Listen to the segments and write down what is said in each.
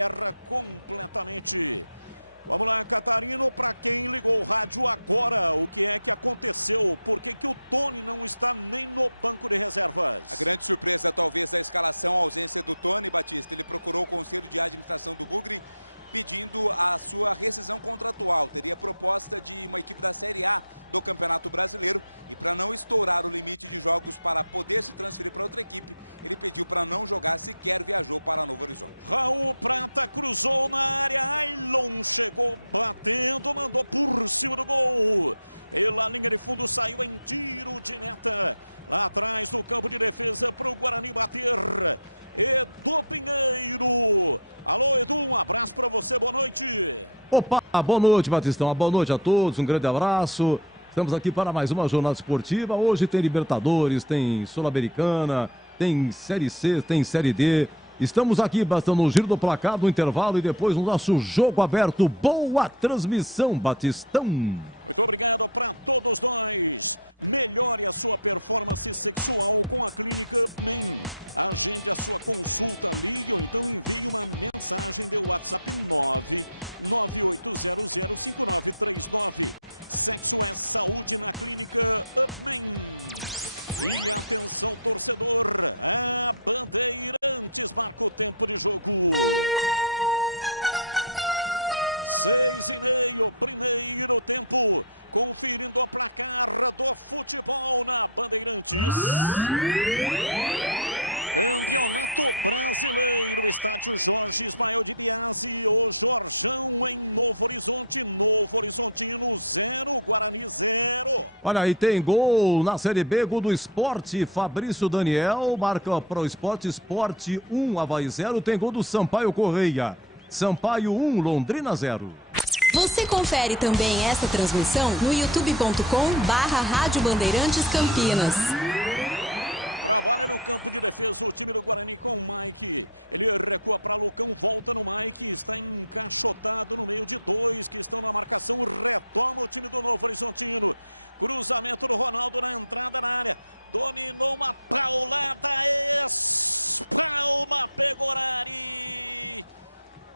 erra completamente. Vamos lá, Catarino, para quem ligou o rádio agora, o que é que aconteceu? Por que o Tony não está nem no banco de reservas? A grande surpresa, talvez, da escalação, a ausência do Tony, Batista. Ele procurou o Conselho de Administração do Bugre pedindo a sua rescisão contratual. Teria proposta de uma equipe da Série A do Campeonato Brasileiro e para não estourar o limite de jogos para poder se transferir para outra equipe, ele pediu para não jogar, sequer viajou para Novo Horizonte. Raul Prata cruzou na área, Ailon chegou batendo, mandou por cima do gol. Pela linha de fundo saiu em tiro de meta. Lá atrás do campo de defesa para o Guarani bater. Edu Pinheiro. Alô, Edu, um abraço para você, boa noite. Opa, boa noite, Batistão, boa noite a todos, um grande abraço. Estamos aqui para mais uma jornada esportiva. Hoje tem Libertadores, tem Sul-Americana, tem Série C, tem Série D. Estamos aqui bastando o giro do placar, do intervalo e depois no nosso jogo aberto. Boa transmissão, Batistão. Muito obrigado para todos nós. Melhore a sua performance sexual com a Clínica Upman. Agende a sua consulta, ligue ou então envie uma mensagem de WhatsApp 998005939. Sexo é saúde na Clínica Upman. E atenção, torcedor, a Bandeirantes marca o tempo de jogo. 6:30, primeiro tempo, conferindo o placar do futebol na Bandeirantes. Campeonato Brasileiro, estádio Jorge Ismael de Biasi, o Jorjão em Novo Horizonte, Novo Horizontino 0, Guarani 0. Olha aí, tem gol na Série B, gol do Sport, Fabrício Daniel, marca para o Sport 1, Avaí 0, tem gol do Sampaio Correia, Sampaio 1, Londrina 0. Você confere também essa transmissão no youtube.com/Rádio Bandeirantes Campinas. Trabalha no campo de defesa o time do Guarani com o Mike. Ele recua para Lucão, volta no Mike. Está encaixotado no meio de dois que estão na marcação. Retoma o time do Novo Horizontino. Cruzamento do Ronaldo na entrada na área. Dominou uma paulada. Espalma Pegorari.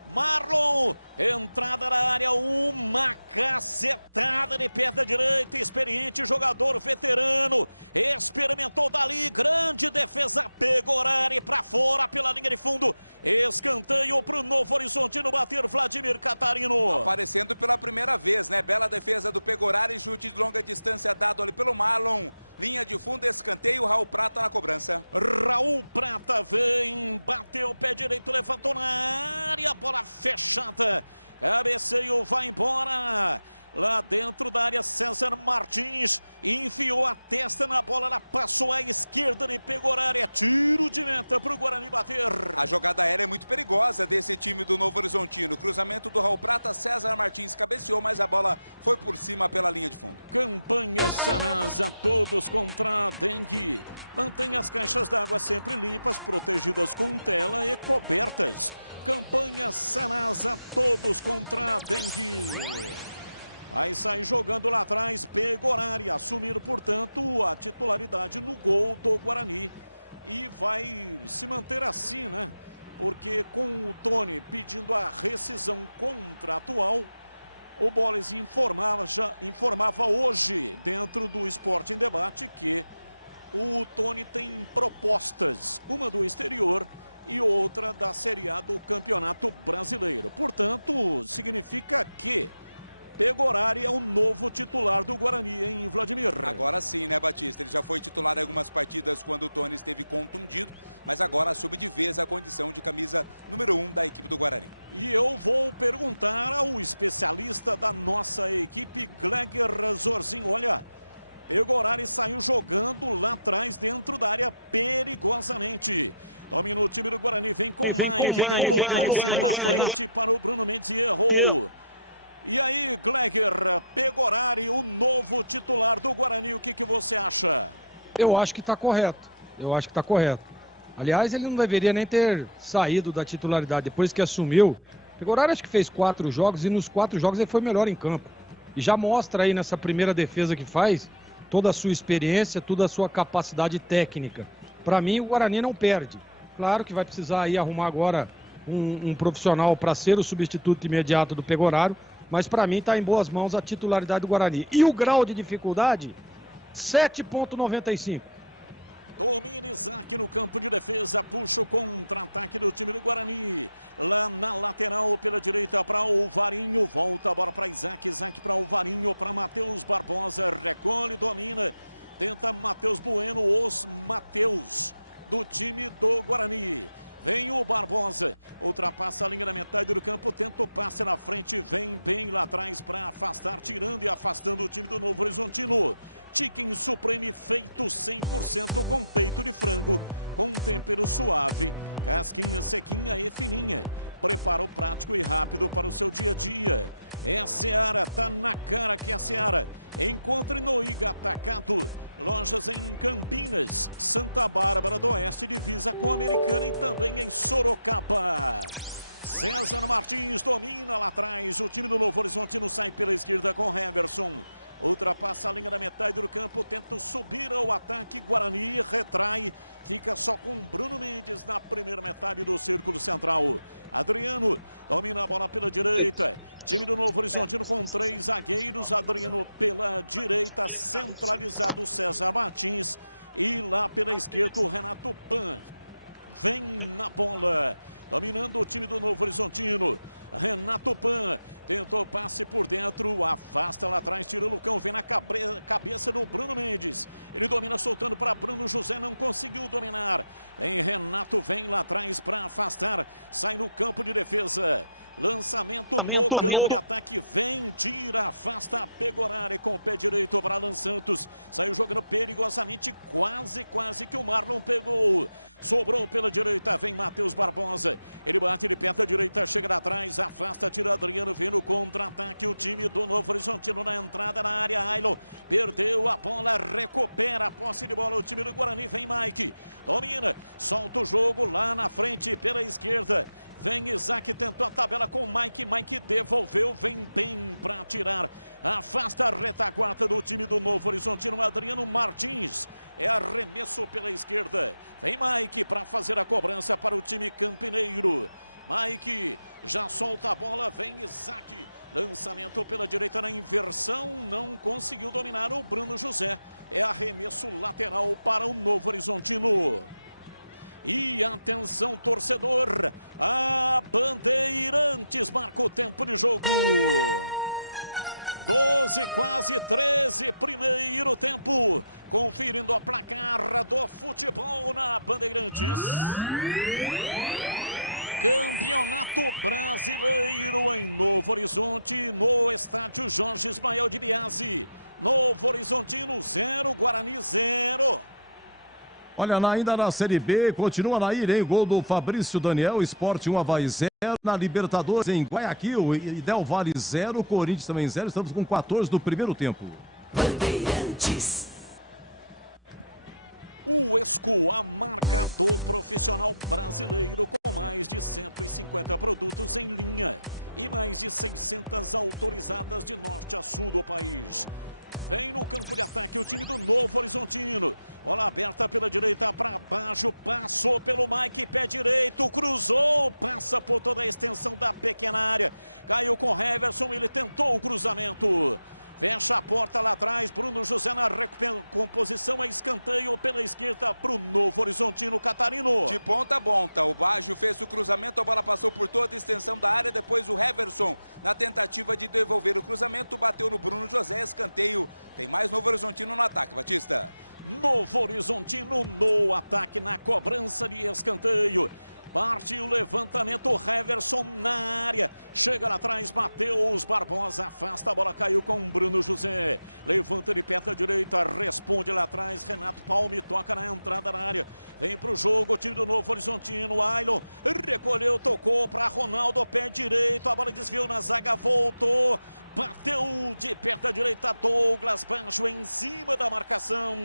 Marlon, entrada na área, uma cacetada de perna direita, experiente jogador veterano, experimentou dali, grande defesa, Pegorari para fora pela linha de fundo, escanteio para o Novo Horizontino bater, Vladimir Catarino. Aparecendo pela primeira vez, né? Bela defesa do Pegorari, chute de longa distância dado ali pelo Marlon. Linha de fundo, escanteio, Raul Prata na cobrança. Raul Prata vem, bateu o pé direito, levantou na área, bola fechada. Cabeceio, vai embora. Lá dentro da área, César Martins enfiou a testa na bola, ela passou à esquerda de Pegorari, é tiro de meta para o Guarani bater. A jogada aérea é muito perigosa desse time do Novo Horizontino. Cruzamento do Raul Prata, César Martins cabeceou, mas a bola foi por cima pela linha de fundo. Campanha Sanasa, todos contra a dengue. Mantenha as caixas d'água sempre limpas, protegidas com tela e cobertas. Campanha Sanasa, todos contra a dengue. Vai sair jogando lá atrás, Pegorari, assumindo, portanto, a titularidade no gol do Guarani. E vai se manter assim, né? Porque com o Tony pedindo a rescisão contratual, o Boles informava hoje, dentro do Esporte em Debate, que o Tony tem propostas, uma do exterior e outra da Série A do Campeonato Brasileiro. Portanto, significa que Pegorari é o novo titular do Guarani, em Vladimir. Agora sim, né, Batista? Ele já foi titular em algumas partidas quando o Tony esteve contundido, mas agora assume de vez a condição de camisa número 1 da equipe do Guarani. E eu vou perguntar ao especialista da nossa equipe, Gleger Zorzinho. Olha, Pegorari saiu jogando lá atrás, dentro da área, perigosamente. Domina o time do Guarani, vem com o Mike, na frente para o Bruno Mendes e errou. E aí, Gleger, Pegorari, o novo titular do Guarani, o que você acha? Eu acho que está correto. Aliás, ele não deveria nem ter saído da titularidade depois que assumiu. Pegorari acho que fez 4 jogos e nos 4 jogos ele foi melhor em campo. E já mostra aí nessa primeira defesa que faz toda a sua experiência, toda a sua capacidade técnica. Para mim, o Guarani não perde. Claro que vai precisar aí arrumar agora um profissional para ser o substituto imediato do Pegoraro, mas para mim está em boas mãos a titularidade do Guarani. E o grau de dificuldade, 7,95. Domina Isaac no campo de defesa, puxa o contra-ataque do time do Guarani. Lá na lateral pela direita para o Varinho, volta a bola para Isaac, Isaac para o Varinho, para Matheus Barbosa, recolhe, domina, tenta Matheus Bueno, os Matheus do time do Guarani. Vem o Barbosa, ultrapassa a linha da metade do campo, tenta o passe na frente, vem bem lá atrás para afastar, tirando e afastando o time do Novo Horizontino. Chicken Supreme feito 100% com peito de frango, com tempero suave, casquinha sequinha e fininha. Preparo prático e rápido para o seu dia a dia. É a Seara, tá na cara que é a Seara. Encontre no Iga Atacado. Lojas em Campinas, Santa Bárbara do Oeste, divisa com a Americana, e também em Sorocaba. César Martins domina lá atrás, o time do Novo Horizontino sai pela esquerda com Heverson. Ultrapassa a linha da metade do campo, tenta subir ao ataque, Guarani retrai, fica só com Bruno Mendes na primeira metade do círculo central. Adriano domina a bola pela direita, time do Novo Horizontino com 3 zagueiros, Adriano pela direita, centralizado César Martins, e lá pela esquerda o Renato Pan. Vem na bola, dominando o time do Novo Horizontino. Renato Pan tentou passe por dentro, afasta lá atrás, tira o Lucão, vem na cabeça do Bruno Mendes. Ele domina soltando para Bruno José, não conseguiu dominar. Vem Renato, vem lá atrás para afastar, sai no campo de defesa. Lançamento no campo de ataque, vem, tira, afasta, Pegoraro com o pé direito para Alan Santos. Saiu jogando perigosamente, quase que o Marlon pegou. Sobrou pela direita, vem Matheus Barbosa. Ele bate de perto à direita, chega lá atrás, afasta, tira Adriano, vem no contra-ataque. O time do Novo Horizontino na entrada na área, Ailon perdeu a bola, recupera a posse de bola. O time do Guarani, vem Mike, domina, solta o jogo lá na frente pela esquerda. Vem Isaac, tentou a tabela com o Mike, Mike devolveu, vem bem para tirar. Afasta a retaguarda do time do Novo Horizontino, Adriano Martins. É arremesso pela esquerda. Vem Mike para fazer a cobrança para o time campineiro. Mike já solta a bola, vem Isaac. Lançamento pela direita na inversão, não conseguiu dominar o Bruno José. É arremesso lateral para o Novo Horizontino. E atenção, torcedor, a Bandeirantes marca o tempo de jogo. 12, quase 13, primeiro tempo. Conferindo a placar do futebol na Bandeirantes. Campeonato Brasileiro em Novo Horizonte, no estádio Jorge Ismael de Biasi. Novo Horizontino 0, Guarani 0. Olha, ainda na Série B, continua na ilha, hein? Gol do Fabrício Daniel, Sport 1, Avaí 0. Na Libertadores, em Guayaquil, e Del Valle 0, Corinthians também 0. Estamos com 14 do primeiro tempo. Bandeirantes. O Esco, a marca do profissional brasileiro, com mais de 150 produtos em linha e mais de 600 autorizadas de norte a sul do país. Vem no campo de ataque o time do Novo Horizontino. Bola aberta pela direita para baixo. Passou pelo Mike, pé direito. Cruzou. Passa por toda a extensão da pequena área. Caiu com Heverson. Ele tentou o cruzamento. Fecha a porta lá atrás. Bruno José na recomposição. A escanteio pela esquerda para o Novo Horizontino Catarino. De ponta a ponta. O Baggio fez o cruzamento. A bola passou por toda a extensão da área. Depois o Heverson, na tentativa de devolver o cruzamento, bateu no Bruno José. Escanteio. Tem mais Novo Horizontino no ataque, Batista. Novo Horizontino no ataque, na cobrança de escanteio. Parte o levantamento, Heverson na área. Chega lá atrás, Matheus Barbosa. Afasta, a bola caiu com Bruno José. Levanta de perto à direita, responde lá atrás. Renato Palme toca na entrada da área. Vem pro jogo o time do Novo Horizontino. Ailon recolheu, tocou para Ronaldo, pé direito. A bola desviou na zaga, voltou. Bateu de perto à direita, Douglas Baggio em cima da marcação.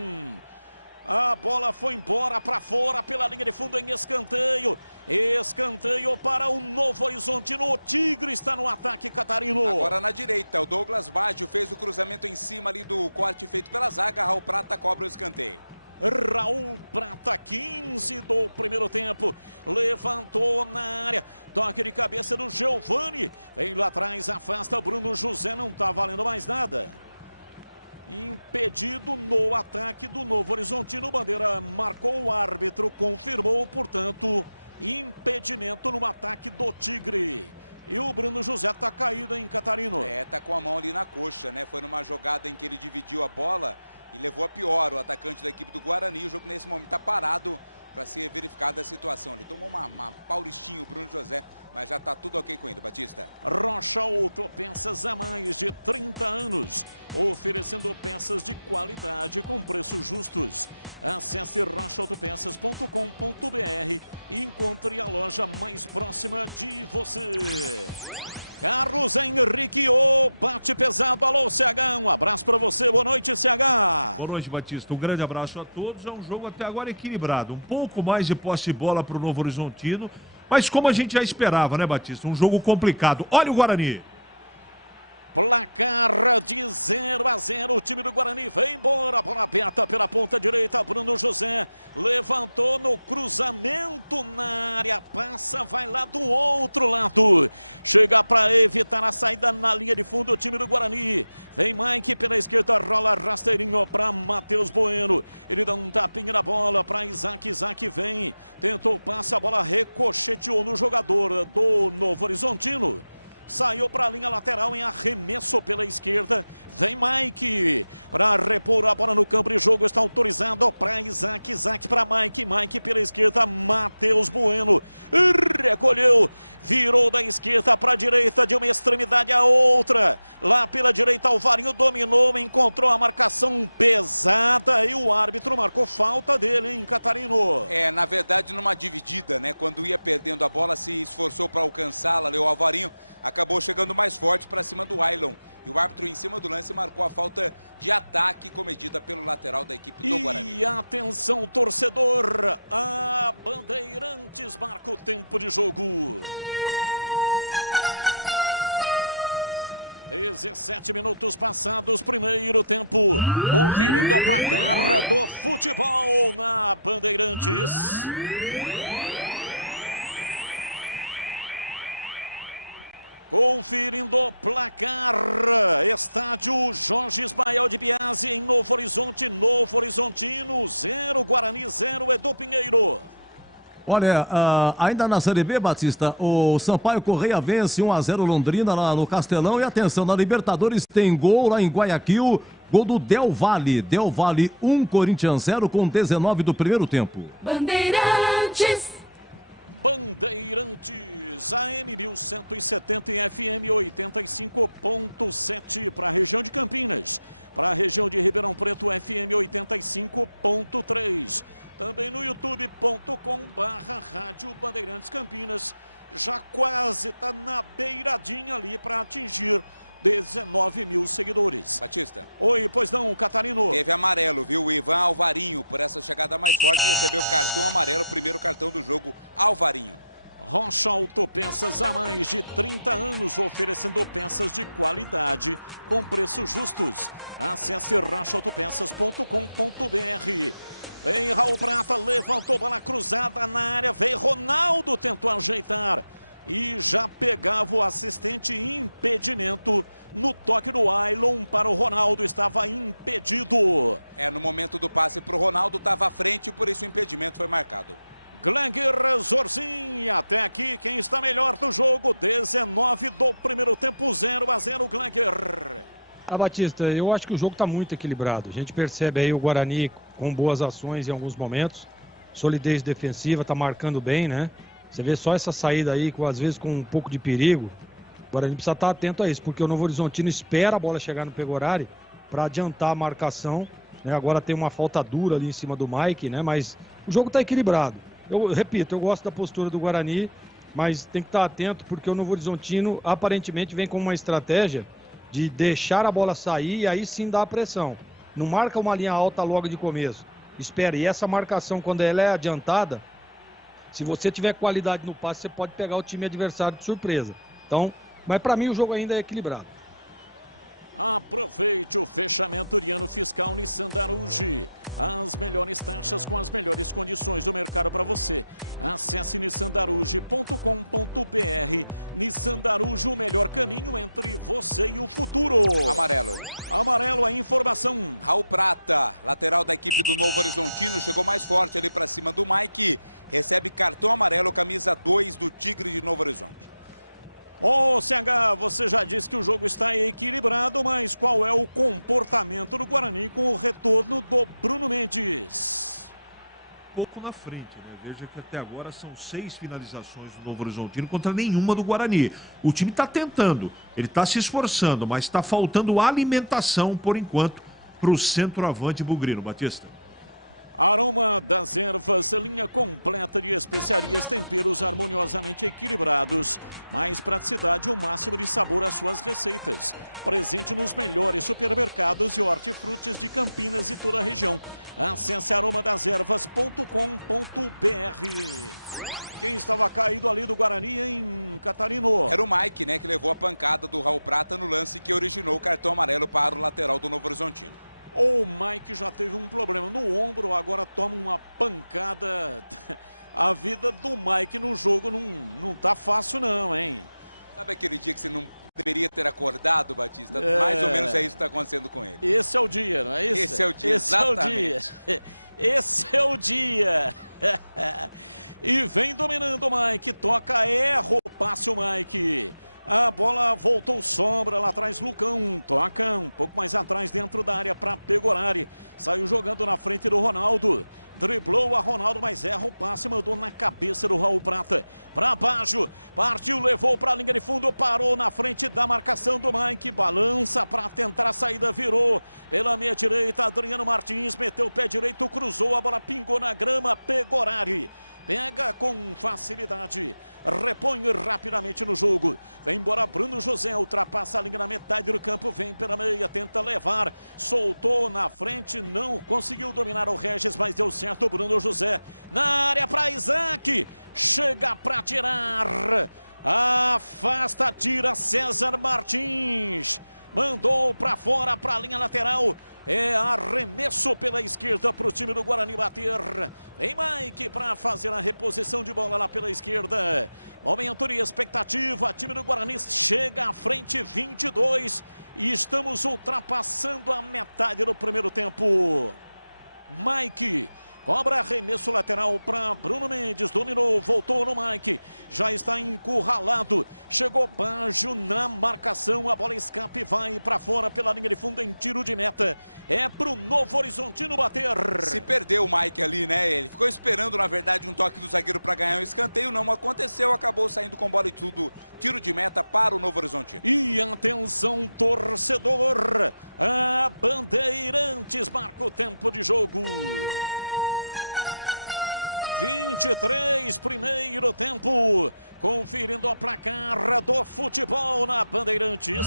A bola foi embora para fora pela linha de fundo em escanteio. Escanteio para o Novo Horizontino. O Tigre está no ataque, Catarino. Agora na direita, o Douglas Baggio fez o cruzamento em cima ali do corte feito pela zaga. Raul Prata cobra o escanteio. Raul Prata, 15 do primeiro tempo. Levantou na área. Toque de cabeça do Giovani. Vem lá atrás, afasta Bruno José. Não tá valendo mais nada. Impedido no ataque do Novo Horizontino. Bandeira marcou, o árbitro confirmou, portanto, impedimento no ataque do Tigre. E o Bruno José tá caído, hein, Catarino? Tá com a mão ali na coxa, né? Foi numa jogada em que ele dividiu a bola e levou a pior o atacante da equipe do Guarani. O jogo nesse momento tá parado para ser verificada a situação. Ele tomou uma paulistinha, o Bruno José, mas já tá tudo ok com ele, Batista. Rocha Autopeças há mais de 30 anos, oferecendo peças de qualidade com preços justos. Acesse rochaautopeças.com.br e encontre a loja mais próxima de você. Carlos Henrique, o bate pesado. Alô, CH, um abraço para você. Boa noite, CH. Boa noite, Batista. Um grande abraço a todos. É um jogo até agora equilibrado. Um pouco mais de posse de bola para o Novo Horizontino. Mas como a gente já esperava, né, Batista? Um jogo complicado. Olha o Guarani. Placar de 0-0, o time do Guarani vem embora, bola aberta pela ponta direita, Bruno José levantou no cruzamento na área, passa, vai lá do outro lado, chega para evitar a saída na linha de fundo, o time do Guarani, vem Mike pela esquerda, rola rasteirinho para Matheus Bueno, ele dá um tapinha na bola para Isaac, Isaac vem, tentou o passe, a bola ricocheteou no jogador do Novo Horizontino. Saiu para a linha lateral em arremesso pela esquerda. Vem Mike para repor a bola no campo de jogo. Está autorizado para Isaac. Isaac para Mike. Mike pela esquerda. Matheus Bueno recolheu. Virou da esquerda para a direita, de uma extremidade à outra. Lá pela direita, Alvarinho dominou. Encontrou a marcação pesada. E o árbitro marcou falta dele, hein, Catarino? Na verdade, numa dividida, né? Quando ia perdendo a bola, se esforçou para alcançá-la, o Alvarinho acabou chegando mais forte para cima do Ailon. E o árbitro em cima do lance marcou a falta de ataque cometida pelo lateral da equipe do Guarani. E atenção, torcedor, a Bandeirantes marca o tempo de jogo. 17 minutos passados, primeiro tempo. Conferindo o placar do futebol na Bandeirantes. Conferindo o placar, estádio Jorge Ismael de Biasi em Novo Horizonte, Novo Horizontino, 0, Guarani 0, Edu Pinheiro. Olha, ainda na Série B, Batista, o Sampaio Correia vence 1-0 Londrina lá no Castelão. E atenção, na Libertadores tem gol lá em Guayaquil, gol do Del Valle. Del Valle 1, Corinthians 0 com 19 do primeiro tempo. Bandeirantes. Bandeirantes, AM 1170 e FM 85.7 para a região de Campinas. Para a região de Ribeirão Preto, FM 85.3. Também no youtube.com/Rádio Bandeirantes Campinas. Já quase está na beiradinha ali para atingir 19 mil seguidores. Batista. Oi, pois não, Catarino. Teve amarelo, viu? O Ivan Alvarinho, por essa chegada mais forte, recebeu cartão amarelo, primeiro cartão do jogo, Alvarinho. Rocha Autopeças há mais de 30 anos, oferecendo peças de qualidade com preços justos. Acesse rochaautopeças.com.br. Vem Raul Prata, levantou bola cruzada na área, veio Ronaldo, tentou ajeitar. E já pegava o assistente, impedimento no toque do Ailon para o Ronaldo, estava impedido. No momento do passe para o Ronaldo, estava à frente, por isso o impedimento foi marcado. Glenger Zorzin, até aqui quem está melhor do jogo, 19 do primeiro tempo, 0-0 Glenger. Batista, eu acho que o jogo está muito equilibrado. A gente percebe aí o Guarani com boas ações em alguns momentos, solidez defensiva, está marcando bem, né? Você vê só essa saída aí, às vezes com um pouco de perigo. Agora a gente precisa estar atento a isso, porque o Novo Horizontino espera a bola chegar no Pegorari para adiantar a marcação, né? Agora tem uma falta dura ali em cima do Mike, né? Mas o jogo está equilibrado. Eu repito, eu gosto da postura do Guarani, mas tem que estar atento, porque o Novo Horizontino aparentemente vem com uma estratégia de deixar a bola sair e aí sim dar a pressão. Não marca uma linha alta logo de começo. Espera, e essa marcação, quando ela é adiantada, se você tiver qualidade no passe, você pode pegar o time adversário de surpresa. Então, mas para mim o jogo ainda é equilibrado. Aproveite o fechamento de ano fiscal Nissan Daruge. As melhores taxas com as melhores condições do mercado para você. Acesse nissandaruge.com.br. Nissan Daruge, o melhor caminho entre você e o futuro. Amarelo. Amarelo, a informação. Raul Prata, lateral da equipe do Novo Horizontino, chegou mais forte ali para cima do Mike. Recebe cartão amarelo, camisa 2 do Tigre de Novo Horizonte. Ô, CH, você já disse que o jogo está equilibrado, mas qual é o comportamento do Guarani com o retorno do Bruno Mendes? Pouco na frente, né? Veja que até agora são 6 finalizações do Novo Horizontino contra nenhuma do Guarani. O time está tentando, ele está se esforçando, mas está faltando alimentação por enquanto para o centroavante bugrino, Batista. Aroma das ervas, linha completa de especiarias, temperos harmoniosamente equilibrados. Mais praticidade, o máximo de sabor às suas receitas. Presente nos melhores supermercados e hortifrutis de Campinas e toda a região. Acesse aromadeservas.com.br. Quem estava caído ali do Guarani em Catarino? Era o Mike, né, que levou a pancada do Raul Prata no lance que originou o cartão amarelo para o lateral do Novo Horizontino. O Mike já teve um problema no ombro, agora toma uma pancada. A vida do Mike no jogo não tá fácil não, hein? Sabe aquele dia que você não deveria ter acordado, Batista? Mais ou menos é isso que está acontecendo com ele. Esse é o dia, não é isso? Esse é o dia, exatamente. Esse é o dia. E vem dominando o Mike, toca, erra o passe o Mike. A bola voltou sombra lá atrás, Lucão toca um pouco mais atrás dentro da área para Pegorari. Saiu jogando na frente do Ronaldo. Driblou a Ronaldo, mas erra o passe, mandou na cabeça do Raul Prata. Para baixo, partiu, levou para a linha de fundo, parou na frente da marcação do Mike. Balança para tentar a saída, virou pela meia direita. Adriano Martins meteu o pé direito, cruzou, a bola pingou na grama. Pegorari pega com facilidade, repõe rapidamente no jogo. Vem embora Bruno José, ultrapassa a linha na metade do campo, vem pela meia, tenta levar, soltou na frente, não conseguiu dominar o Regis, mas deu certo o Bruno José. Na área para Isaac, chega para tirar, afasta, tira César Martins. Mandou para fora, para a linha lateral. É arremesso pela esquerda para o time do Guarani bater. Vem Mike para fazer a reposição de bola lá pela esquerda. Momento de expectativa. Time do Guarani chega à frente, 22. E estamos ultrapassando a metade do primeiro tempo. Mike cobra arremesso lateral para Bruno Mendes, dominou, voltou no Mike, já está encurralado, chegou Baggio na marcação, a bola escapa e vai para fora pela linha de fundo em tiro de meta, é pro Novo Horizontino bater. Se perdeu o Mike ali, né, ele ficou esperando na verdade um toque do zagueiro para ganhar um escanteio, não aconteceu, acabou saindo com bola e tudo, tiro de meta para o Novo Horizontino. E atenção torcedor, a Bandeirantes marca o tempo de jogo. 23, primeiro tempo, conferindo a placar do futebol na Bandeirantes.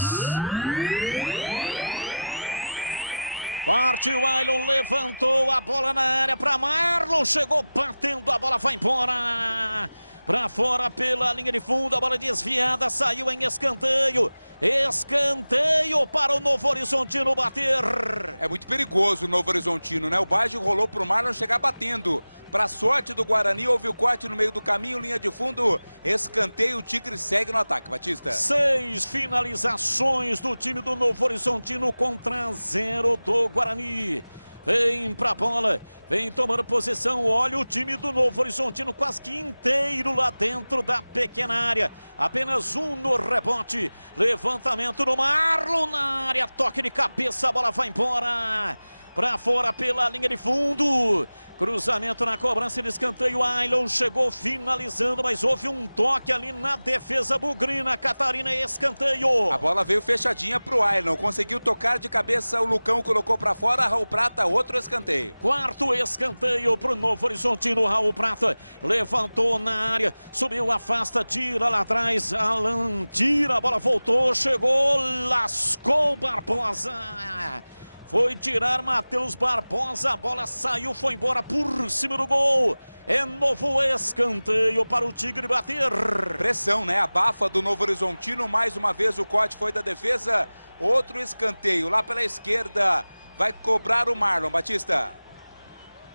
Partiu Ailon, levantou a bola na área para Marlon, chegou batendo, a bola vai embora. Para fora pela linha de fundo, a bola desviada, saiu em escanteio. Escanteio para o Novo Horizontino bater. É muito perigoso o Novo Horizontino, né? O Baggio rolou para o Marlon chegar batendo. Para sorte do Guarani, houve o corte no meio do caminho, linha de fundo, escanteio, o Tigre segue no ataque, Batista. 6 finalizações do time do Novo Horizontino contra 0 do Guarani. Vem pra bola, vem tomando posição, olha o time do Novo Horizontino quase que inteiro lá dentro da pequena área. Apenas um no rebote, levantamento do Marlon na área, toque de cabeça, a bola vai embora. Para fora pela linha de fundo, cruzamento na cobrança de escanteio, Ailon chegou finalizando, mas houve um toque ali na defesa bugrina, Catarina, escanteio. A bola veio fechadinha pro Ailon, conseguiu tocar de cabeça, o Lucão colocou para fora, Raul Prata, outro escanteio. Quarto escanteio pro Novo Horizontino, Raul Prata levantou na área, subiu, afasta, tira lá atrás, Alan tira, a bola voltou, chegou, lascou Barbosa. Foi tirar Matheus Barbosa, a bola saiu, foi embora por cima do gol. É novo escanteio para o Tigre bater. Pressão, né? Abafa do Novo Horizontino. Mais uma vez o corte foi da defesa. Outro escanteio lá pela esquerda. Vai cobrar o Marlon Batista.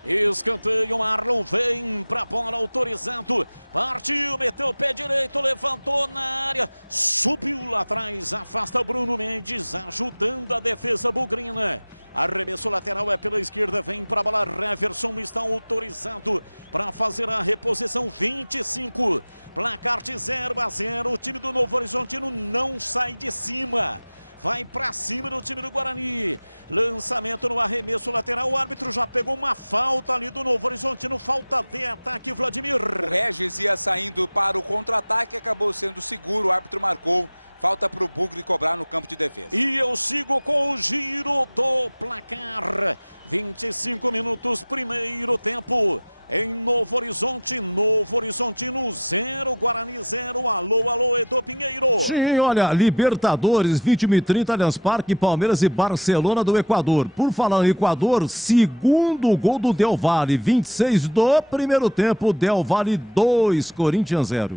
Escanteio, Marlon vem pra bola, autorizado. Partiu, meteu o pé direito, levantou na área. Subiu lá atrás, afasta Bruno Mendes, ajudando a defesa bugrina. Arremesso lateral é pela esquerda, vem pra bola. Reverson está autorizado para fazer a reposição. 25, placar de 0-0. O time do Novo Horizontino não sai de cima. Vai pra cima do time do Guarani. Lançamento no arremesso lateral. O árbitro já pegou uma falta ali do Novo Horizontino. Falta de ataque, Vladimir. O Regis ia saindo para o contra-ataque, acabou sendo seguro. O árbitro marcou. Falta para o Bugre cobrar no campo de defesa. E eu sigo com o giro do placar. 25 minutos, primeiro tempo. Em Novo Horizonte, Novo Horizontino 0, Guarani 0. Alô, alô, Edu Pinheiro. Sim, olha, Libertadores, 21h30, Allianz Parque, Palmeiras e Barcelona do Equador. Por falar em Equador, segundo gol do Del Valle, 26 do primeiro tempo, Del Valle 2, Corinthians 0.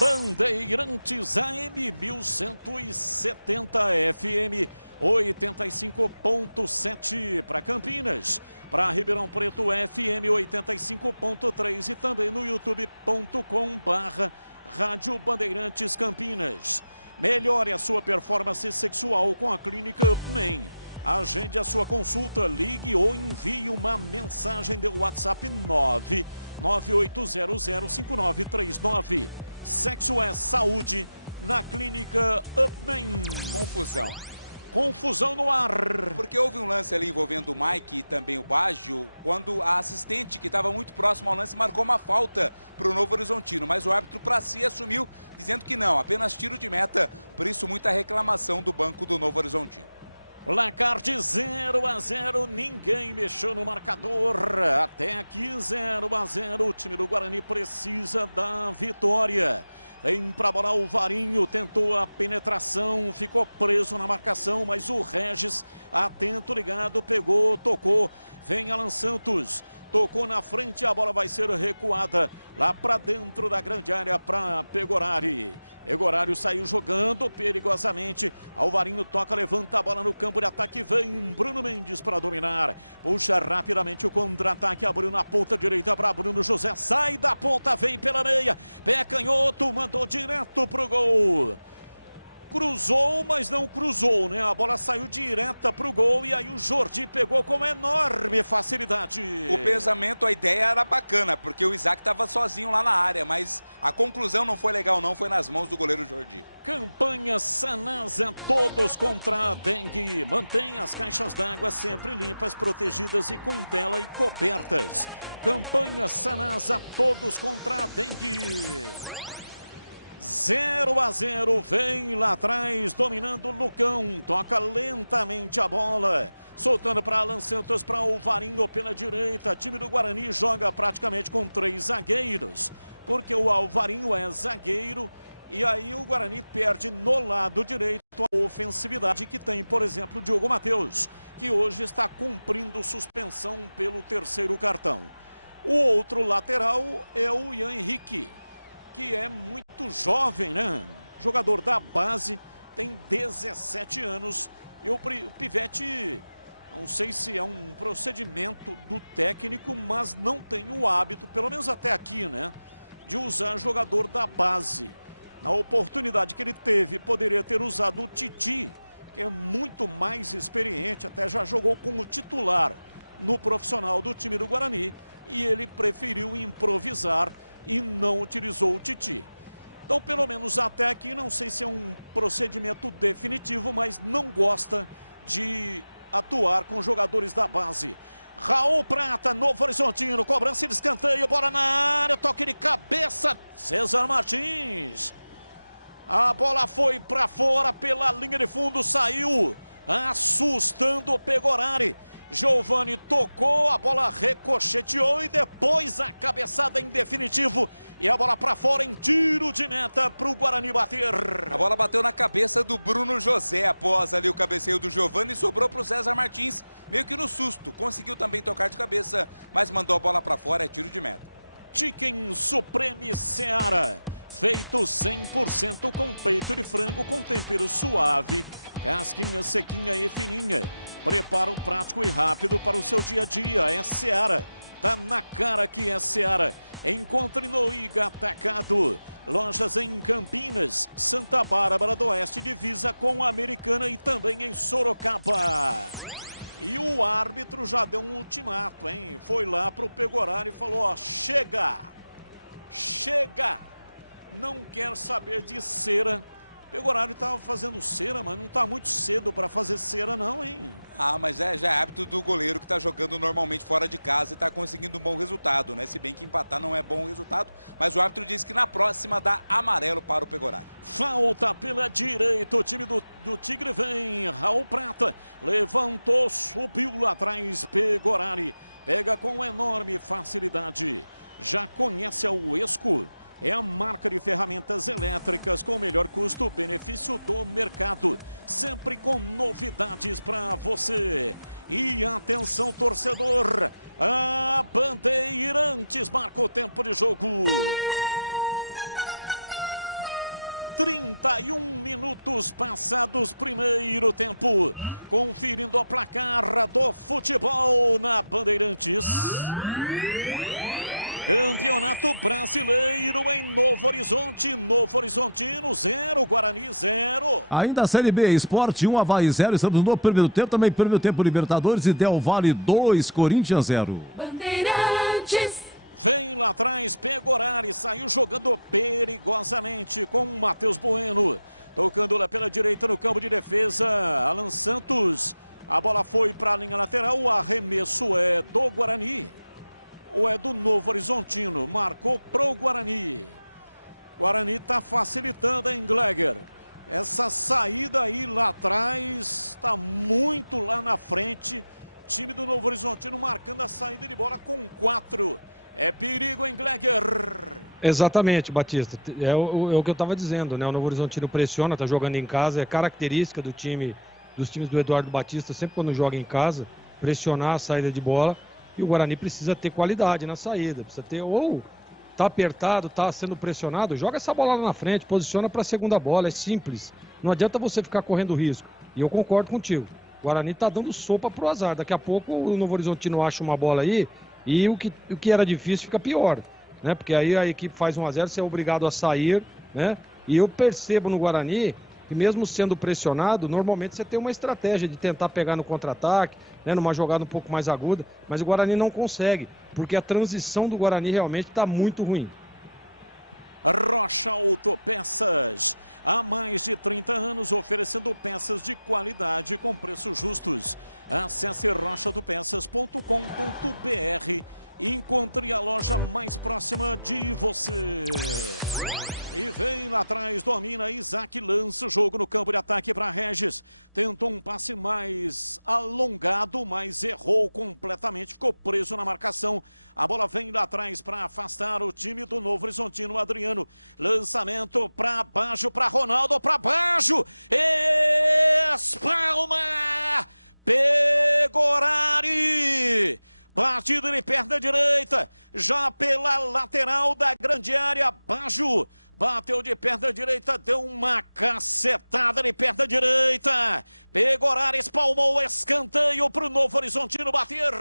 Bandeirantes AM 1170 FM 85.7 para Campinas, para Ribeirão Preto FM 85.3 e também no youtube.com/Rádio Bandeirantes Campinas. Melhore a sua performance sexual com a Clínica Upman. Agende a sua consulta, ligue ou envie uma mensagem de WhatsApp 998005939. Sexo é saúde na Clínica Upman. Confusão no ar. Porque houve um lance ali envolvendo o Mike e também o Baggio, quando a assistente, que estava muito próximo ao lance, marcou uma falta para o Novo Horizontino. Mas o árbitro para si assumiu, dizendo que não, apenas tiro de meta. Por isso, muita reclamação do banco do Novo Horizontino. Placar de 0-0, ninguém mexeu no marcador. Até aqui 0-0, o time do Guarani precisa da vitória. Vem pra bola o Varinho, tentou a penetração, ficou preso na marcação, mas o Regis, atento, ligado, pegou, tocou. Vem Alan Santos, tocou na frente, a bola vai ser recuada lá pra dentro da grande área para Pegorari. Pegorari saiu jogando perigosamente. Alvarinho toca, levanta a bola no campo de ataque. Vem Bruno Mendes para dominar. Puxa rapidamente o contra-ataque. Abriu na ponta direita para Bruno José. Sai da ponta, vem pela meia. Pé canhoto, mandou direto pro gol. Cruzou, mas não cruzou, né? A bola saiu direta pro gol e aí o Jordi pegou com enorme facilidade. O pensamento, a ideia era bacana, porque o Isaac estava sozinho lá na área, mas a conclusão não foi legal não, foi nas mãos do goleiro Jordi. Campanha Sanasa, todos contra a dengue. Mantenha as caixas d'água sempre limpas, protegidas e com tela e cobertas. Campanha Sanasa, todos contra a dengue. 0-0, vem lá atrás, dominando o Lucão, toca lentamente a bola, soltando para Alan Santos, para o Alvarinho pela direita. Time do Guarani joga praticamente com 3 zagueiros, porque o Alvarinho é zagueiro, e aí o Guarani perde no lado direito a ofensividade que tem, por exemplo, o Diogo Matheus, que hoje está cumprindo suspensão pelo 3º cartão. O outro lateral é o Ian Henrique, que é muito jovem, né? Jogador da base, tem 17 anos. E o Pivete, não sei se é um procedimento do técnico, mas não tem o hábito, pelo menos até aqui, né? De usar jogador da base. Na oportunidade que ele teve, poderia ter usado o Titi, que é muito mais experiente, até já jogou como titular no profissional do time do Guarani. E ele preferiu improvisar e não utilizou o Titi. Então, pelo menos até aqui, não sei se é um procedimento definitivo, mas não gosta de atuar com jogadores da base. Raul Prata, Novo Horizontino, cobrança de escanteio, bola na área, toque de cabeça, César Martins. A bola foi para fora pela linha de fundo, saiu assustando o Pegorari. Giovani tocou, a bola ricocheteou e depois a cabeçada em definitivo. E a bola para fora em tiro de meta para o Guarani bater. A bola bateu na cabeça do Bruno José após ali o cabeceio do Giovani e sobrou para o César Martins, meio que no susto. Conseguiu também tocar de cabeça, mas mandou a bola para fora, é tiro de meta. Chicken Supreme Seara, feito 100% com peito de frango com tempero suave, casquinha sequinha e fininha. Preparo prático e rápido para o seu dia a dia. É Seara, tá na cara que é Seara. Encontre no Iga Atacado. Lojas em Campinas, Santa Bárbara do Oeste, divisa com a Americana e também em Sorocaba. E o árbitro já deu um ultimato, hein? Foi lá pro Pegoraro e falou, ó, chega! Chega! Não quer saber de cera. Pegoraro estava fazendo cera, mas não tá muito cedo para fazer cera não, hein? Ah, mas já é hábito do goleiro que tá jogando normalmente fora de casa e tá conseguindo um bom resultado, né? Se bem que empatar não é bom resultado, mas o árbitro disse que na próxima dá amarelo para o Pegoraro. Falta pela direita, o time do Tigre vem, Raul Prata, levantou, subiu lá atrás, Pegoraro, pega com enorme facilidade, já conhece a Uesco. É a marca de ferramentas elétricas com o melhor custo-benefício do mercado. Sempre com novidades para você. E atenção, torcedor. A Bandeirantes marca o tempo de jogo. 31 minutos passados, primeiro tempo. Conferindo a placar do futebol na Bandeirantes. Campeonato Brasileiro em Novo Horizonte, Novo Horizontino 0, Guarani 0. Ainda a Série B, Sport 1, Avaí 0, estamos no primeiro tempo, também primeiro tempo Libertadores e Del Valle 2, Corinthians 0. Bandeirantes. Vem lá atrás, Pegoraro, saiu jogando perigosamente com o Matheus Bueno. Tocando lá pela direita no campo de defesa, Alan Santos. A bola foi para a linha lateral, o arremesso é do Guarani. Ou é do Novo Horizontino, marcou pro Guarani. Guarani está facilitando, hein, Gleger? Essa saída aí lá atrás está muito lá na frente. Time do Novo Horizontino marcando a saída de bola com 4. É perigo, hein, Gleger? Exatamente, Batista. É o que eu estava dizendo, né? O Novo Horizontino pressiona, tá jogando em casa, é característica dos times do Eduardo Batista, sempre quando joga em casa, pressionar a saída de bola. E o Guarani precisa ter qualidade na saída, precisa ter, ou tá apertado, tá sendo pressionado, joga essa bola lá na frente, posiciona para a segunda bola, é simples. Não adianta você ficar correndo risco. E eu concordo contigo. O Guarani tá dando sopa pro azar. Daqui a pouco o Novo Horizontino acha uma bola aí e o que era difícil fica pior, né? Porque aí a equipe faz 1-0, você é obrigado a sair, né? E eu percebo no Guarani que mesmo sendo pressionado, normalmente você tem uma estratégia de tentar pegar no contra-ataque, né, numa jogada um pouco mais aguda, mas o Guarani não consegue, porque a transição do Guarani realmente está muito ruim. Rocha Autopeças, há mais de 30 anos oferecendo peças de qualidade com preços justos. Acesse rochaautopeças.com.br e encontre a loja mais próxima de você. E vem lá atrás, domina, Isaac lança o jogo no campo de ataque para Regis. Tentou um passe mais alongado, mas errou completamente, ficou preso na marcação. A bola vem lá atrás para afastar o time do Novo Horizontino, Adriano. Lançamento para baixo, para Ronaldo, para baixo. Espalma! Pegoraro! Batida de perna direita, já pela lateral da grande área, Bajo. Bateu de perna direita, deu uma cacetada de perna direita. Pegoraro espalmou o escanteio para o Novo Horizontino bater.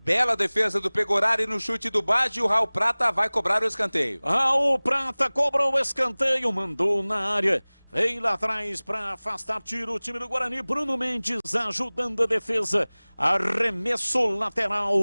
Bela defesa do Pegoraro no chute do Baggio. O Raul Prata vai cobrar o escanteio. Raul Prata cobrou o escanteio, mandou na área. Vem lá atrás para afastar tiro o time do Guarani. Bruno Mendes ajudando a defesa. Arremesso lateral.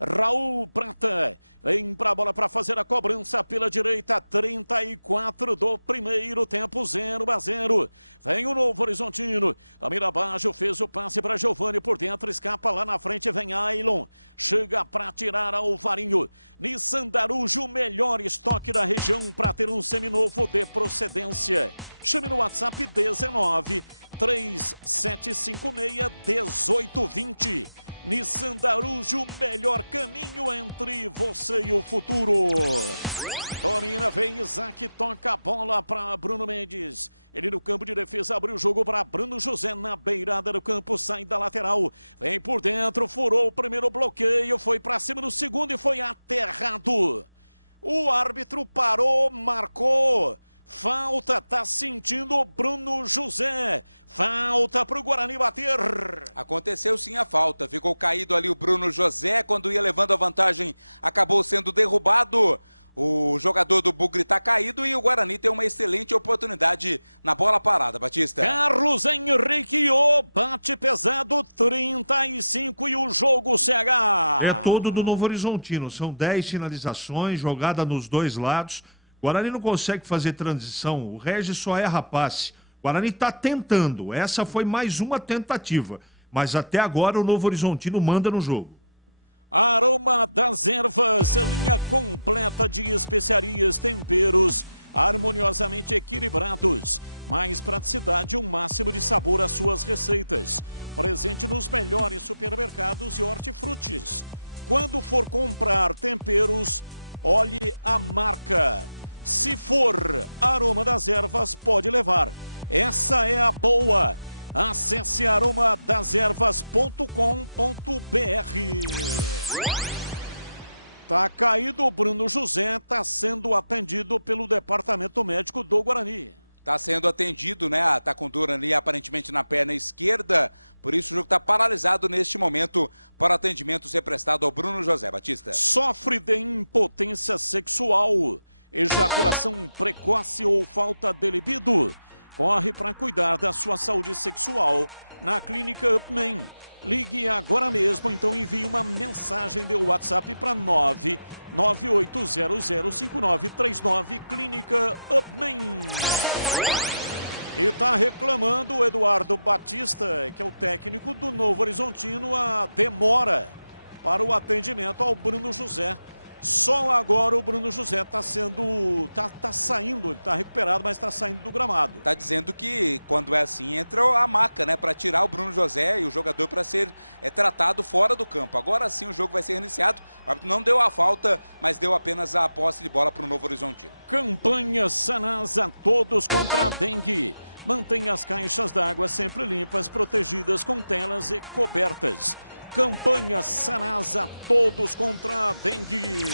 Raul Prata vem para a bola para fazer a cobrança pela direita. 34 do primeiro tempo, 0-0. Vem o Novo Horizontino. Tamira Baggio fez o passe para Giovani por dentro. Escapa lá na frente, vem Ailon. Chega para tirar Alvarinho. Nissan Darujo, o melhor estoque da região para ter um seminovo de procedência. Chame no WhatsApp 19 3756 1820. Nissan Darujo, o melhor caminho entre você e o futuro. Domina, vem Isaac, toca a bola para Bruno Mendes. Ele no campo de defesa abriu o jogo para Bruno José na beirada do campo, sai da lateral. Vem por dentro, furou o primeiro bloqueio, foi para cima do segundo e foi aterrado. O árbitro parou, marcou. Falta, tá sentindo o Bruno José. Falta pro Guarani bater. Aconteceu sim a falta. Ficou caído ali o Bruno José. Quando ia levando a vantagem, acabou sendo derrubado. O jogador do Bugre tá caído e o Guarani tem uma excelente oportunidade na bola parada, Batista. Carlos Henrique, o bate pesado, 35 e o jogo CH. É todo do Novo Horizontino. São 10 finalizações, jogada nos dois lados. Guarani não consegue fazer transição, o Regis só erra passe. Guarani está tentando, essa foi mais uma tentativa. Mas até agora o Novo Horizontino manda no jogo. Aroma das Ervas, linha completa de especiarias, temperos harmoniosamente equilibrados. Mais praticidade e um máximo de sabor às suas receitas. Presente nos melhores supermercados e hortifrutis. Quando for comprar temperos, olhe a marca. Se for Aroma das Ervas, pode levar. Essa é a boa. Acesse aromadeservas.com.br. Tá caído o Bruno José, tá sendo atendido pelo departamento médico do Guarani. Tá sendo atendido, né? Tá com dor ali aparentemente na perna esquerda. Por isso o jogo tá paralisado neste momento para atendimento ser prestado ao Bruno José, Batista. Sofre de impotência sexual, ejaculação precoce ou falta de libido? Corre para cuidar da sua saúde sexual na Clínica Upman. Ligue agora mesmo, então envie uma mensagem de WhatsApp para 998005939, Clínica Upman. E tá reclamando o Eduardo Batista, que é o técnico do Novo Horizontino, a demora para o atendimento ao Bruno José. Só agora o Bruno José está saindo, está recuperado, mas está saindo do gramado. Tá dizendo que quando é assim entra a maca, né, para tirar o Bruno José e o jogador para ser tratado fora do campo. Agora sim o jogo vai ser iniciado. O árbitro não deu a falta, mas deu apenas a posse de bola para o Novo Horizontino. Campanha Sanasa, todos contra a dengue. Mantenha as caixas d'água sempre limpas, protegidas com telas e cobertas. Campanha Sanasa, todos contra a dengue.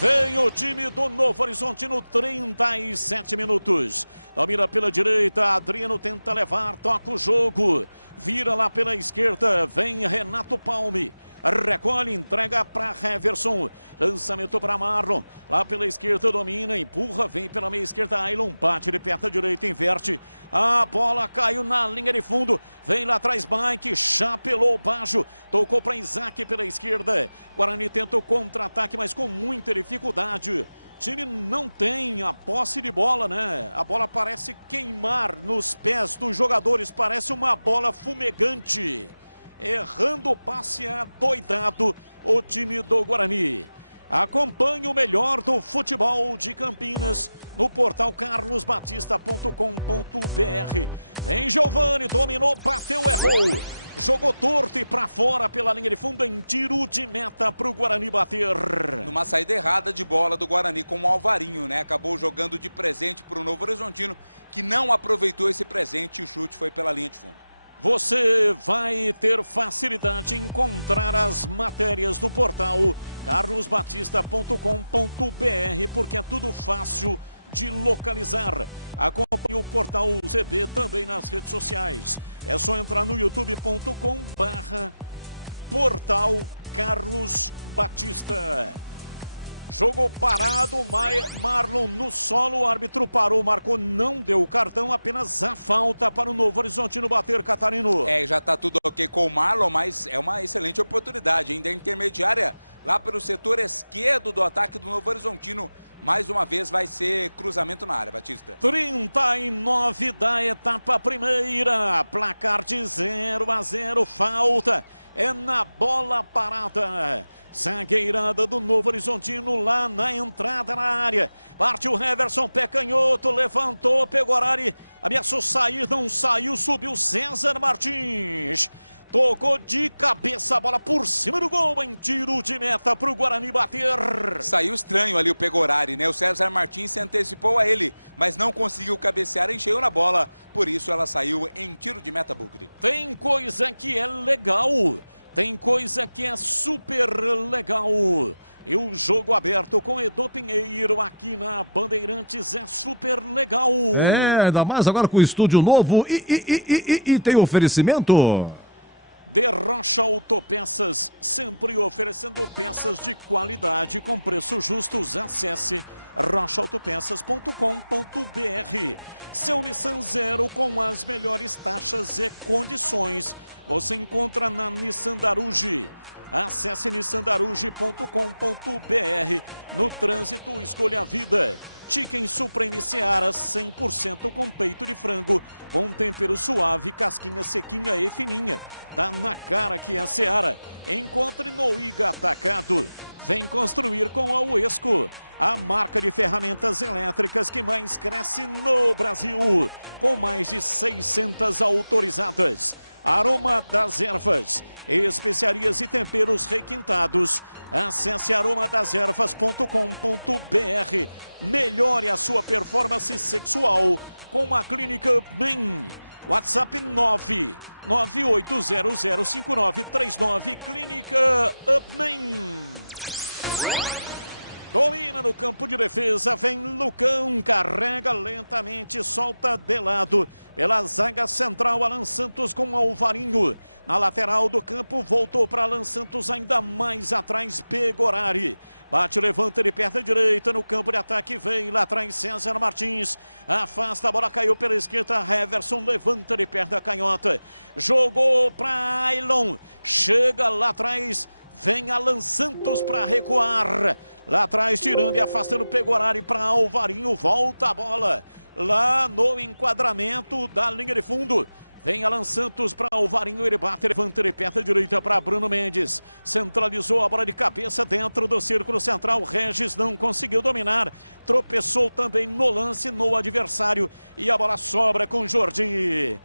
Vem o time do Novo Horizontino, 37 minutos. Domina pela direita, Adriano tenta levar, toca o jogo. Vira lá pela esquerda, vem Renato Palme. Recolhe, entrega para Heverson. Lançamento para Marlon. Lá pela esquerda domina, empurra, vem pela meia esquerda. Ailon bate de perto à direita, inverte. A bola caiu na linha de fundo. Vem lá atrás Mike, chapelou o Bajo. Tocou para Isaac pela esquerda. Guarani tenta o contra-ataque, mas com muita dificuldade. O time não tem a posse de bola, né? A bola parece queimar nos pés dos jogadores. Parece uma bola fumegante. Errando o passe adoidado o time do Guarani. Acompanhe o melhor do futebol de Campinas no portal carlosbatista.com.br. Vem Giovani, dominou, bateu, errou. Jogou torto e para fora pela linha de fundo em tiro de meta para o Guarani bater. Numa saída errada de bola do Guarani com o Alvarinho, né? Acabou jogando de presente para o Novo Horizontino, que não aproveitou esse presente e o chute foi pela linha de fundo. Você vai ter facilidade em encontrar as matérias no portal carlosbatista.com.br, porque é tudo fácil de localizar. Acompanhe o portal CB também nas redes sociais. É só entrar no youtube.com/portal Carlos Batista. Jogo parado, Marlon no solo, o árbitro parou, marcou, não deu o cartão, apenas a falta para o Novo Horizontino bater, Catarino. Já tá tudo ok com o Marlon, mas é uma excelente oportunidade, ainda intermediária, lá pelo setor esquerdo do ataque do Novo Horizontino. Mais uma vez vai ser cruzamento na área, Batista. 39 da etapa primeira, placar de 0-0, falta é na bola parada. Zagueirada do Novo Horizontino lá na entrada na área. Partiu o Heverson, pé canhoto, levantou, pegou horário, ameaçou sair, não saiu, subiu César Martins. Tocou de cabeça a bola por cima do gol em tiro de meta para o Guarani bater. Saiu estranho ali o Pegorari, né? O César Martins se antecipou a ele, mas não conseguiu cabecear, encheu na bola. Por isso ela saiu em tiro de meta, Bugre. Tem coisa que é legal, tem coisa que é super legal. E o jogo aberto com Edu Pinheiro aqui na Bandeirantes é super legal. Ainda mais agora com o estúdio novo e tem oferecimento. De Rocha Autopeças, sempre oferecendo peças de qualidade com preços justos. Acesse rochaautopeças.com.br. Seu Nissan Zero com as melhores taxas e condições você encontra na Nissan Daruge. Acesse nissandaruge.com.br. No trânsito, escolha a vida. Chicken Supreme Seara 100% com peito de frango, com tempero suave, casquinha sequinha e fininha. Tá na cara que é a Seara. Encontre no Iga Atacado. Vem construir com a Uesco, a marca de ferramentas elétricas que mais cresce no Brasil, com mais de 600 autorizadas. Aroma das Ervas, especiarias e temperos requintados. Acesse aromadeservas.com.br. Melhore a sua performance sexual com a Clínica UpMen. WhatsApp 998005939. Clínica UpMen. Domina no campo de defesa, vem Lucão, carrega lentamente, solta de lado. Pela zaga central, Alan Santos com Alvarinho. Na lateral do campo, voltou para Alan Santos, ainda mais atrás, Pegorari. Bate, levanta de perna direita no campo de ataque, vem lá atrás César Martins. Afasta, a bola caiu pela esquerda, Heverson levanta de perna canhota. Jogou para Ailon, chega lá atrás. Vem Alan Santos para recuar. Lá atrás, tirando e afastando o Pegorari para Alvarinho. Volta a bola lá no enquadramento da linha de fundo. Vem Alan Santos para Alvarinho. Ele bate, levanta de perna direita para Bruno Mendes. Centralizou a bola de cabeça dentro do círculo central. Regis não conseguiu dominar. Tropeçou também no lance no adversário. E a bola sobra com Jordi.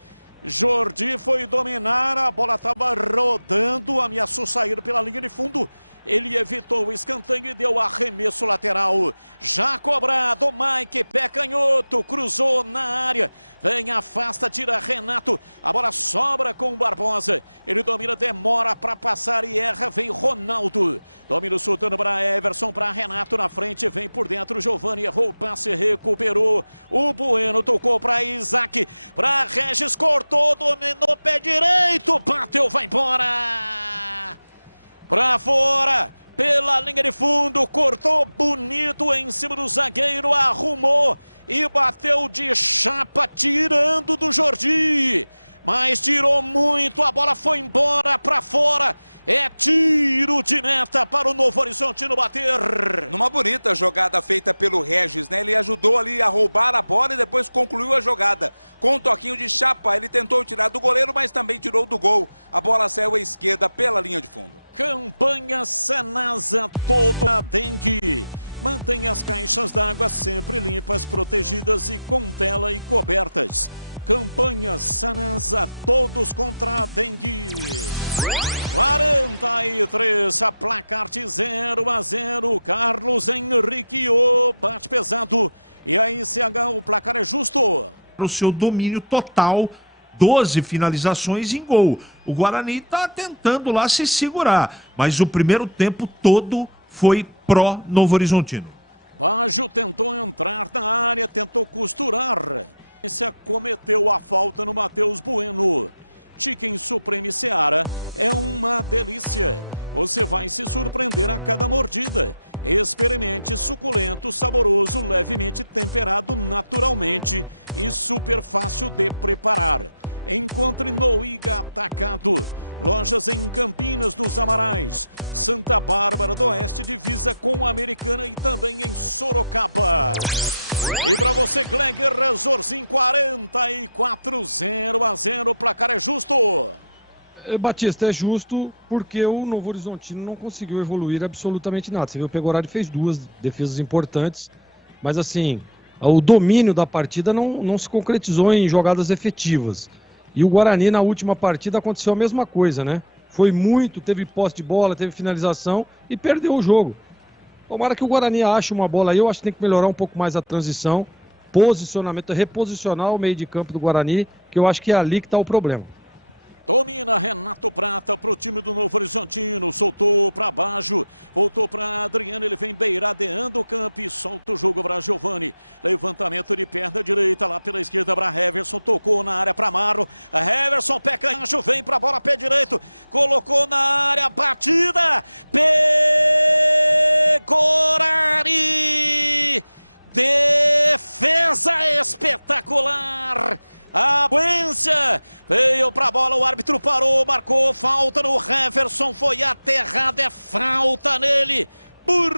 Jordi foi dominar, a bola estava rodando, ameaçou sair pela linha de fundo. Ele evitou o escanteio e deu arremesso lateral. Já cobrado, Mike, pé canhoto, cruzou na área. Vem, afasta, tira Renato. A bola sobra com o Barbosa. Ele domina, demora para passar e erra. Vem Ronaldo. Domina soltando para Everson, para Renato na frente. Vem por dentro, Giovani errou o passe, recuperou. O Bueno tocou para Isaac. Para Regis, cortou, dominou, pé direito. Bateu, vai embora. Pra fora, pela linha de fundo, cortou bonito em cima do zagueiro, arrumou e bateu de chapa, tirando do Jordi. Mas tirou muito, a bola foi embora pra fora. É tiro de meta para o Novo Horizontino bater. Numa bonita jogada feita pelo Regis, né? Ele ajudou ali a roubar a bola e depois concluiu a jogada. Com um toquinho de chapa, ele tentou tirar do goleiro, mas também tirou do gol. A bola saiu à esquerda pela linha de fundo. Campanha Sanasa toda dengue. Mantenha as caixas d'água sempre limpas, protegidas e com tela e cobertas. Campanha Sanasa, todos contra a dengue. 43, a placar de 0-0. Carlos Henrique, bate pesado. E aí, CH, o placar é justo. O seu domínio total, 12 finalizações em gol. O Guarani está tentando lá se segurar, mas o primeiro tempo todo foi pró Novo Horizontino. Baggio tentou entrar na área, tentou costurar. Cometeu a falta no Matheus Bueno. Chicken Supreme Seara é uma delícia. Você vai se surpreender a cada mordida. Experimente, suculento, saboroso, levemente temperado naturalmente e super fácil de preparar. Encontre no Iga Atacado. Lojas em Campinas dos Amarais, Santa Bárbara do Oeste, divisa com a Americana e também em Sorocaba. E para você, Gleger Resorzinho, 44, 0-0, o placar é justo. Batista, é justo porque o Novo Horizontino não conseguiu evoluir absolutamente nada. Você viu, o Pegorari fez 2 defesas importantes, mas assim, o domínio da partida não se concretizou em jogadas efetivas. E o Guarani na última partida aconteceu a mesma coisa, né? Foi muito, teve posse de bola, teve finalização e perdeu o jogo. Tomara que o Guarani ache uma bola aí, eu acho que tem que melhorar um pouco mais a transição, posicionamento, reposicionar o meio de campo do Guarani, que eu acho que é ali que está o problema. Domina Renato Prata para o time do Novo Horizontino, soltou para baixo, voltou para Adriano, ele vem beiradeando o campo e solta o jogo para Giovani. Levantamento de perna direita lá pela esquerda para Heverson, tocou na área para Marro. Heverson, pé canhoto, vem para a bola, pé direito, colocou na área, batida, Pegorari, defesa espetacular. A sequência veio pra bola, o árbitro parou, marcou falta no Heverson, foi aterrado, é falta nele. Por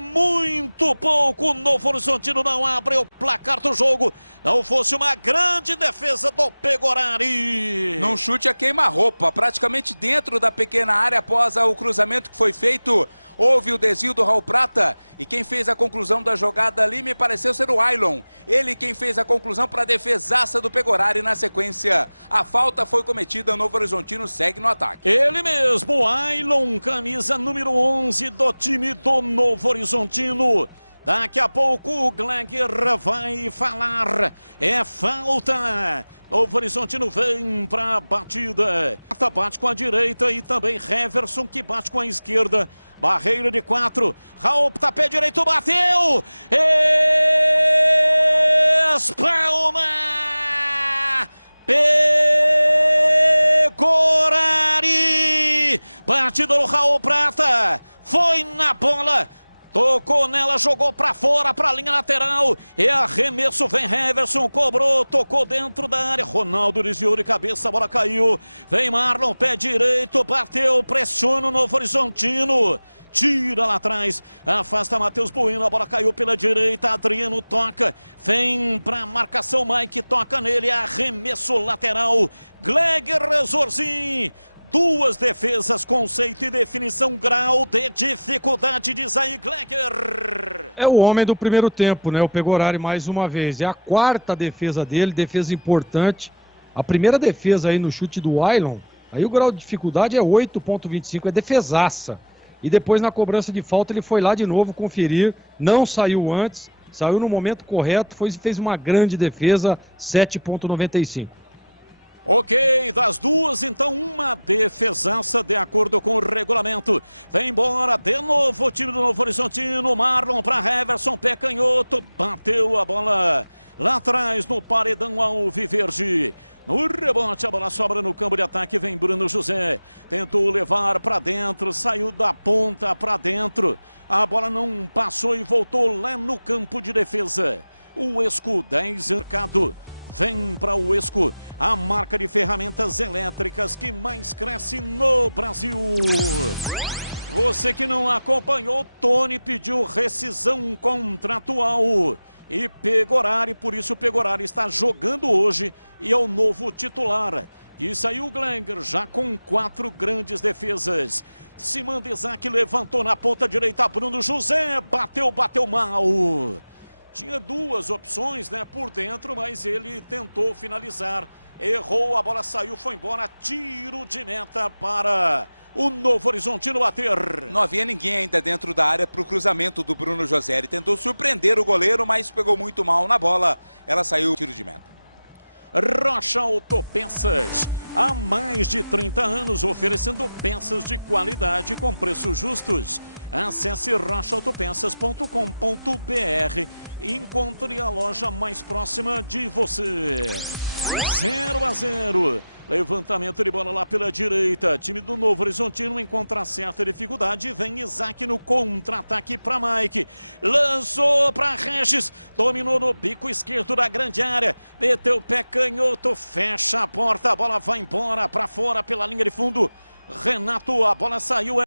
muito pouco, o Novo Horizontino não abre o placar do jogo. Não fosse uma grande defesa do Pegorari. Num chute a queima-roupa, praticamente dentro da pequena área após o cruzamento que foi feito. Houve o desvio do Raul Prata e quem fez a conclusão da jogada ali me pareceu ser o Ailon. Ele quem fez a conclusão para a defesaça do Pegorari na sequência. A falta foi cometida, o Novo Horizontino segue no ataque. Ele mesmo, Ailon, camisa número 11 do time do Novo Horizontino. Daqui a pouco o Gleger vai falar. É falta. Novo Horizontino vem para a batida. Bate com a direita e também Heverson que bate com a esquerda. Barreira de 4. Raul, tá pé direito, bateu. Espalma. Pegorari. Batida do Raul Prata. Foi na bola. Tocou nela, jogou pra fora, pra linha lateral. E arremesso, vem Heverson, cobrou, tocou dentro da área. Ronaldo desviou de cabeça, a bola caiu. Vem Marlon, pé direito, bateu, pressiona o Novo Horizontino. Tira lá atrás, afasta Matheus Bueno, a bola caiu pela direita, Adriano toca, vem pra marcação, Mike toca nele, arremesso lateral. Gleger Zorzin. Duas defesas, conceito e definição, grau de dificuldade de Zayn Gleger. É o homem do primeiro tempo, né? O Pegorari mais uma vez. É a quarta defesa dele, defesa importante. A primeira defesa aí no chute do Ailon, aí o grau de dificuldade é 8,25, é defesaça. E depois na cobrança de falta ele foi lá de novo conferir, não saiu antes, saiu no momento correto, fez uma grande defesa, 7,95. Ok, das duas, então uma defesaça de acordo com o regulamento. Vem embora de novo o time do Novo Horizontino. Marlon para Heverson, pé canhoto, bateu a bola lá atrás no paredão alviverde. No rebote, a bola sobra no campo de ataque, vem Bruno José. Tentou levar para dentro, saiu da ponta para dentro. A bola não passou e voltou lá no campo de defesa. O Esco 10 marcado. Vem para o Esco, a marca de ferramentas elétricas que mais cresce no Brasil. Você que não acompanhou, Tony pediu rescisão contratual. E Pegorari, por isso Pegorari está jogando hoje e é o novo titular. E saiu o Gleger já com 4 grandes defesas. Simão Isaac levantou na ponta direita, Bruno José bateu mal. Tinha duas opções, né, por dentro, mas ele tentou finalizar. Errou, a bola saiu, foi embora. Tiro de meta para o Novo Horizontino bater. Não havia ninguém ainda dentro da área para o cruzamento do Bruno José. Ele tentou surpreender o goleiro, mas pegou muito mal na bola. Ela saiu, tiro de meta. Rocha Autopeças, há mais de 30 anos oferecendo peças de qualidade com preços justos. Acesse rochaautopeças.com.br e encontre a loja mais próxima de você. 0-0. Levantamento de bola lá pela direita. Time do Novo Horizontino encontra certa dificuldade. Vem Isaac no contra-ataque para Mike. Lançou para Regis. Dominou no bico esquerdo da grande área. Meteu o pé canhoto. Fecha a porta. A bola vai embora para fora pela linha de fundo. Renato, a bola saiu.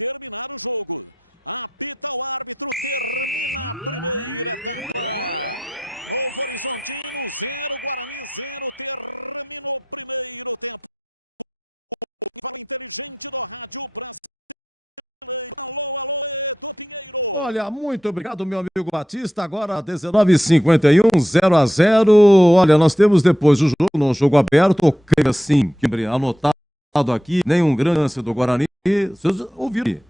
terminar o jogo. Apita o árbitro, termina a primeira etapa. Novo Horizontino 0, Guarani 0, terminou o primeiro tempo. Fala inteligente do rádio brasileiro. Alô, alô, Edu Pinheiro. Olha, muito obrigado, meu amigo Batista. Agora 19h51, 0-0. Olha, nós temos depois do jogo, no jogo aberto, o creio assim, que anotado aqui, nenhum grande lance do Guarani. Vocês ouviram?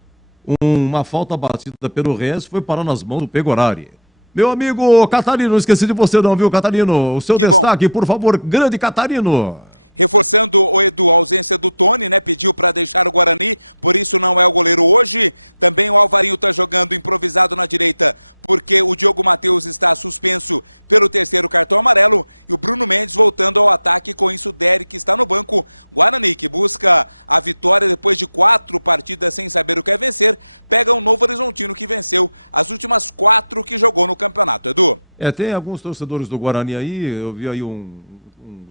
Uma falta batida pelo Rez foi parar nas mãos do Pegorari. Meu amigo Catarino, não esqueci de você não, viu, Catarino? O seu destaque, por favor, grande Catarino. Reforçando o Edu, a ausência do Tony, né? Pediu para deixar o Guarani, por isso não é o goleiro hoje. Também o Alvarinho está jogando improvisado na direita, porque o Diogo Matheus está suspenso pelo 3º cartão amarelo. E o Bruno Mendes voltando ao ataque, com isso o Derek está no banco. Guarani, que busca a vitória depois de 4 partidas sem saber o que é vencer, pega um Novo Horizontino que venceu as últimas 4 que jogou no campeonato, Edu. Tem alguns torcedores do Guarani aí, eu vi aí um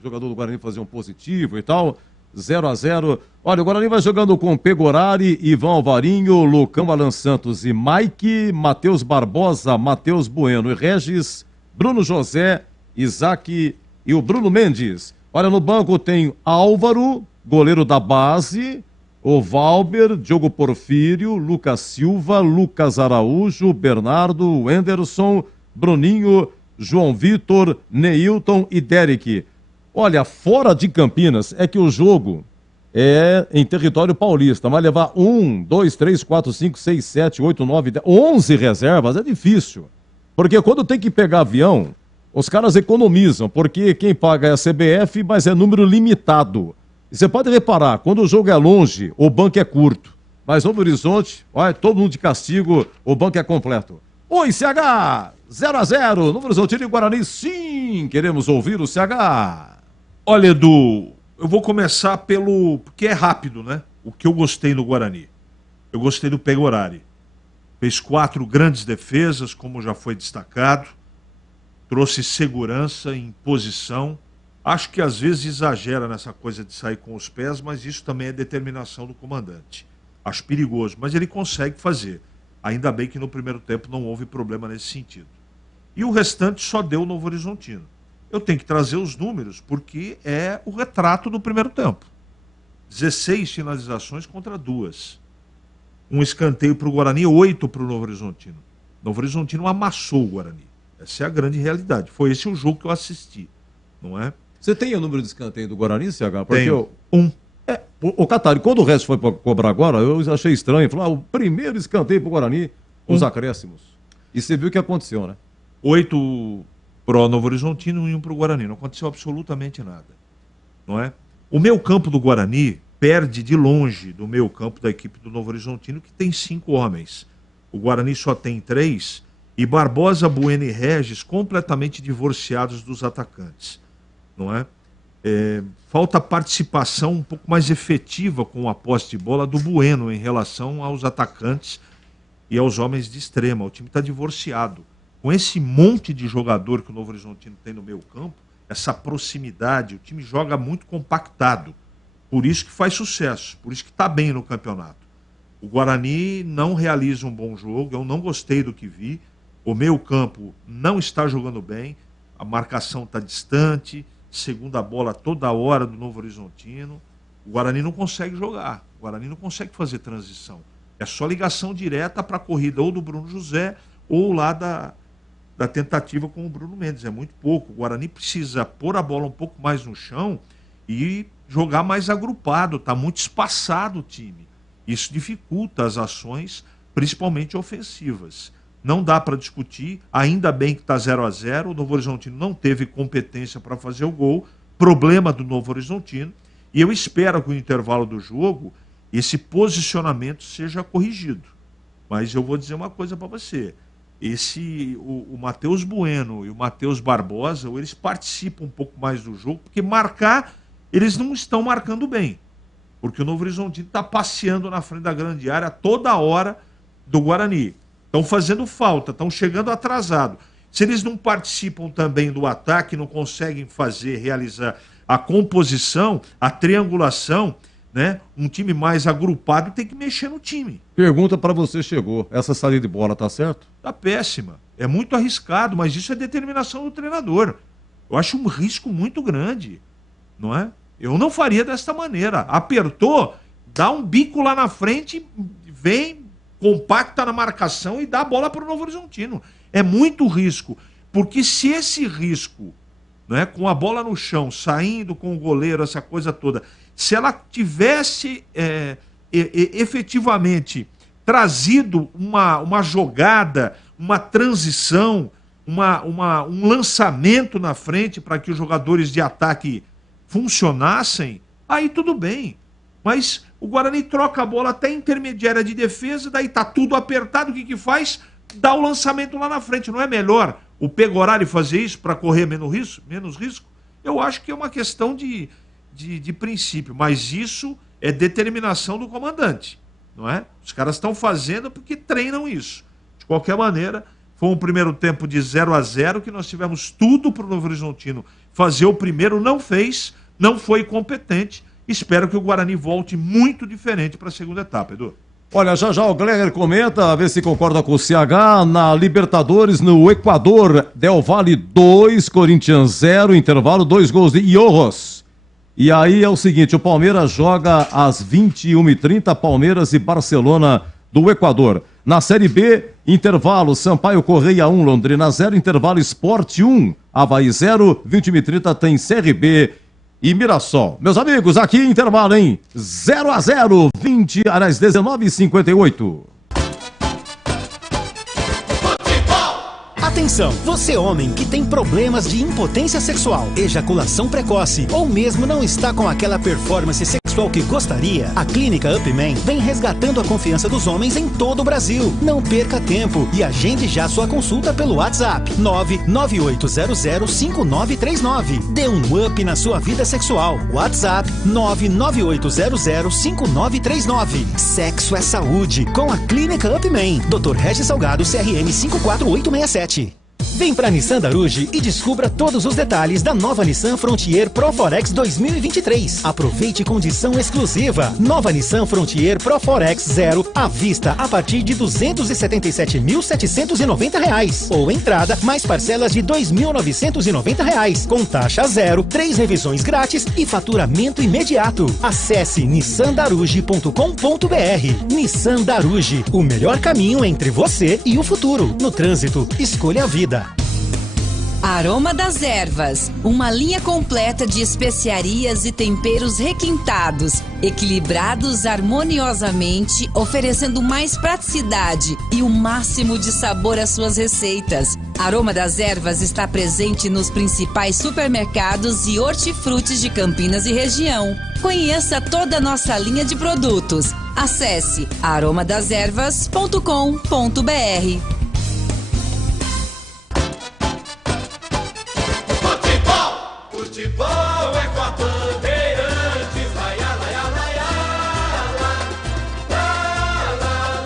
jogador do Guarani fazer um positivo e tal, 0-0. Olha, o Guarani vai jogando com Pegorari, Ivan Alvarinho, Lucão Alan Santos e Mike, Matheus Barbosa, Matheus Bueno e Regis, Bruno José, Isaac e o Bruno Mendes. Olha, no banco tem Álvaro, goleiro da base, o Valber, Diogo Porfírio, Lucas Silva, Lucas Araújo, Bernardo, Wenderson, Bruninho, João Vitor, Neilton e Derek. Olha, fora de Campinas é que o jogo é em território paulista, vai levar 1, 2, 3, 4, 5, 6, 7, 8, 9, 10, 11 reservas, é difícil. Porque quando tem que pegar avião, os caras economizam, porque quem paga é a CBF, mas é número limitado. E você pode reparar, quando o jogo é longe, o banco é curto. Mas Novo Horizonte, olha, todo mundo de castigo, o banco é completo. Oi, CH! 0-0, Novo Horizontino e Guarani, sim! Queremos ouvir o CH. Olha, Edu, eu vou começar porque é rápido, né? O que eu gostei no Guarani. Eu gostei do Pegorari. Fez 4 grandes defesas, como já foi destacado. Trouxe segurança em posição. Acho que às vezes exagera nessa coisa de sair com os pés, mas isso também é determinação do comandante. Acho perigoso, mas ele consegue fazer. Ainda bem que no primeiro tempo não houve problema nesse sentido. E o restante só deu o Novo Horizontino. Eu tenho que trazer os números, porque é o retrato do primeiro tempo. 16 finalizações contra 2. Um escanteio para o Guarani, 8 para o Novo Horizontino. Novo Horizontino amassou o Guarani. Essa é a grande realidade. Foi esse o jogo que eu assisti, não é? Você tem o número de escanteio do Guarani, CH? Porque tenho. 1. O Catarino, quando o resto foi para cobrar agora, eu achei estranho. Falou, o primeiro escanteio para o Guarani, os acréscimos. E você viu o que aconteceu, né? 8 para o Novo Horizontino e 1 para o Guarani. Não aconteceu absolutamente nada, não é? O meio campo do Guarani perde de longe do meio campo da equipe do Novo Horizontino, que tem 5 homens. O Guarani só tem 3, e Barbosa, Bueno e Regis completamente divorciados dos atacantes, não é? Falta participação um pouco mais efetiva com a posse de bola do Bueno em relação aos atacantes e aos homens de extrema. O time está divorciado. Com esse monte de jogador que o Novo Horizontino tem no meio campo, essa proximidade, o time joga muito compactado. Por isso que faz sucesso, por isso que está bem no campeonato. O Guarani não realiza um bom jogo, eu não gostei do que vi. O meio campo não está jogando bem, a marcação está distante, segunda bola toda hora do Novo Horizontino. O Guarani não consegue jogar, o Guarani não consegue fazer transição. É só ligação direta para a corrida ou do Bruno José ou lá da tentativa com o Bruno Mendes. É muito pouco. O Guarani precisa pôr a bola um pouco mais no chão e jogar mais agrupado. Está muito espaçado o time. Isso dificulta as ações, principalmente ofensivas. Não dá para discutir, ainda bem que está 0-0, o Novo Horizontino não teve competência para fazer o gol, problema do Novo Horizontino, e eu espero que no intervalo do jogo esse posicionamento seja corrigido. Mas eu vou dizer uma coisa para você, o Matheus Bueno e o Matheus Barbosa, eles participam um pouco mais do jogo, porque marcar, eles não estão marcando bem, porque o Novo Horizontino está passeando na frente da grande área toda hora do Guarani. Estão fazendo falta, estão chegando atrasado. Se eles não participam também do ataque, não conseguem realizar a composição, a triangulação, né? Um time mais agrupado tem que mexer no time. Pergunta para você, chegou. Essa saída de bola tá certo? Tá péssima. É muito arriscado, mas isso é determinação do treinador. Eu acho um risco muito grande, não é? Eu não faria desta maneira. Apertou, dá um bico lá na frente, vem, compacta na marcação e dá a bola para o Novo Horizontino. É muito risco, porque se esse risco, né, com a bola no chão, saindo com o goleiro, essa coisa toda, se ela tivesse efetivamente trazido uma jogada, uma transição, um lançamento na frente para que os jogadores de ataque funcionassem, aí tudo bem. Mas o Guarani troca a bola até intermediária de defesa, daí tá tudo apertado, o que faz? Dá o lançamento lá na frente. Não é melhor o Pegorari fazer isso para correr menos risco? Eu acho que é uma questão de princípio, mas isso é determinação do comandante, não é? Os caras estão fazendo porque treinam isso. De qualquer maneira, foi um primeiro tempo de 0-0 que nós tivemos tudo para o Novo Horizontino fazer o primeiro, não fez, não foi competente. Espero que o Guarani volte muito diferente para a segunda etapa, Edu. Olha, já o Gleger comenta, vê se concorda com o CH, na Libertadores, no Equador, Del Valle 2, Corinthians 0, intervalo, 2 gols de Iorros. E aí é o seguinte, o Palmeiras joga às 21h30, Palmeiras e Barcelona do Equador. Na Série B, intervalo, Sampaio Correia 1, Londrina 0, intervalo Sport 1, Avaí 0, 21h30 tem CRB e Mirassol. Meus amigos, aqui intervalo, hein? 0-0, 19h58. Atenção, você homem que tem problemas de impotência sexual, ejaculação precoce ou mesmo não está com aquela performance sexual que gostaria, a Clínica Upman vem resgatando a confiança dos homens em todo o Brasil. Não perca tempo e agende já sua consulta pelo WhatsApp 998005939. Dê um up na sua vida sexual. WhatsApp 998005939. Sexo é saúde com a Clínica Upman. Dr. Regis Salgado, CRM 54867. Vem pra Nissan Daruge e descubra todos os detalhes da nova Nissan Frontier Pro Forex 2023. Aproveite condição exclusiva. Nova Nissan Frontier Pro Forex 0 à vista a partir de R$ 277.790 ou entrada mais parcelas de R$ 2.990 com taxa zero, 3 revisões grátis e faturamento imediato. Acesse nissandaruge.com.br. Nissan Daruge, o melhor caminho entre você e o futuro. No trânsito, escolha a vida. Aroma das Ervas, uma linha completa de especiarias e temperos requintados, equilibrados harmoniosamente, oferecendo mais praticidade e o máximo de sabor às suas receitas. Aroma das Ervas está presente nos principais supermercados e hortifrutis de Campinas e região. Conheça toda a nossa linha de produtos. Acesse aromadeservas.com.br. Futebol é com a Bandeirantes, laia, laia, laia,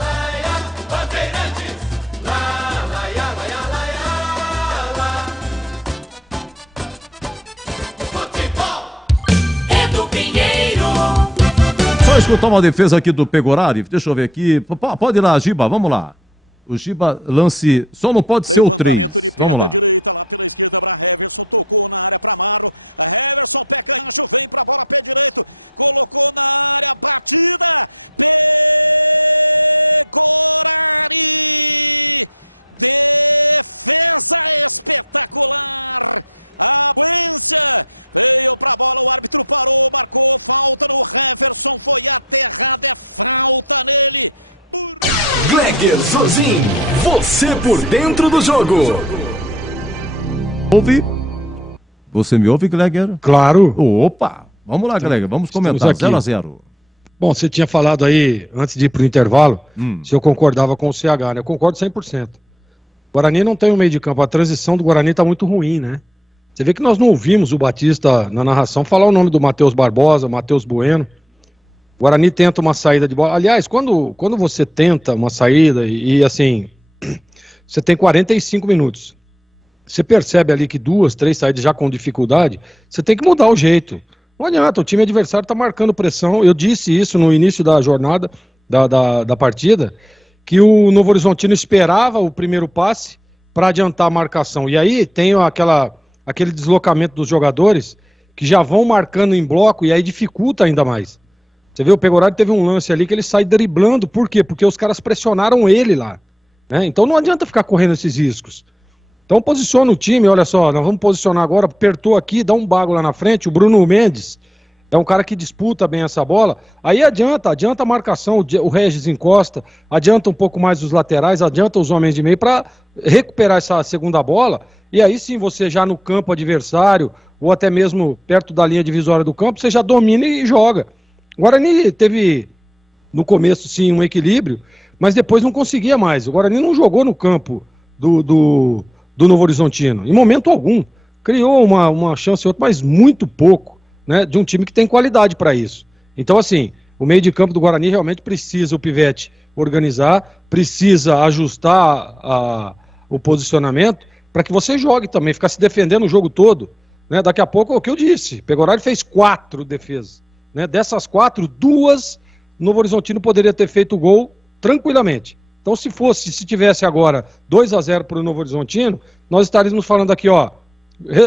laia, Bandeirantes, laia, laia, laia, futebol é do Pinheiro. Só escutar uma defesa aqui do Pegorari, deixa eu ver aqui, pode ir lá, Giba, vamos lá. O Giba lance, só não pode ser o 3. Levantamento de perna direita lá pela esquerda para Heverson, tocou na área para Amaro. Heverson, pé canhoto, vem para a bola, pé direito, colocou na área, batida, Pegorari, defesa espetacular. A Buência veio pra bola, o árbitro parou, marcou falta no Heverson, foi aterrado, é falta nele. Gleger Zorzinho, você por dentro do jogo. Ouve? Você me ouve, Gleger? Claro. Opa, vamos lá, Gleger, vamos comentar, 0-0. Bom, você tinha falado aí, antes de ir pro intervalo, se eu concordava com o CH, né? Eu concordo 100%. O Guarani não tem um meio de campo, a transição do Guarani tá muito ruim, né? Você vê que nós não ouvimos o Batista na narração falar o nome do Matheus Barbosa, Matheus Bueno. O Guarani tenta uma saída de bola. Aliás, quando você tenta uma saída e assim, você tem 45 minutos, você percebe ali que 2, 3 saídas já com dificuldade, você tem que mudar o jeito. Não adianta, o time adversário está marcando pressão. Eu disse isso no início da jornada, da partida, que o Novo Horizontino esperava o primeiro passe para adiantar a marcação. E aí tem aquele deslocamento dos jogadores que já vão marcando em bloco e aí dificulta ainda mais. Você vê, o Pegoraro teve um lance ali que ele sai driblando. Por quê? Porque os caras pressionaram ele lá. Né? Então não adianta ficar correndo esses riscos. Então posiciona o time, olha só, nós vamos posicionar agora, apertou aqui, dá um bago lá na frente, o Bruno Mendes é um cara que disputa bem essa bola, aí adianta a marcação, o Regis encosta, adianta um pouco mais os laterais, adianta os homens de meio para recuperar essa segunda bola, e aí sim você já no campo adversário, ou até mesmo perto da linha divisória do campo, você já domina e joga. O Guarani teve, no começo sim, um equilíbrio, mas depois não conseguia mais. O Guarani não jogou no campo do Novo Horizontino, em momento algum. Criou uma chance ou outra, mas muito pouco, né, de um time que tem qualidade para isso. Então, assim, o meio de campo do Guarani realmente precisa, o Pivete, organizar, precisa ajustar o posicionamento para que você jogue também, ficar se defendendo o jogo todo. Né? Daqui a pouco, é o que eu disse, Pegoraro fez 4 defesas. Né? Dessas 4, 2, Novo Horizontino poderia ter feito o gol tranquilamente. Então, se tivesse agora 2-0 para o Novo Horizontino, nós estaríamos falando aqui, ó,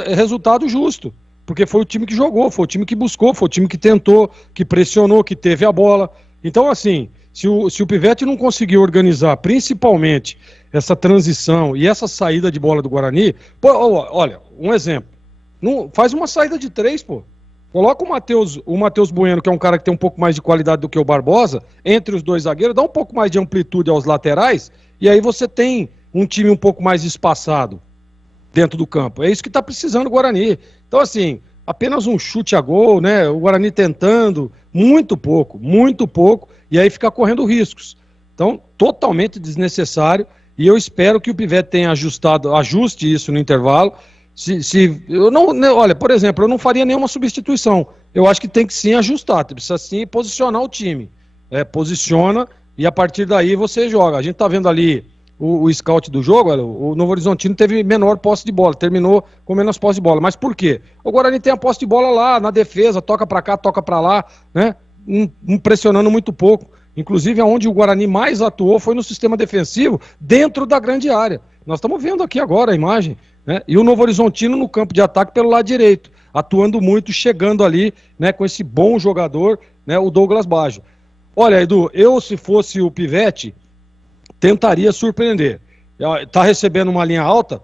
resultado justo, porque foi o time que jogou, foi o time que buscou, foi o time que tentou, que pressionou, que teve a bola. Então, assim, se o Pivete não conseguiu organizar, principalmente, essa transição e essa saída de bola do Guarani, pô, olha, um exemplo, faz uma saída de 3, pô. Coloca o Matheus Bueno, que é um cara que tem um pouco mais de qualidade do que o Barbosa, entre os dois zagueiros, dá um pouco mais de amplitude aos laterais, e aí você tem um time um pouco mais espaçado dentro do campo. É isso que está precisando o Guarani. Então, assim, apenas um chute a gol, né? O Guarani tentando, muito pouco, e aí fica correndo riscos. Então, totalmente desnecessário, e eu espero que o Pivete tenha ajuste isso no intervalo. Olha, por exemplo, eu não faria nenhuma substituição. Eu acho que tem que sim ajustar, precisa sim posicionar o time. Posiciona e a partir daí você joga. A gente tá vendo ali o scout do jogo, olha, o Novo Horizontino teve menor posse de bola, terminou com menos posse de bola. Mas por quê? O Guarani tem a posse de bola lá, na defesa, toca pra cá, toca pra lá, né? Pressionando muito pouco. Inclusive, aonde o Guarani mais atuou foi no sistema defensivo, dentro da grande área. Nós estamos vendo aqui agora a imagem, né? E o Novo Horizontino no campo de ataque pelo lado direito, atuando muito, chegando ali, né, com esse bom jogador, né, o Douglas Baggio. Olha, Edu, eu se fosse o Pivete, tentaria surpreender. Tá recebendo uma linha alta,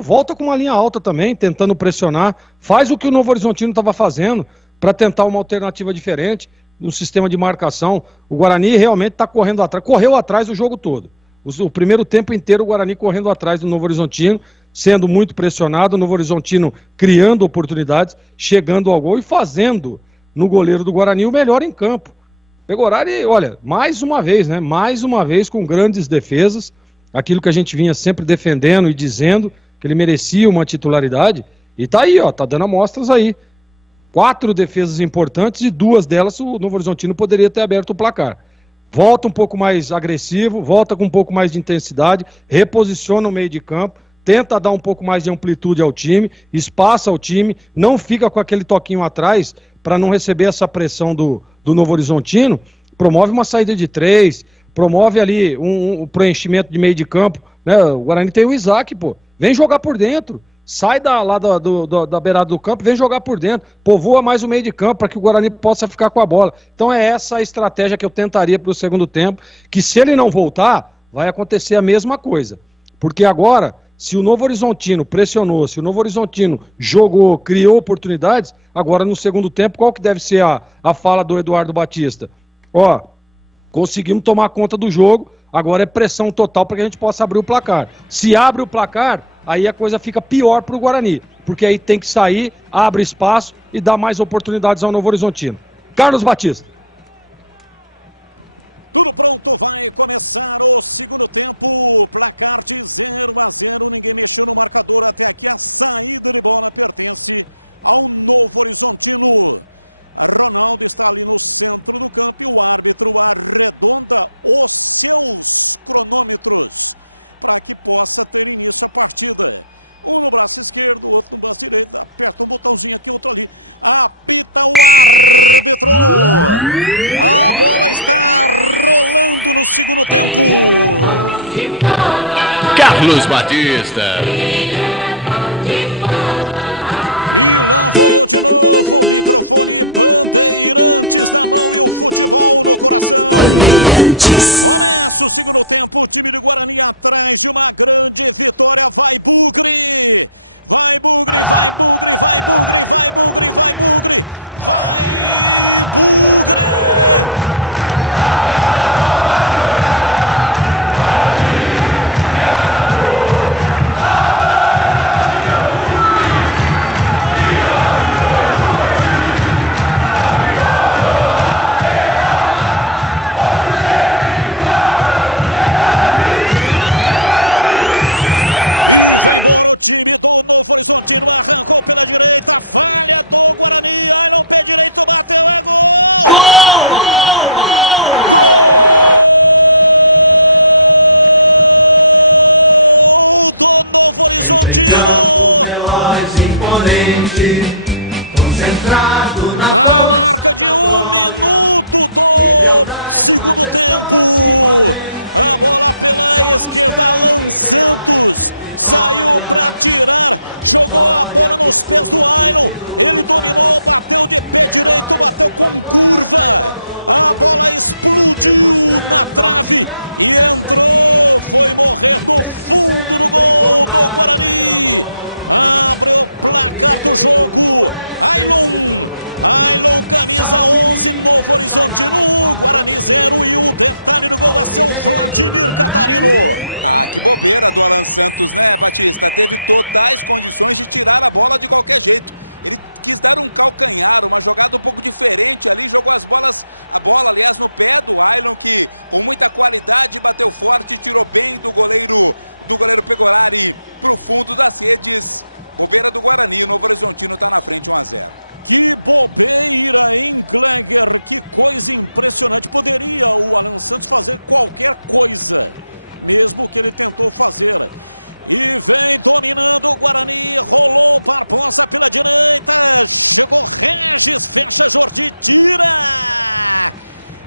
volta com uma linha alta também, tentando pressionar, faz o que o Novo Horizontino estava fazendo para tentar uma alternativa diferente no sistema de marcação. O Guarani realmente está correndo atrás, correu atrás o jogo todo. O primeiro tempo inteiro o Guarani correndo atrás do Novo Horizontino, sendo muito pressionado, o Novo Horizontino criando oportunidades, chegando ao gol e fazendo no goleiro do Guarani o melhor em campo. Pegorari, olha, mais uma vez com grandes defesas, aquilo que a gente vinha sempre defendendo e dizendo que ele merecia uma titularidade, e tá aí, ó, tá dando amostras aí. 4 defesas importantes e 2 delas o Novo Horizontino poderia ter aberto o placar. Volta um pouco mais agressivo, volta com um pouco mais de intensidade, reposiciona o meio de campo, tenta dar um pouco mais de amplitude ao time, espaça o time, não fica com aquele toquinho atrás para não receber essa pressão do Novo Horizontino, promove uma saída de 3, promove ali um preenchimento de meio de campo, né? O Guarani tem o Isaac, pô, vem jogar por dentro, sai lá da beirada do campo, vem jogar por dentro, povoa mais o meio de campo para que o Guarani possa ficar com a bola. Então é essa a estratégia que eu tentaria para o segundo tempo, que se ele não voltar, vai acontecer a mesma coisa. Porque agora, se o Novo Horizontino pressionou, se o Novo Horizontino jogou, criou oportunidades, agora no segundo tempo, qual que deve ser a fala do Eduardo Batista? Ó, conseguimos tomar conta do jogo, agora é pressão total para que a gente possa abrir o placar. Se abre o placar, aí a coisa fica pior para o Guarani, porque aí tem que sair, abre espaço e dá mais oportunidades ao Novo Horizontino. Carlos Batista. Tudo pronto, vai começar o segundo tempo, placar de 0-0, ninguém mexeu no marcador até aqui, a saída de bola pertence ao Novo Horizontino. Ronaldo está ali no centro do campo e o árbitro arredonda os seus cronômetros para que possa ter início a partida. Um no braço esquerdo, outro no braço direito. Aperta um botãozinho aqui, outro ali. Apita o árbitro. A bola está rolando no segundo tempo. Carlos Batista. E lá foi eu de novo, microfone Bandeirantes na mão e o futebol no coração. Começa o segundo tempo, o time do Guarani atrás de uma grande vitória. Vai Bugre! Vai Bugre, vai Bugre, vai Bugre, vai Bugre, vai Bugre! Vai Bugre! E vem embora o time do Novo Horizontino, arrancou pela direita, falha do Guarani, Ailon pé direito, bateu, é gol! Gol do Novo Horizontino! A marca de 1 minuto do segundo tempo. A bola pela esquerda, Alan Santos saiu para tirar, jogou a bola nos pés do Ailon, ele dominou, bateu de pé direito, bateu com curva, a bola explodiu na trave e entrou, foi morrer no fundo do gol do Guarani. Abre o placar do jogo, Ailon, camisa 11, Novo Horizontino 1, Guarani 0, e o detalhe do gol é seu Vladimir Catarino. Ah, que bobeira do Alan Santos, né, Batista? Teve totais condições de tirar a bola de qualquer jeito. Ele quis dar um calcanhar, uma jogada um pouco diferente ali, jogou a bola, aliás, no pé do Ailon, que com muita qualidade bateu forte, tirou bem do goleiro Pegorari pro fundo das redes. Bobeira do Guarani, o Novo Horizontino tá na frente 1-0. Que bobeira, hein, Gleger? Que coisa impressionante. Poderia o Alan Santos fazer qualquer coisa, mesmo que ele tentou fazer. E vem dominando o Guarani, rolou Barbosa pela direita, chegou Regis, fecha Jordi, tira!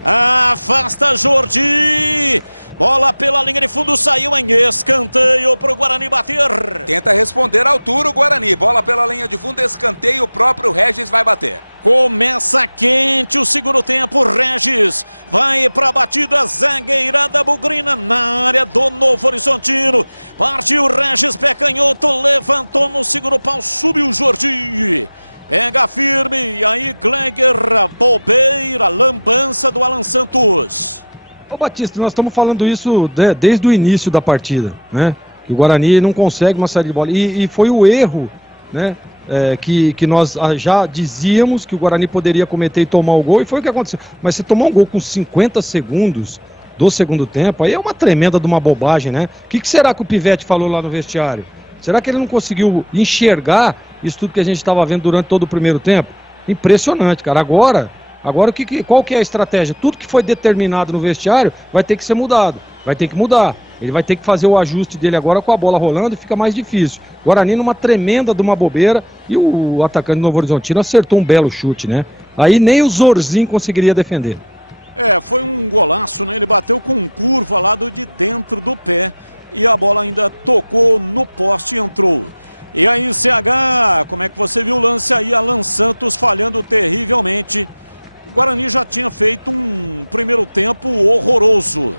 Afasta Jordi! Bola pela linha de fundo, saiu em escanteio para o Guarani bater. Tenta responder à altura o Guarani. Bola pela linha de fundo, escanteio, o próprio Regis vai bater. Começa quente o segundo tempo, Regis vai para a batida, zagueirada bugrina na área do Novo Horizontino. Partiu Regis, pé canhoto, levantou no segundo pau, subiu o Jordi. Pega firme, e aí Gleger, bobeira, lambança do Alan Santos. Ô Batista, nós estamos falando isso desde o início da partida, né? Que o Guarani não consegue uma saída de bola. E foi o erro, né? Que nós já dizíamos que o Guarani poderia cometer e tomar o gol, e foi o que aconteceu. Mas se tomar um gol com 50 segundos do segundo tempo, aí é uma tremenda de uma bobagem, né? O que será que o Pivete falou lá no vestiário? Será que ele não conseguiu enxergar isso tudo que a gente estava vendo durante todo o primeiro tempo? Impressionante, cara. Agora qual que é a estratégia? Tudo que foi determinado no vestiário vai ter que ser mudado, vai ter que mudar. Ele vai ter que fazer o ajuste dele agora com a bola rolando e fica mais difícil. Guarani numa tremenda de uma bobeira, e o atacante do Novo Horizontino acertou um belo chute, né? Aí nem o Zorzinho conseguiria defender. Foi um golaço, né? Ele bateu com curva lá de dentro do pé e a bola ainda tocou no poste e entrou. E aí, CH, como é que você viu o lance aí? Alan Santos falhando terrivelmente. O Guarani já tinha feito um primeiro tempo horroroso.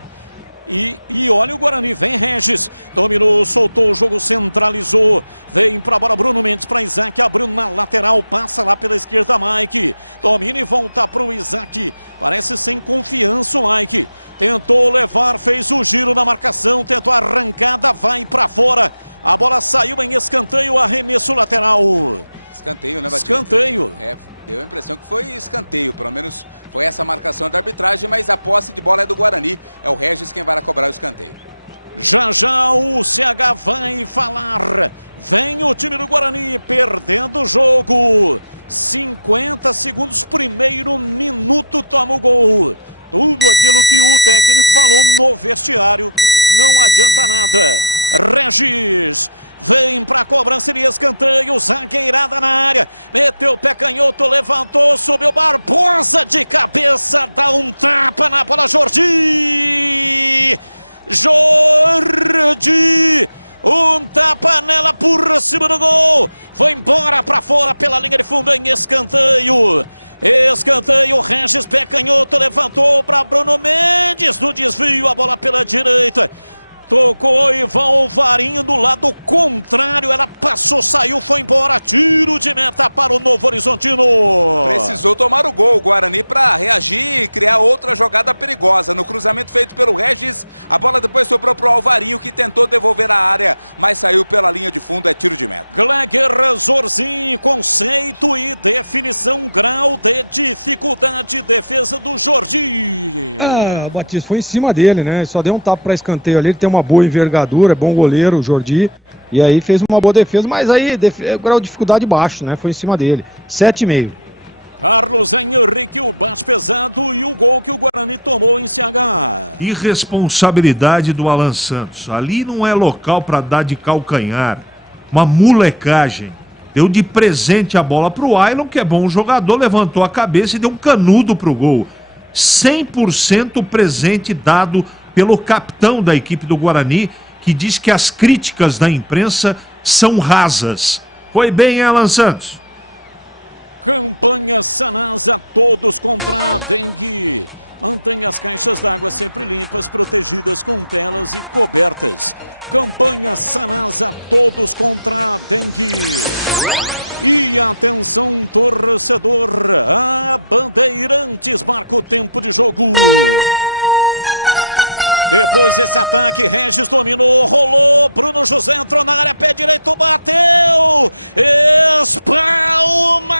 E olha o Guarani, vem Regis, dominou, soltou o jogo, centralizou, vem pra bola Bruno Mendes para Isaac, abriu na lateral, passa lá pela esquerda Mike, domina e volta pro Isaac, parece sem confiança o Mike, tentou levar, fez o giro na marcação, tentou a arrancada, vai pra fora, a bola saiu em escanteio, arremesso lateral. Escanteio, né, Batista? Escanteio. Deu a impressão que foi escanteio, pelo menos foi essa a marcação da arbitragem, mas a posse de bola é do Guarani, é o Regis quem vai cobrar o escanteio. Já o CH vai falar, vem o time do Guarani perdendo o jogo, 50 segundos, primeiro minuto, toma o gol. Tudo aquilo que o técnico falou no vestiário, não adianta nada. Regis Vem pra cobrança de escanteio, zagueirada na área. Meteu o pé canhoto, levantou, subiu Barbosa de cabeça, dá um tapa na bola, Jordi! Jordi! Um tapa nela por cima do gol. Foi embora pra fora pela linha de fundo em escanteio. Escanteio, Regis, pé canhoto, levantou para Bruno Mendes. No desvio, a bola pela direita. Tocou Ivan Alvarinho do lado contrário. Ela passou, saiu, foi embora. Tiro de meta para o Novo Horizontino. Precisou tomar o gol, o Guarani, para reagir e criar outra jogada perigosa. No cruzamento feito pelo Regis, a bola depois sobrou para o Alvarinho, que tentou devolver a área, mas saiu pela linha de fundo, é tiro de meta. Gleger Zorzinho, conceito e definição, grau de dificuldade, defesa do Jordi. O Batista foi em cima dele, né? Só deu um tapa para escanteio ali, ele tem uma boa envergadura, é bom goleiro, o Jordi, e aí fez uma boa defesa, mas aí grau de dificuldade baixo, né? Foi em cima dele, 7,5. Carlos Henrique, o bate pesado e o gol que o Guarani tomou em CH. Irresponsabilidade do Alan Santos. Ali não é local para dar de calcanhar. Uma molecagem. Deu de presente a bola pro Ailon, que é bom jogador, levantou a cabeça e deu um canudo pro gol. 100% presente dado pelo capitão da equipe do Guarani, que diz que as críticas da imprensa são rasas. Foi bem, Alan Santos. Campanha Sanasa, todos contra a dengue. Mantenha as caixas d'água sempre limpas, protegidas com telas e cobertas. Campanha Sanasa, todos contra a dengue. E atenção, torcedor, a Bandeirantes marca o tempo de jogo. Depois desse ataque, Regis dominou, rolou, Bruno José entrou na área, pé direito, bateu, espalma,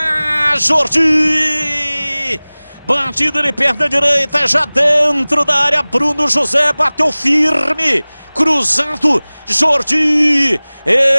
Jordi! Batida de perna direita, já dentro da área, Bruno José bateu firme, cruzado, Jordi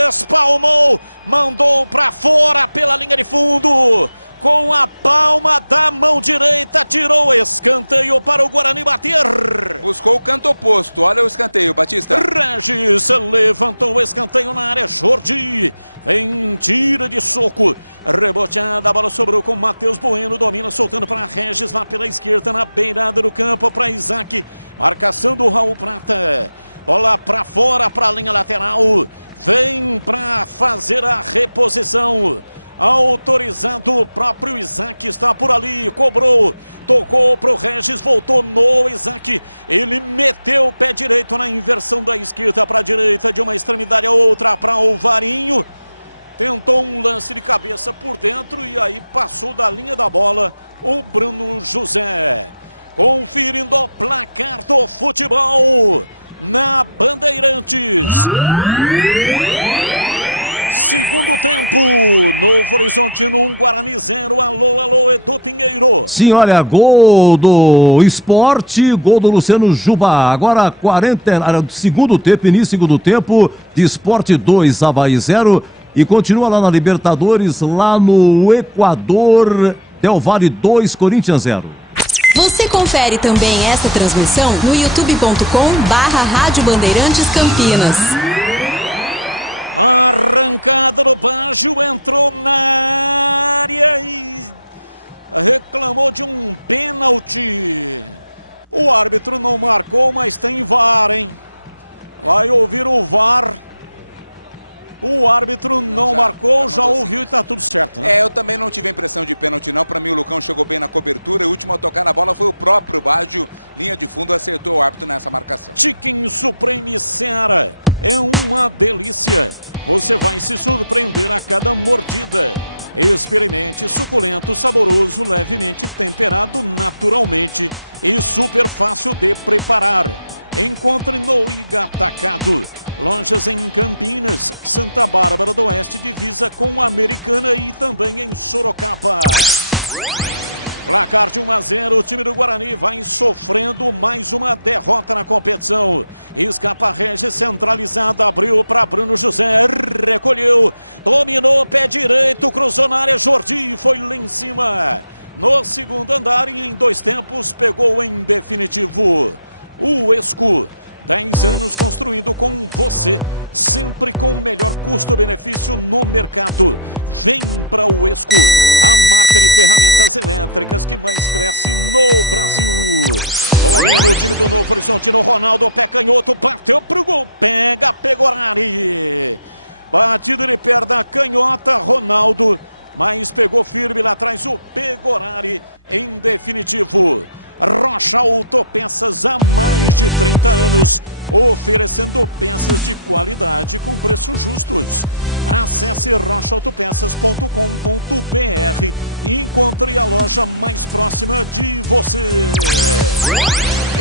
espalmou, mandou para fora pela linha de fundo. Com a palma da mão direita, tirou escanteio para o Guarani bater. Buscou o canto oposto, olha o escanteio, Batista. Regis levantou o escanteio na área, Jordi vem, tira de soco. Reboteada, a bola sobrou com Matheus Bueno, domina, soltando para Regis lá pela esquerda, na beirada do campo para Isaac. Marcação do Raul Prata. Bola para fora, para a linha lateral. Vem para fazer a reposição. Autorizado, o próprio Isaac está por ali, cobrou, tocou pro Regis, voltou no Isaac, ele meteu o pé direito na inversão da esquerda para a direita, de uma extremidade a outra para o Varinho, tentou um lance de cabeça por dentro e aí passou da linha da bola o Bruno José. Conferindo o placar do futebol na Bandeirantes. Segundo tempo, Novo Horizontino 1, Guarani 0. Alô, Edu Pinheiro. Sim, olha, gol do Sport, gol do Luciano Jubá. Agora segundo tempo, início segundo tempo, de Sport 2, Avaí 0. E continua lá na Libertadores, lá no Equador, Del Valle 2, Corinthians 0. Você confere também esta transmissão no youtube.com/Rádio Bandeirantes Campinas. Arrancada do Baggio, entrou na área e reclamou de um pênalti. O árbitro não marcou, mas tem VAR, hein? Vai ouvir o VAR. O árbitro não marcou, já ouviu e tá tudo certo, né? Eu também não tive a impressão de pênalti não. Pra mim o Lucão chegou bem na cobertura e o último a tocar na bola foi o próprio Baggio. Linha de fundo, acertou o árbitro nessa marcação. Chicken Supreme Seara é uma delícia. Você vai se surpreender a cada mordida. Experimente, suculento, saboroso, levemente temperado naturalmente e super fácil de preparar. Encontre no Igatacado. Lojas em Campinas, Santa Bárbara do Oeste, divisa com a Americana e também em Sorocaba. Placar de 1-0, o time do Guarani vai sofrendo mais uma derrota na competição. Escapa Regis, centralizada, abriu para Bruno José, recolheu, dominou, pé direito, cruzou na área, Jordi foi lá em cima. No segundo andar e em 2 tempos pegou em definitivo. O Esco 10 anos construindo com você, sempre com o melhor custo-benefício no mercado. Vem para o Esco, a marca de ferramentas elétricas que mais cresce no Brasil. Bolinha no time do Novo Horizontino, Ronaldo, pé canhoto, bateu pro gol, pega Pegorari. Batido, ele perde a canhota, Ronaldo, mas pegou firme lá atrás o Pegorari em definitivo. Rocha Autopeças há mais de 30 anos, oferecendo peças de qualidade com preços justos. Acesse rochaautopeças.com.br e encontre a loja mais próxima de você.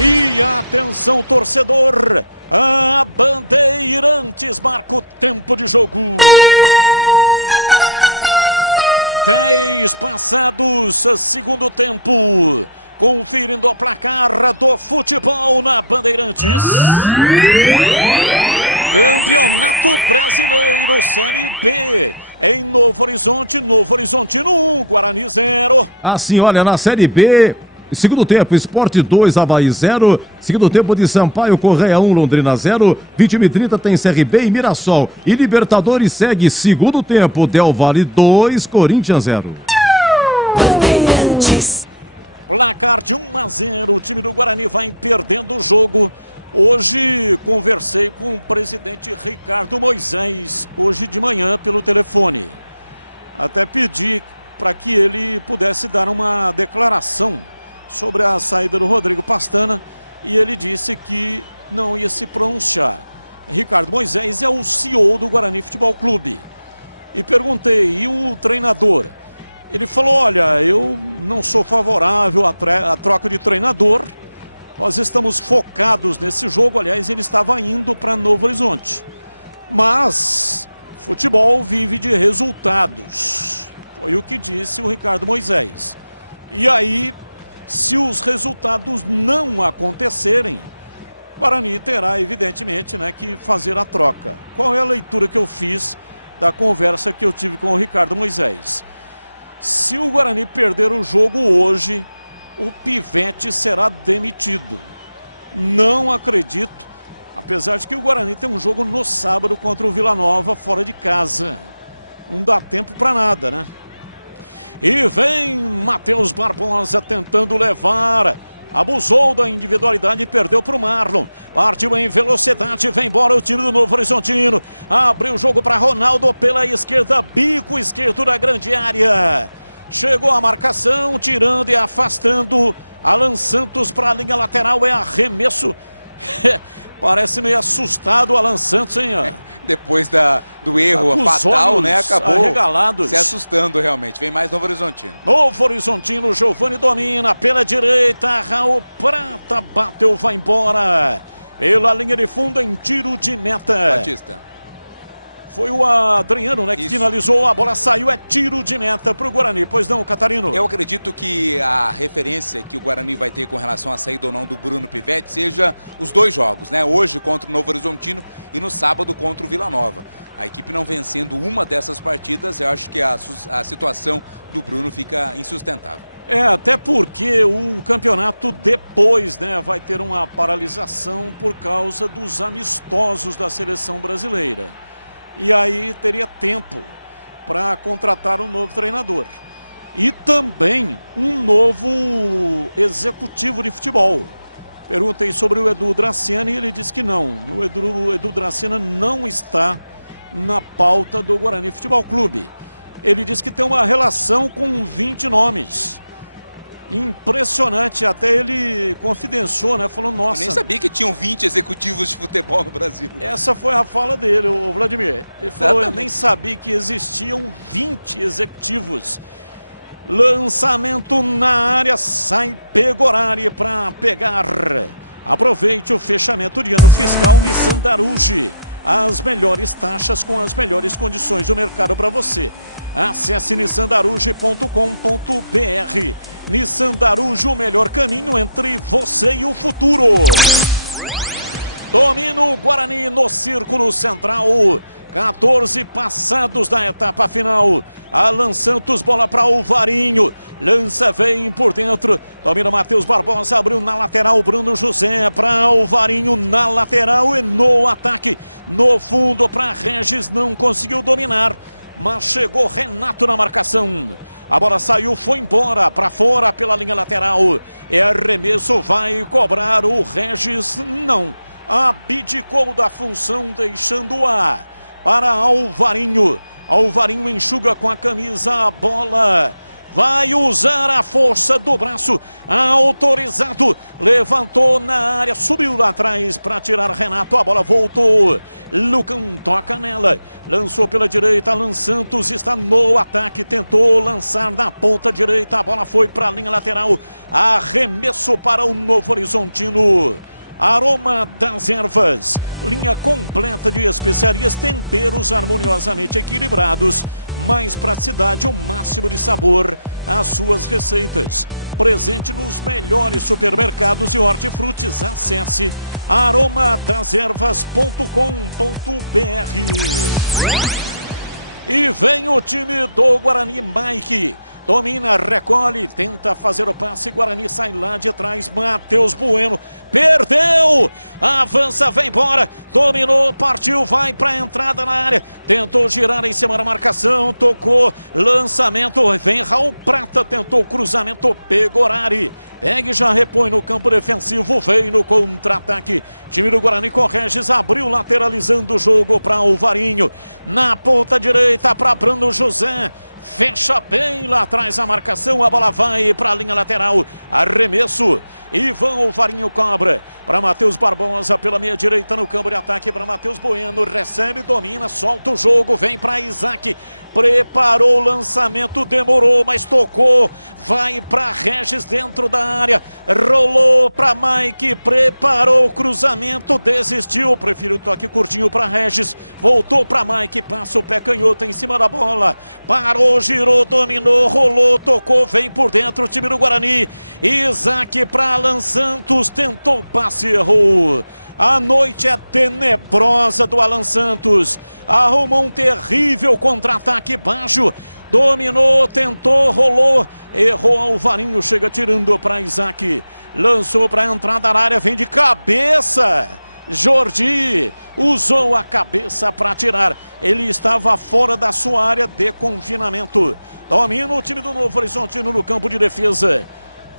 E atenção, torcedor, a Bandeirantes marca o tempo de jogo. 10 passados, segundo tempo. Conferindo o placar do futebol na Bandeirantes. Campeonato Brasileiro Série B. Em Novo Horizonte, Novo Horizontino 1, Guarani 0. Assim, olha, na Série B, segundo tempo, Sport 2, Avaí 0. Segundo tempo de Sampaio, Correia 1, Londrina 0. 21h30 tem CRB e Mirassol. E Libertadores segue segundo tempo, Del Valle 2, Corinthians 0. Bandeirantes. Placar de 1-0, o time do Guarani vai perdendo o jogo. Hoje conversei com o presidente Ricardo Moisés, hoje de manhã pelo telefone. Até pedi para que ele pudesse dar uma declaração sobre a saída do Rodrigo Pastana e ele disse que não ia se pronunciar. Ricardo Moisés é o CEO do Guarani Futebol Clube. E perguntei, e o treinador? Ele falou, olha, eu não sou favorável à troca de treinador. Nós estamos focados nesse jogo. Aliás, ele estava indo para Novo Horizonte. Mas futebol vive de resultados. Foi o que disse o Ricardo Moisés. E aí, se os resultados não acontecerem, o Guarani terá, evidentemente, né, que fazer a troca. Qual é a leitura que eu fiz da conversa que eu tive com o Ricardo Moisés? Se o Guarani perder o jogo hoje, o Pivete será demitido. Não acredito, apesar de que o Guarani tem um jogo no sábado contra o Vila Nova, fora de casa. Não dá tempo para nada, né? E vem Matheus Barbosa tentando levar. Abusou da individualidade e perdeu para o Marlon. Partiu em velocidade, vem embora o time do Novo Horizontino. Abriu o jogo para Ronaldo pela esquerda, bico esquerdo da grande área. Chegou a marcação, tirando e afastando. Alan Santos para a linha lateral, é arremesso. Parece meio assustado o Alan Santos, hein? Depois do erro fatal, né? Acabou se assustando realmente. Vem mais Novo Horizontino. Novo Horizontino, Giovani domina pela direita. Raul Prata bateu, vai embora. Pela linha de fundo em tiro de meta. Batista. Foi o Adriano, né, que finalizou, a bola saiu, é tiro de meta para o Guarani. Pois não, Catarino? Eu acredito que a referência que o Guarani vai ter com relação à saída ou não do Bruno Pivete seja os dois jogos, né? Hoje contra o Novo Horizontino e no sábado contra o Vila Nova. A equipe não vencendo uma dessas partidas, eu acho que a situação do Bruno fica insustentável. Até porque o campeonato depois, né, vai ter uma paralisação por causa dos amistosos da seleção brasileira. E aí teria tempo para contratar um novo treinador. E também um novo executivo de futebol. Perguntei sobre o Edu Dracena e ele disse que não. O Edu Dracena não está na pauta do Guarani Futebol Clube. Ele disse que tem uma relação com 20 nomes. Impressionante, até ele confidenciou, né? Falou, nossa... Eu nem sabia que tinham 20 executivos de futebol no Brasil. Essa foi a fala dele, o Vladimir. Ele falou, eu nem sabia que existiam 20 executivos. Lançamento na área, sai Pegorari para pegar. Aproveite o fechamento de ano fiscal Nissan Daruge. As melhores taxas com as melhores condições do mercado para você. Acesse nissandaruge.com.br. Nissan Daruge, o melhor caminho entre você e o futuro. Domina o Guarani no círculo central. 14 passados da etapa final. Alan Santos, bola para o Varinho. Lança, vem por dentro. Domina Matheus Barbosa, abriu na lateral. Bruno José para o Varinho na lateral e no ataque. No fundo para Regis, não conseguiu dominar. Mas chegou Renato na marcação. A bola saiu, foi embora, para fora pela linha lateral. É arremesso, vai cobrar o Regis. Não, abdicou da função, deixando-a para Alvarinho. Alvarinho enxuga com a camisa a bola. Vai usar a força do braço. Autorizado. Levantou na área. Subiu lá atrás para tirar Renato. A bola voltou. Lucão toca nela. Lançou pela direita. Alan Santos está no ataque. Tentou lançar na ponta direita. A bola foi para a linha lateral. Arremesso para o Novo Horizontino. Aroma das Ervas, linha completa de especiarias, temperos harmoniosamente equilibrados, mais praticidade, o máximo de sabor às suas receitas. Presente nos melhores supermercados e hortifrutis. Acesse aromadeservas.com.br. E vem o time do Guarani. Mike domina, recolhe, tenta fazer o passe. Guarani sai lá de trás. Matheus Bueno perdeu, avança, vem embora, dominou, partiu, vai para a entrada na área, tentou girar em cima da marcação, tocou, lançamento, vem Raul Prata, tentou cruzamento, Pegorari. Pega e já repõe no campo defensivo, veio no contra-ataque. Time do Guarani com Regis, abriu, lateralizando o jogo para o Varinho. Na ponta direita para Bruno José. Fecha bem lá atrás a marcação, a bola vai para a linha lateral. Arremesso. Ivan Alvarinho cobra para Matheus Barbosa pela meia direita no campo de ataque para Matheus Bueno. Recebe, domina, solta o jogo, vem para Isaac. Preparou o lançamento, demorou, mas tocou. Vai para Regis dentro da área. Rolou para Mike, preparou o cruzamento, desistiu. Preferiu o toque curtinho para Regis. Voltou para Mike, passa o pé canhoto em cima da bola. Parou, girou, dominou, rolou, tocou, vem por dentro o time do Guarani. Isaac para Alan Santos, tentou o passe, errou. A noite é tenebrosa do Alan Santos. Arrumou um terrível contra-ataque baixo. Dominou, tentou, rolou, errou. Alvarinho chega tirando para Isaac. Lançou para a entrada da área, vem de cabeça. Jordi usou a cabeça para tirar. Ele estava fora da sua área de confinamento. Domina o time do Novo Horizontino no campo de defesa.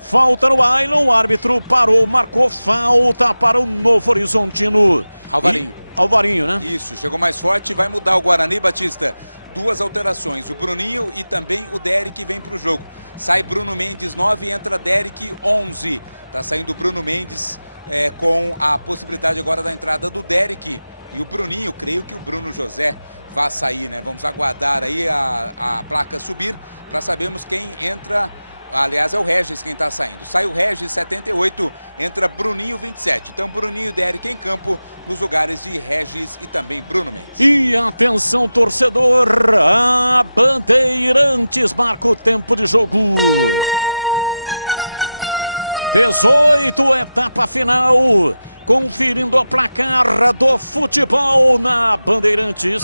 Falta no Ailon, o árbitro parou, marcou falta para o Novo Horizontino. Alvarinho. Alvarinho, né? Isso, chegou mais forte, vai mudar o Guarani, Batista. Duas alterações, o Bruninho e também o Derek vem para o jogo. Sai Bruno Mendes 9, entra Derek 11. Tá saindo o Bruno Mendes com a possibilidade agora da entrada do Derek. E o Bruninho, creio que o Bruno José vai sair, né? Vamos aguardar aí a placa subir para sabermos quem entra. Aliás, é o Regis quem está saindo. Sai o Regis, 78, entra Bruninho, 27. Então, Bruninho e Derek em campo, nos lugares de Regis e também Bruno Mendes. E atenção, torcedor, a Bandeirantes marca o tempo de jogo. 18, etapa final. Conferindo a placar do futebol na Bandeirantes.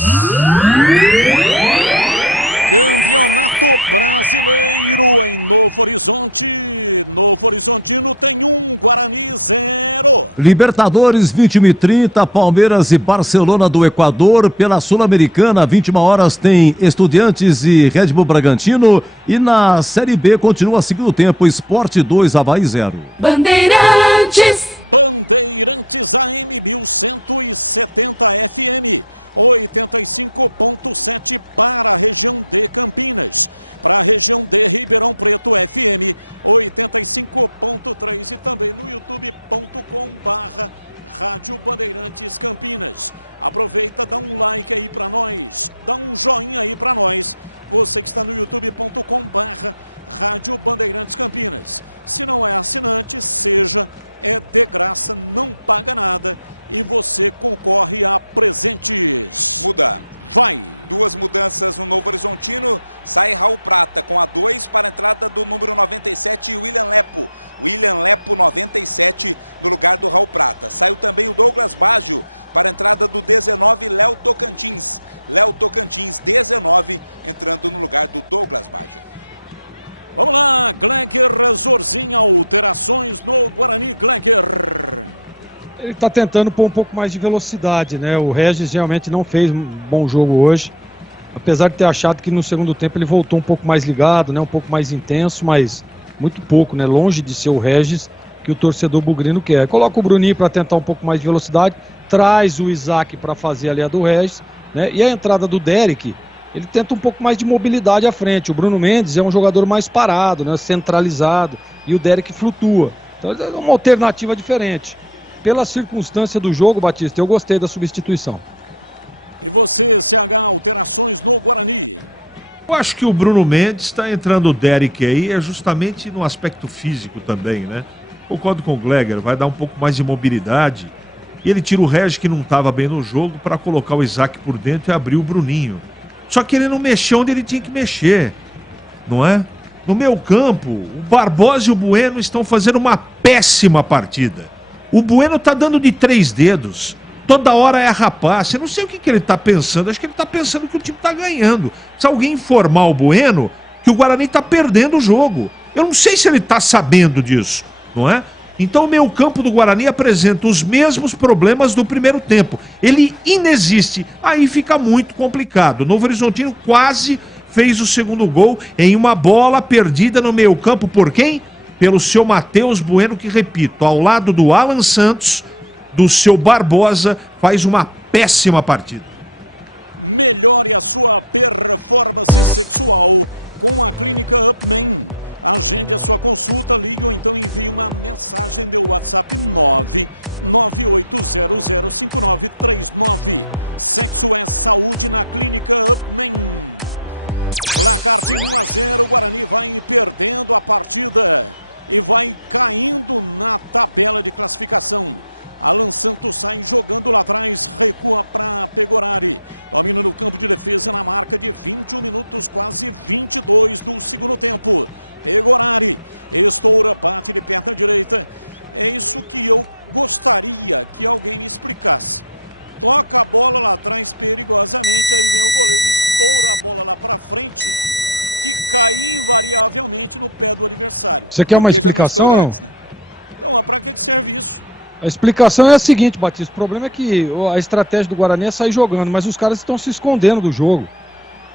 Campeonato Brasileiro em Novo Horizonte. Novo Horizontino tem 1, Guarani 0. Libertadores 21h30, Palmeiras e Barcelona do Equador. Pela Sul-Americana, 21 horas tem Estudiantes e Red Bull Bragantino. E na Série B continua segundo tempo, Sport 2, Avaí 0. Bandeirantes. Bandeirantes AM 1170 FM. 85.7 para a região de Campinas. Para a região de Ribeirão Preto, FM 85.3 e também no youtube.com/Rádio Bandeirantes Campinas. Aproveita, dá um like aí para nós, dá um joinha aí para nós. Você que está no youtube.com/Rádio Bandeirantes Campinas. Se não é assinante, seja, é de graça, não paga nada. E você concorre a presentes. Muda. Vai. Duas mudanças no Novo Horizontino. Sai Raul Prata com a 2 para a entrada do número 97, William Lepo. William Lepo, 97, no lugar do Raul Prata. Saiu também o Douglas Baggio para a entrada do 19, Léo Tocantins. Léo Tocantins, 19, entrando no lugar do Douglas Baggio. Vamos lá, Glecker, Zorzinho, alterações no Guarani, Glecker. Ele está tentando pôr um pouco mais de velocidade, né? O Regis realmente não fez um bom jogo hoje. Apesar de ter achado que no segundo tempo ele voltou um pouco mais ligado, né? Um pouco mais intenso, mas muito pouco, né? Longe de ser o Regis que o torcedor bugrino quer. Coloca o Bruninho para tentar um pouco mais de velocidade, traz o Isaac para fazer ali a do Regis, né? E a entrada do Derek, ele tenta um pouco mais de mobilidade à frente. O Bruno Mendes é um jogador mais parado, né? Centralizado, e o Derek flutua. Então é uma alternativa diferente. Pela circunstância do jogo, Batista, eu gostei da substituição. E você, CH, alterações no Guarani? Eu acho que o Bruno Mendes está entrando o Derek aí, é justamente no aspecto físico também, né? Concordo com o Glecker, vai dar um pouco mais de mobilidade. E ele tira o Regis, que não estava bem no jogo, para colocar o Isaac por dentro e abrir o Bruninho. Só que ele não mexeu onde ele tinha que mexer, não é? No meio campo, o Barbosa e o Bueno estão fazendo uma péssima partida. O Bueno tá dando de 3 dedos. Toda hora é rapaz. Eu não sei o que ele tá pensando. Acho que ele tá pensando que o time tá ganhando. Se alguém informar o Bueno que o Guarani tá perdendo o jogo. Eu não sei se ele tá sabendo disso, não é? Então o meio campo do Guarani apresenta os mesmos problemas do primeiro tempo. Ele inexiste. Aí fica muito complicado. O Novo Horizontino quase fez o segundo gol em uma bola perdida no meio campo por quem? Pelo seu Matheus Bueno, que, repito, ao lado do Alan Santos, do seu Barbosa, faz uma péssima partida. Melhore a sua performance sexual com a Clínica Upman. Agende a sua consulta, ligue ou então envie uma mensagem do WhatsApp 998005939. Sexo é saúde na Clínica Upman. Placar de 1-0, o Guarani vai perdendo a partida e vai caindo na tabela de classificação. Alan Santos sai jogando lá atrás, recua para Pegorari. Domina no campo de defesa na marca de 21 minutos, quase 22 do segundo tempo. Pegorari estoura, bate de perna direita. É isso que eu gostaria que alguém me explicasse. Toca a bola lá atrás perigosamente, aí vem o goleiro, estoura a bola lá para frente, que cai invariavelmente no pé do adversário. Você quer uma explicação? Antes, né? Não, mas para que serve isso? A explicação é a seguinte, Batista. O problema é que a estratégia do Guarani é sair jogando, mas os caras estão se escondendo do jogo.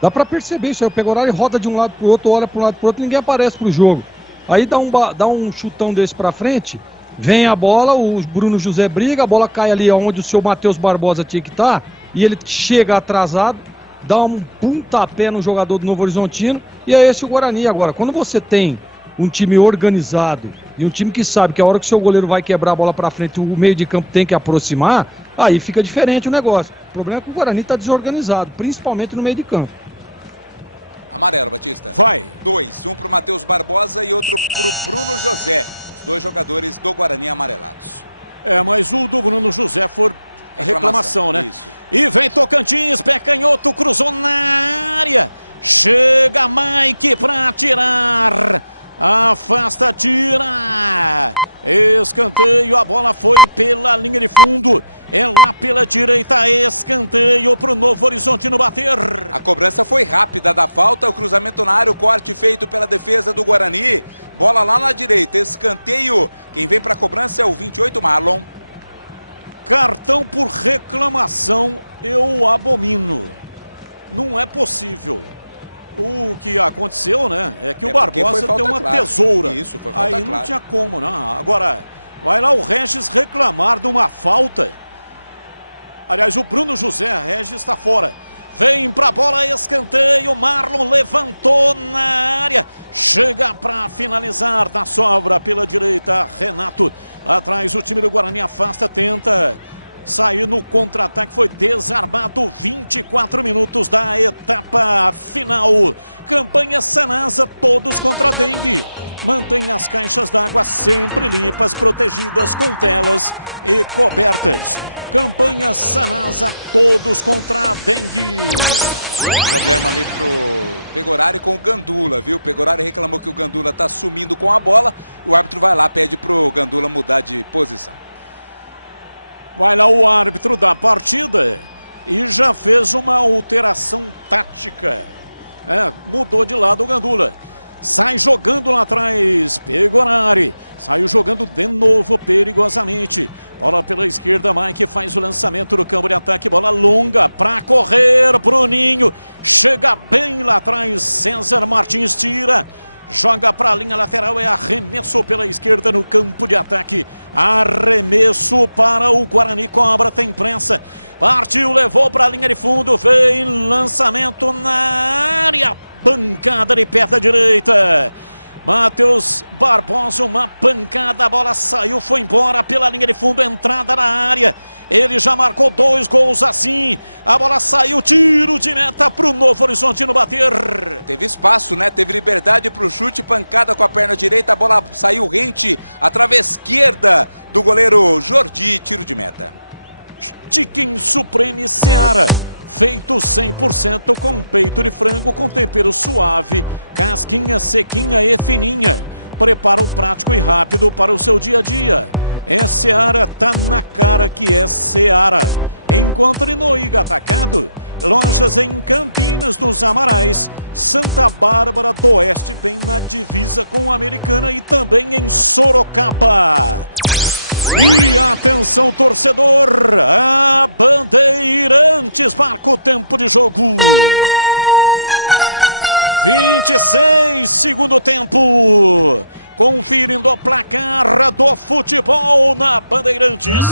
Dá pra perceber isso aí. O Pegorari roda de um lado pro outro, olha para um lado pro outro, ninguém aparece pro jogo. Aí dá um chutão desse pra frente, vem a bola, o Bruno José briga, a bola cai ali onde o seu Matheus Barbosa tinha que estar, e ele chega atrasado, dá um pontapé no jogador do Novo Horizontino, e é esse o Guarani agora. Quando você tem um time organizado e um time que sabe que a hora que o seu goleiro vai quebrar a bola pra frente, o meio de campo tem que aproximar, aí fica diferente o negócio. O problema é que o Guarani tá desorganizado, principalmente no meio de campo. Amarelo, Batista. Vai. 2, um pro Matheus Barbosa e outro pro Bruno José. Os dois jogadores do Guarani amarelados. É, mas o do Bruno José foi reclamação, né? Isso. E vem Tocantins, pé canhoto, cruzou na área. Chega Mike pra tirar. Afasta, tira. Escanteio, a bola foi pela linha de fundo. É lá pela direita, escanteio pro Novo Horizontino bater. A cobrança foi rápida da falta, o cruzamento na área, o corte feito pela defesa do Guarani. Bola lá na direita, escanteio. Quem vem pra cobrança é o 28, Marlon. Cartão por reclamação, eu abomino. Não é possível. O que aconteceu, né, é que o Barbosa deu uma tesoura. Isso, foi falta aí não tinha como, não. Agora, vai lá o Regis reclamar de uma falta. Aliás, o Bruno José, Regis está fora. Vem pra bola, escanteio, Marlon levantou na área. Chega pra finalizar, na sobra pela direita, Renato. Lá atrás o time do Guarani afasta, tenta sair no contra-ataque, foi desarmado. 24 minutos da etapa final. Campanha Sanasa, todos contra a dengue. Mantenha as caixas d'água sempre limpas, protegidas com telas e cobertas. Campanha Sanasa, todos contra a dengue. Problema ali pro Pegorari com o Gandula, viu? O Pegorari reclamou que o Gandula tá sumindo com a bola. O árbitro vai lá, pede pro Gandula mudar de posição. Vai lá o árbitro da partida e já fez uma alteração tática. Mudou de lado o Gandula. Sai jogando lá atrás, Pegorari. Saiu jogando de novo perigosamente. Bola pela esquerda, Mike faz o lançamento do campo de ataque. Bola longa para correr, Bruninho. Chega bem lá atrás, César Martins tira. Joga para a linha lateral, é arremesso pela esquerda no campo de ataque. Arremesso para o Guarani, cobra, tem pressa. Partiu, levou para a linha de fundo, vem lançamento na área. Pancada de perna direita. Matheus Barbosa, uma pancada, a bola saiu, foi embora pela linha de fundo, entrada na área. Ele já marcou 2 gols assim. A bola saiu, tiro de meta para o Novo Horizontino bater. Teve espaço, né? Teve liberdade para o chute, pancada com a perna direita. A bola saiu rente, a trave esquerda do goleiro Jordi, tiro de meta. Chicken Supreme Seara. Feito 100% com peito de frango com tempero suave, casquinha sequinha e fininha. Preparo prático e rápido para o seu dia a dia. É Seara, tá na cara que é Seara. Encontre no Iga Atacado, lojas em Campinas dos Amarais, Santa Bárbara do Oeste, bem na divisa com a Americana e também em Sorocaba. E atenção, torcedor, a Bandeirantes marca o tempo de jogo. 26, segundo tempo. Conferindo o placar do futebol na Bandeirantes.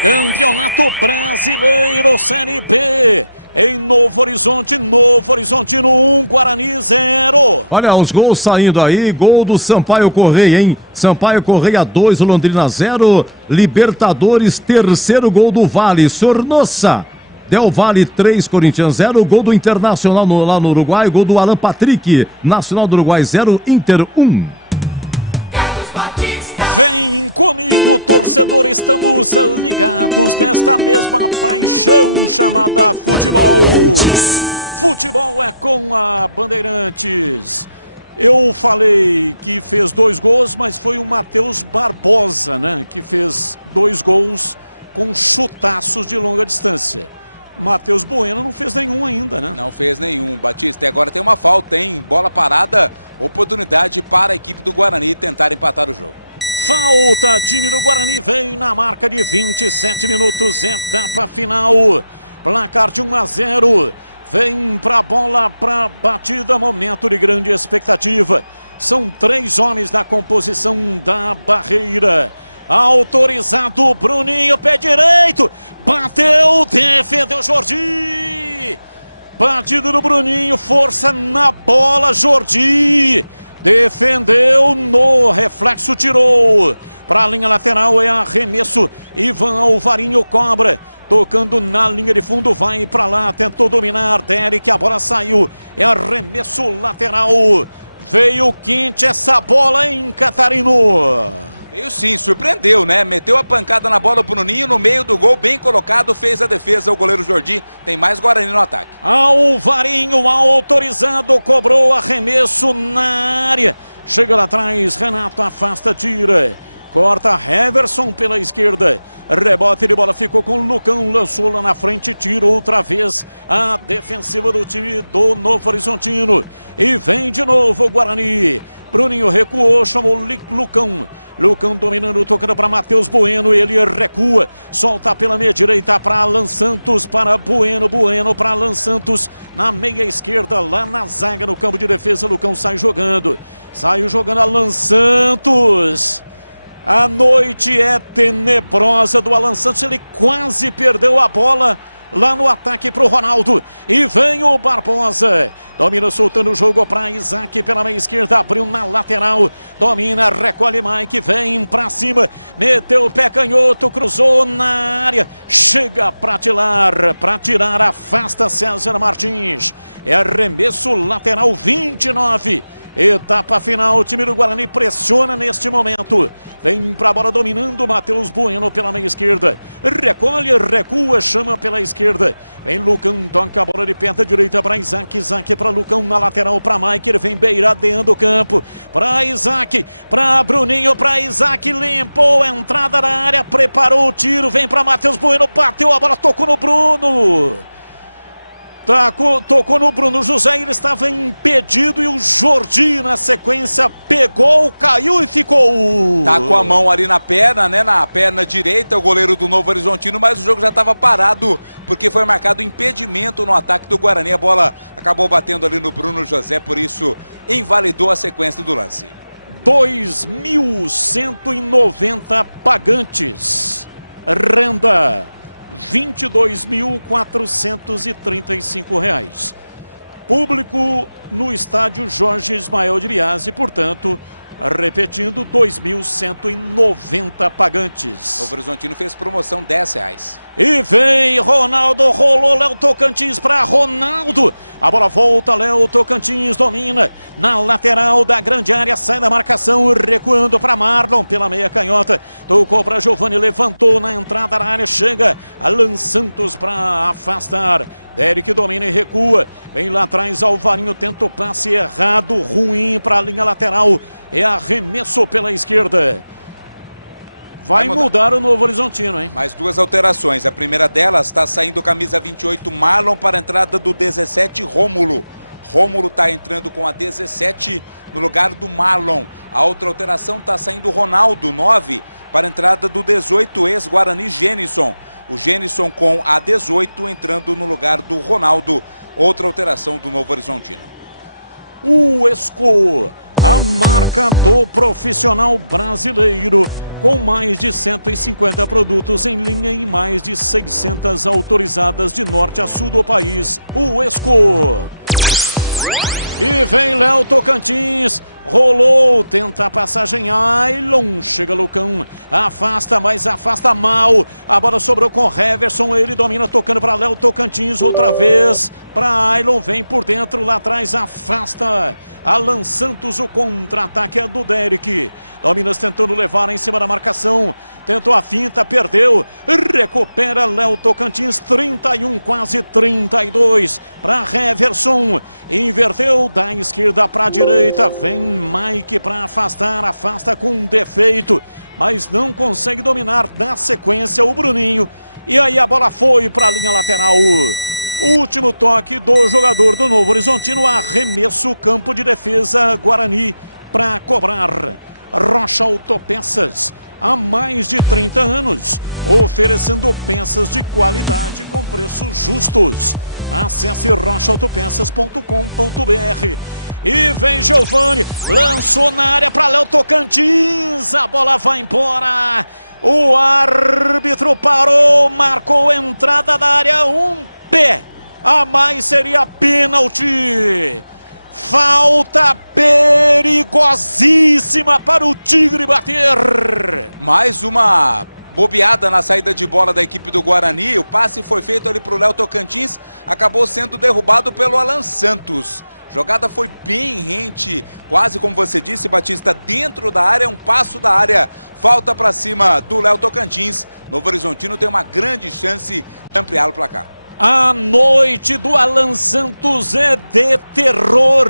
Campeonato Brasileiro Série B. Em Novo Horizonte, Novo Horizontino 1, Guarani 0. Olha os gols saindo aí, gol do Sampaio Correia, hein? Sampaio Correia 2, Londrina 0, Libertadores, terceiro gol do Vale, Sornossa. Del Valle 3, Corinthians 0, gol do Internacional lá no Uruguai, gol do Alan Patrick, Nacional do Uruguai 0, Inter 1. Vem comigo, torcedor, estamos ligados nesta mesma paixão chamada futebol. Futebol é com a Bandeirantes. Eu falei que fez 2 gols, mas foi o Matheus Barbosa, né? Que fez 2 gols com chutaços de longa distância. Matheus Bueno não fez nenhum ainda, né? Não fez nenhum, Batista. E agora tem uma falta, hein? Bola parada, oportunidade para a equipe do Guarani tentar empatar o jogo. Falta, time do Guarani vem na marca de 27 minutos, etapa final. Placar de 1-0. Vem pra bola, pra batida, momento de grande expectativa. São 3 homens na composição da barreira. Autorizado, Bruninho, pé direito. Bateu, defendeu Jordi. Batida do Bruninho, força na bola, Jordi. Defendeu, no reflexo tirou. Para a linha lateral é arremesso. Ivan Alvarinho cobra. Tocando na linha de fundo, vai para lá, tentou dominar. Derek, a bola saiu. É arremesso lateral. Veio quente essa bola em Catarino. Veio sim, surpreendeu, né? Meteu a pancada na bola pro Bruninho no meio do gol, bem colocado, fez a defesa o goleiro Jordi. Tem mais Guarani no ataque. Alvarinho autorizado, cobrou arremesso na área. Chega lá atrás, Renato afasta, tira. Corta Heverson pela esquerda. Rebote de bola ficou com o Lucão, lançou lá na frente, tira outra vez a defensiva do time do Novo Horizontino. E vem de novo o Guarani. Bruninho recuou, chamou Lucão. Lucão dominando, tocando para Matheus Bueno, ele recua, solta pela meia direita para Alan Santos, para Bueno, Bueno para Alan Santos, na meia esquerda, lá na zaga, no campo de defesa, Lucão sai jogando, saiu jogando Alan Santos. A noite é tenebrosa do Alan Santos, ele quase perdeu a bola lá no ataque para o Ronaldo. E vem o Barbosa. Domina soltando o jogo para Isaac pela meia esquerda. Abriu na lateral. Domina, recolhe Mike. Vem para cima. Meteu o pé canhoto. Cruzou na área. Chega para tirar. Afasta César Martins. É arremesso lateral 29. Etapa final, o time do Guarani pressiona neste momento. Vem pra bola dominando o Matheus Bueno pela meia esquerda. Recolhe, recua, chama pela esquerda. Vem Lucão, toca a bola de perna direita para Isaac. Isaac para Lucão na lateral para Mike. Ele vem beiradeando o campo. Para Isaac, para Bruninho, para Isaac. Limpou a entrada da área, preparou o tiro. Vem para Matheus Bueno, bateu a bola, tocou no Bruno. Tocou no Bruno José, ele estava impedido e o Jordi na sequência pegou, caiu e ficou. Tá com a mão ali na perna, né? Na perna direita, o goleiro do Novo Horizontino, mas o jogo já estava parado porque foi marcado impedimento no ataque do Guarani. A bola acabou batendo ali no Bruno José, por isso invalidou a sequência do lance. 2.190 pagantes. Renda R$ 22.435. Público no estádio Jorge Ismael de Biasi, portanto, repetindo, 2.190 pagantes. Novo Horizontino fez promoção R$10. E vem Ronaldo, rolou Léo Tocantins para Ronaldo. A bola volta, Léo Tocantins domina na lateral da grande área, sai da marcação, recuando para Marlon pela meia canhota. Tocou para Giovani, levantou na entrada da área, chega Alan Santos para afastar. Derek domina e recua. Vem lá atrás, Alvarinho tenta o passe errado, ruim para a linha lateral. É arremesso pela esquerda. Vai mudar o Novo Horizontino, hein? Mais duas alterações. A primeira delas, está saindo camisa 28, Marlon, para a entrada do 17, Rômulo. Rômulo está entrando com a 17 no lugar do Marlon. A outra alteração, está saindo Ronaldo, 9, para a entrada do 18, ex-Guarani, Gênison. O Gênison com a 18 entrando no lugar do Ronaldo. Outra alteração do Novo Horizontino. O Esco, a marca do profissional brasileiro, com mais de 150 produtos em linha e mais de 600 autorizadas de norte a sul do país. O Esco. E vem Léo Tocantins, rolou, tenta a passagem, Ailon, chega Lucão, afasta, mas afasta mal, a bola sobrou com Heverson, ele domina, tocando para Léo Tocantins, outra vez para Ailon, vem por dentro, lá atrás, afasta, Alan Santos, o contra-ataque é do Derek, Dominas tentando levar em cima da marcação, tentou a finta, perdeu, recupera Léo Tocantins, 31, quase 32, para Heverson, inverteu da esquerda para a direita, vem Mike para afastar, afasta com defeito, mas não consegue dominar. Na sequência o Bruninho, e aí a bola foi para a linha lateral. Último toque do jogador do Novo Horizontino, arremesso, campo de defesa, Guarani para cobrar. Rocha Autopeças, há mais de 30 anos, oferecendo peças de qualidade com preços justos. Acesse rochaautopeças.com.br. E vem Giovani, lançou na área para Léo Tocantins, a bola vai embora. O árbitro parou, marcou a entrada da área, um pé a mais seria pênalti. Falta perigosíssima para o Tigre bater. Mais uma bobeada na saída de bola da equipe do Guarani. O passe foi feito ali para o Léo Tocantins, acabou sendo derrubado pelo Alan Santos. Jogada foi bem rente, quase como você disse, Batista, dentro da área, um passo da área. Falta para cima do Léo Tocantins. Novo Horizontino tem uma grande chance de ampliar o placar. A noite do Alan Santos é de terror.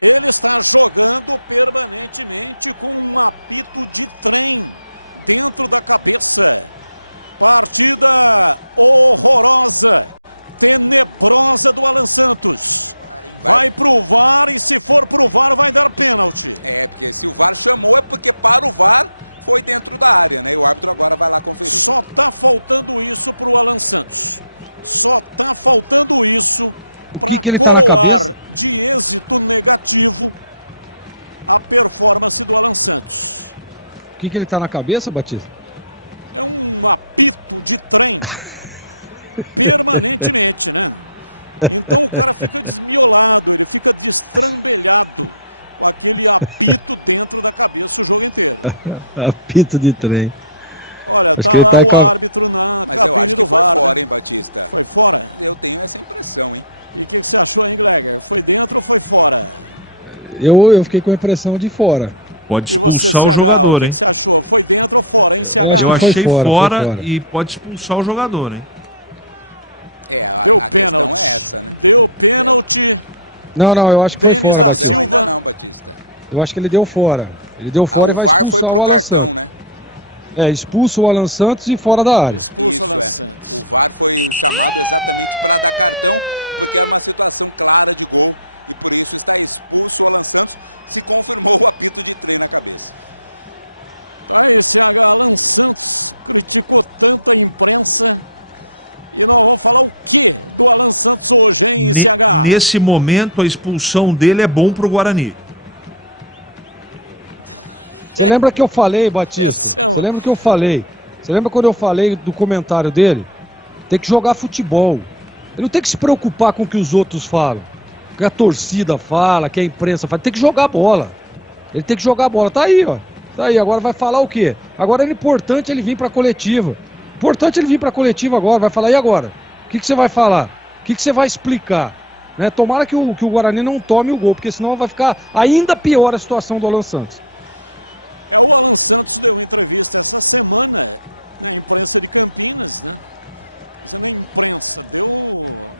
Ele está jogando permanentemente com um apito de trem dentro da cabeça. Partida horrorosa, tenebrosa do Alan Santos. Vai pro VAR e se for pro VAR vai dar pênalti. É, porque se o VAR chamou é porque para o VAR foi dentro da área, né? E o árbitro agora vai lá conferir. Só tá faltando isso pro Alan Santos. Só tá faltando isso para coroar de êxito negativo a performance do Alan Santos. O que ele tá na cabeça, Batista? É um apito de trem. Permanentemente, né? Então o cara fica desmiolado, ele fica destrambelhado com aquele apito dentro da cabeça o jogo inteiro. Apito de trem. Olha, tá lá o árbitro na cabine do VAR. Foi fora, hein, Batista? Foi fora? Eu tenho essa impressão, hein? E o que você achou, hein, Gleger? Foi dentro ou foi fora? Eu fiquei com a impressão de fora. Pode E você, expulsar o CH, jogador, o que hein? você achou? Foi dentro ou fora, hein, CH? Eu achei Foi fora e pode expulsar o jogador, hein? Deu a pênalti. questão é essa, né? Deu pênalti. Não, eu acho que Denis foi da fora. Não deu ainda Silva. não, Batista. Eu acho que ele deu fora. Ele deu fora e O vai VAR expulsar foi pro o Alan cartão, Santos. né? Expulso o Alan Santos e fora da área. Expulso o Alan Isso, Santos. O VAR foi chamado exatamente para dar cartão, porque era uma situação clara de gol e por isso está expulso o Alan Santos. Se confirmou o apito de trem na cabeça. Tá aí, CH. Alan Santos criticou tanto a imprensa. E nós vamos falar o que do Alan Santos hoje, hein, CH? Nesse momento, a expulsão dele é bom pro Guarani. Você lembra que eu falei, Batista? Você lembra que eu falei? Você lembra quando eu falei do comentário dele? Tem que jogar futebol. Ele não tem que se preocupar com o que os outros falam. O que a torcida fala, que a imprensa fala. Tem que jogar bola. Ele tem que jogar bola. Tá aí, ó. Tá aí. Agora vai falar o quê? Agora é importante ele vir pra coletiva. Importante ele vir pra coletiva agora. Vai falar, e agora? O que você vai falar? O que você vai explicar? Né? Tomara que o Guarani não tome o gol, porque senão vai ficar ainda pior a situação do Alan Santos. O Alan Santos deu uma entrevista essa semana na imprensa de Campinas, né? Isso na imprensa, deu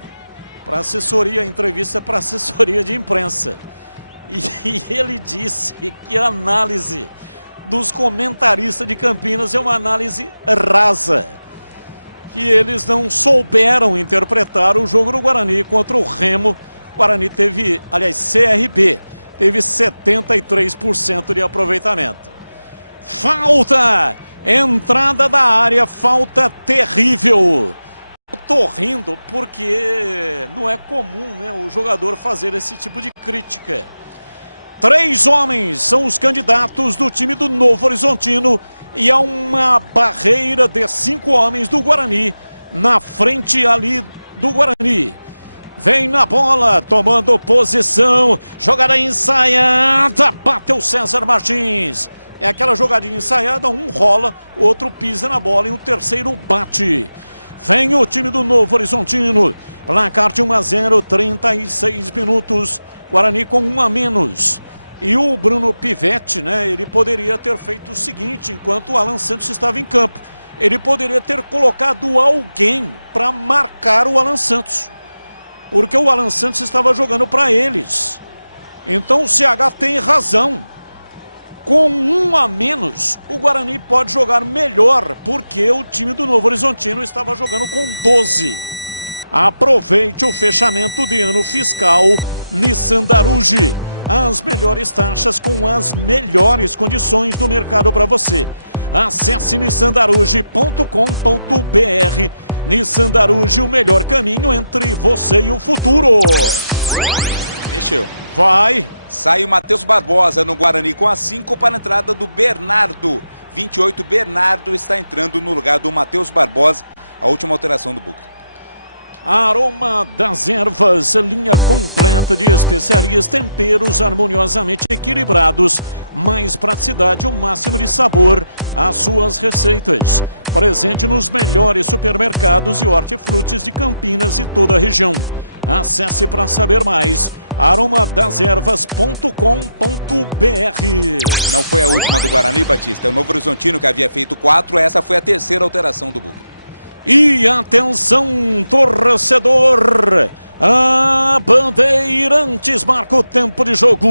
para assessoria, entrevista para assessoria de imprensa. E ele disse que a análise dos comentaristas de Campinas é uma análise rasa. Que eles não souberam interpretar o jogo do Guarani contra o Remo. O Guarani teve, aliás, CRB, teve 73% de aproveitamento. Falta! Entrada da área, falta terrível. Eu tô rindo porque não é comum, né, o jogador fazer esse tipo de crítica. 3 homens são os candidatos do time do Novo Horizontino e há uma barreira de 5 homens do Guarani na frente ali do Guarani. Vem na bola, tomando posição, jogada ensaiada, bateu César Martins. É aquela jogadinha ensaiada, um rola, o outro pisa na bola e o terceiro bate. Vem o time do Novo Horizontino, placar de 1-0, 36 minutos, Guarani com 1 a menos. E o Bruno Pivetti, né, ele poderia ter feito o seguinte, enquanto o Alan Santos estava em campo. Ele poderia ter colocado alguém para marcar o Alan Santos. Porque o Alan Santos estava jogando para eles. Então o CH tem razão. Com 1 a menos, o Guarani pode jogar melhor, porque o time do Novo Horizontino estava jogando com 12. Aproveite o fechamento de ano fiscal Nissan Daruge. As melhores taxas com as melhores condições do mercado para você. Acesse nissandaruge.com.br. Nissan Daruge, o melhor caminho entre você e o futuro. Mexeu. Vai. Sai o Matheus Barbosa no Guarani com a 5 para a entrada do Bernardo. 28, Bernardo está entrando no lugar do Matheus Barbosa. A última alteração do Bugre. Aroma das Ervas, linha completa de especiarias, temperos harmoniosamente equilibrados, mais praticidade, o máximo de sabor às suas receitas. Presente nos melhores supermercados e hortifrutis de Campinas e toda a região. Acesse para saber mais, aromadazervas.com.br. Não foi a última do Guarani, Batista. É o Novo Horizontino que havia feito 4, essa foi a terceira alteração do Bugre. E atenção, torcedor, a Bandeirantes marca o tempo de jogo.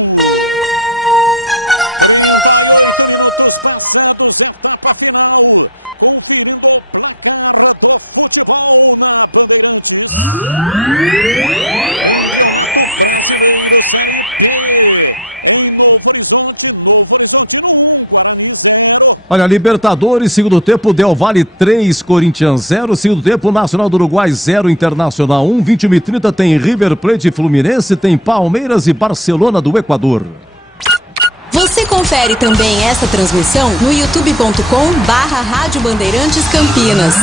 38 minutos passados, etapa final. Conferindo o placar do futebol na Bandeirantes. Campeonato Brasileiro Série B. Em Novo Horizonte, Novo Horizontino 1, Guarani 0. Olha, Libertadores, segundo tempo, Del Valle 3, Corinthians 0. Segundo tempo, Nacional do Uruguai 0, Internacional 1. 21h30 tem River Plate e Fluminense, tem Palmeiras e Barcelona do Equador. Você confere também essa transmissão no youtube.com/Rádio Bandeirantes Campinas.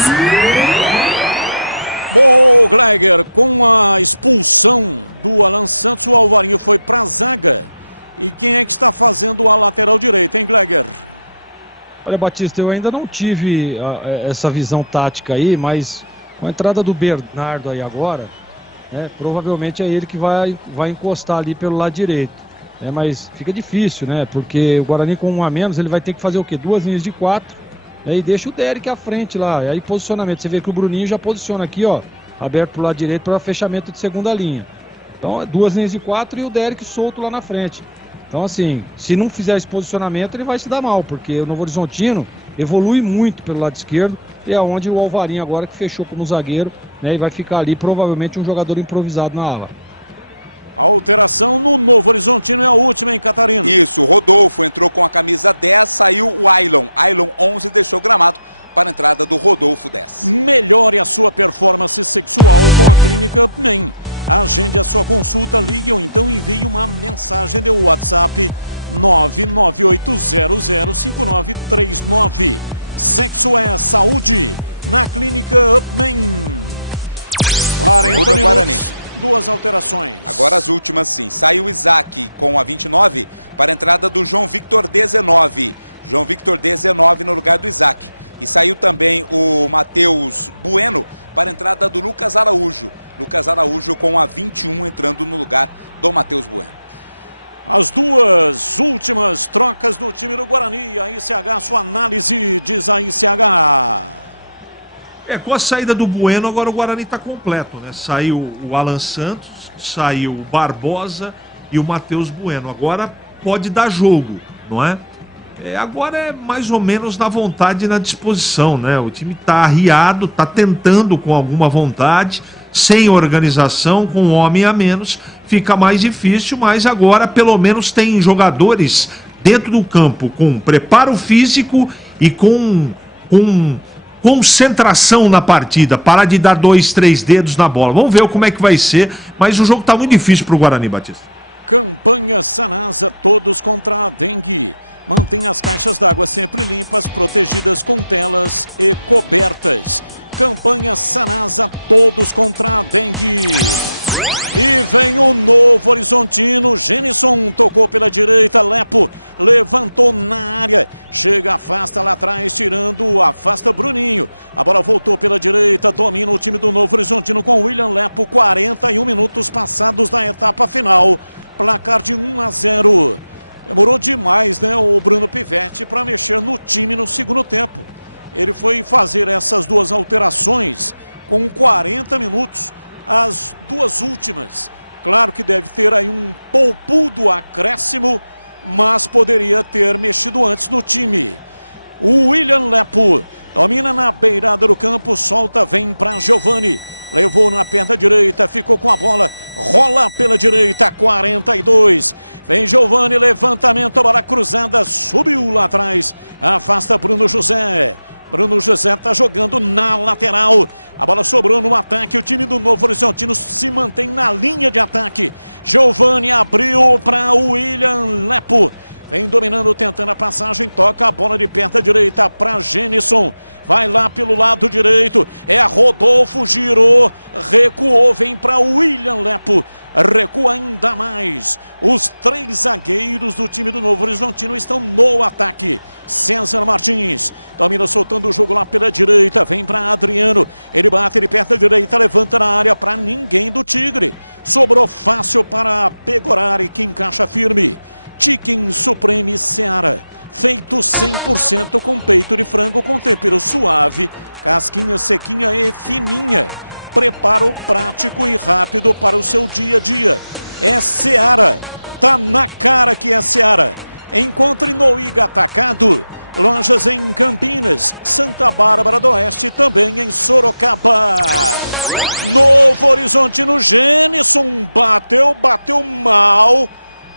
Bom, Gleiger, com a expulsão do Alan Santos, o Alvarinho foi para a zaga. E quem é que está fazendo a lateral direita, hein, Gleiger? Olha, Batista, eu ainda não tive essa visão tática aí, mas com a entrada do Bernardo aí agora, né, provavelmente é ele que vai encostar ali pelo lado direito. Mas fica difícil, né? Porque o Guarani com 1 a menos, ele vai ter que fazer o quê? 2 linhas de 4. Aí deixa o Derek à frente lá. Aí posicionamento. Você vê que o Bruninho já posiciona aqui, ó. Aberto pro lado direito para fechamento de segunda linha. Então, 2 linhas de 4 e o Derek solto lá na frente. Então, assim, se não fizer esse posicionamento, ele vai se dar mal, porque o Novo Horizontino evolui muito pelo lado esquerdo e é onde o Alvarinho agora que fechou como zagueiro, né? E vai ficar ali provavelmente um jogador improvisado na ala. A alteração no Novo Horizontino é a última, hein, Catarina? Isso, o Rodolfo entrou com a camisa 10, saiu o Ailon. Ailon 11 deixou o gramado para a entrada do Rodolfo 10. Melhore a sua performance sexual com a Clínica UpMen. Agende a sua consulta, ligue ou então envie uma mensagem de WhatsApp 998005939. Sexo é saúde na Clínica UpMen. 40 Muda o minutos. Guarani. 2 alterações. Agora as últimas sim. Saiu o Isaac com a 29 para a entrada do João Victor 19. João Victor 19 no lugar do Isaac. E saiu também o Matheus Bueno para a entrada do Lucas Araújo. Lucas Araújo com a 21 entrando no lugar do Matheus Bueno. As 2 últimas trocas no time do Guarani. A ICH, sua análise, diz a ICH. Com a saída do Bueno, agora o Guarani está completo, né? Saiu o Alan Santos, saiu o Barbosa e o Matheus Bueno. Agora pode dar jogo, não é? Agora é mais ou menos na vontade e na disposição, né? O time está arriado, está tentando com alguma vontade, sem organização, com um homem a menos, fica mais difícil, mas agora pelo menos tem jogadores dentro do campo com preparo físico e com concentração na partida, parar de dar 2, 3 dedos na bola. Vamos ver como é que vai ser, mas o jogo está muito difícil para o Guarani, Batista. Campanha Sanasa, todos contra a dengue. Mantenha as caixas d'água sempre limpas, protegidas com telas e cobertas. Campanha Sanasa, todos contra a dengue. E vem o Novo Horizontino. Genison tocou pela direita, Lepo levantou na área, chega, afasta lá atrás, tirando, afasta Bruninho. A bola voltou pela direita, domina o time do Novo Horizontino com William Lepo. 41 minutos passados da etapa final, placar de 1 a 0. Demorou demais, né, o Bruno Pivetti para mexer no time no segundo tempo. Ele foi fazer essas 2 alterações com 40 minutos. As 2 últimas, claro que deve ter aí um poupudo acréscimo, mas poderia ter mexido antes no time. O William Lepo domina na beirada do campo, solta, vem para Giovani, levou na perna direita, ficou com a bola, rola pela direita, 42, vem Giovani, levantamento, a bola cruzada, subiu lá atrás, afasta Bruno José. Bruno José está jogando na lateral. A bola sobrou no ataque. O time do Novo Horizontino se mantém na linha de ataque. Giovani abriu para o William Lepo. Vem dominando, tentando a passagem. Toca a bola de perna direita para Genison. Vai lá pelo lado direito. É a Rodolfo, girou, recuou. Vem para o William Lepo. Recua ainda mais. Os 3 zagueiros do time do Novo Horizontino estão no ataque. César Martins domina, soltando o jogo lá pela direita. Vem para Adriano. Ele bate, ele perto da direita, levanta na área para ninguém do Tigre. Sobrou fácil para Pegorari, que encaixa firme. Chicken Supreme Seara, feito 100% com peito de frango com tempero suave, casquinha sequinha e fininha. Preparo prático e rápido para o seu dia a dia. É Seara, tá na cara que é Seara. Encontre no Iga Atacado, lojas em Campinas, Santa Bárbara do Oeste e também em Sorocaba. Novo Horizontino, Genison bateu mal.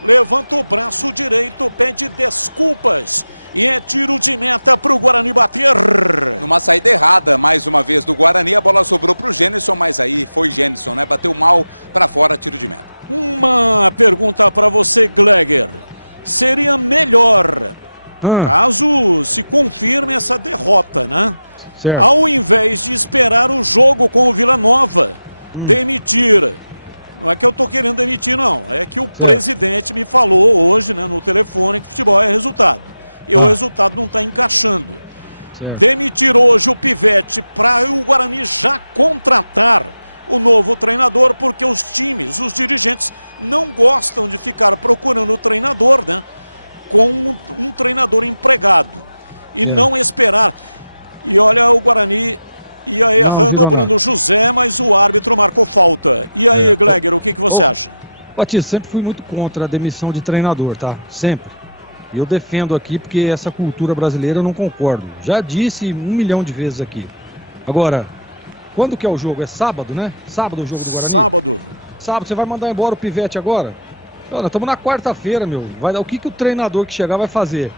Levanta o braço direito, pede desculpas. E é tiro de meta para o Guarani bater. Numa saída errada, mais uma vez, do Guarani. A bola sobrou para o Genison, mas aí foi Genison, né? Bateu mal para fora, tiro de meta. Uma pergunta para você, Gleger. Seria melhor, caso se confirme essa derrota, né? Certo. Ao invés de esperar o jogo com o Vila Nova, demitir. Não é que eu tô querendo demitir, não. É que o presidente me falou hoje, né, no telefone, que futebol é resultado. E o resultado não está encaixando. Certo. Demitir hoje o Pivetti para o Guarani já contratar o novo treinador, porque os times, os dirigentes, não gostam de ficar procurando o treinador, né? Com um treinador empregado. E não esperar. E olha, o Guarani ia errando o Bruno José, mas o árbitro marcou falta. E aí, Gleger, o que você acha? Batista, sempre fui muito contra a demissão de treinador, tá? Sempre. E eu defendo aqui porque essa cultura brasileira eu não concordo. Já disse 1 milhão de vezes aqui. Agora, quando que é o jogo? É sábado, né? Sábado o jogo do Guarani? Sábado. Sábado, você vai mandar embora o Pivete agora? Nós estamos na quarta-feira, meu. O que o treinador que chegar vai fazer?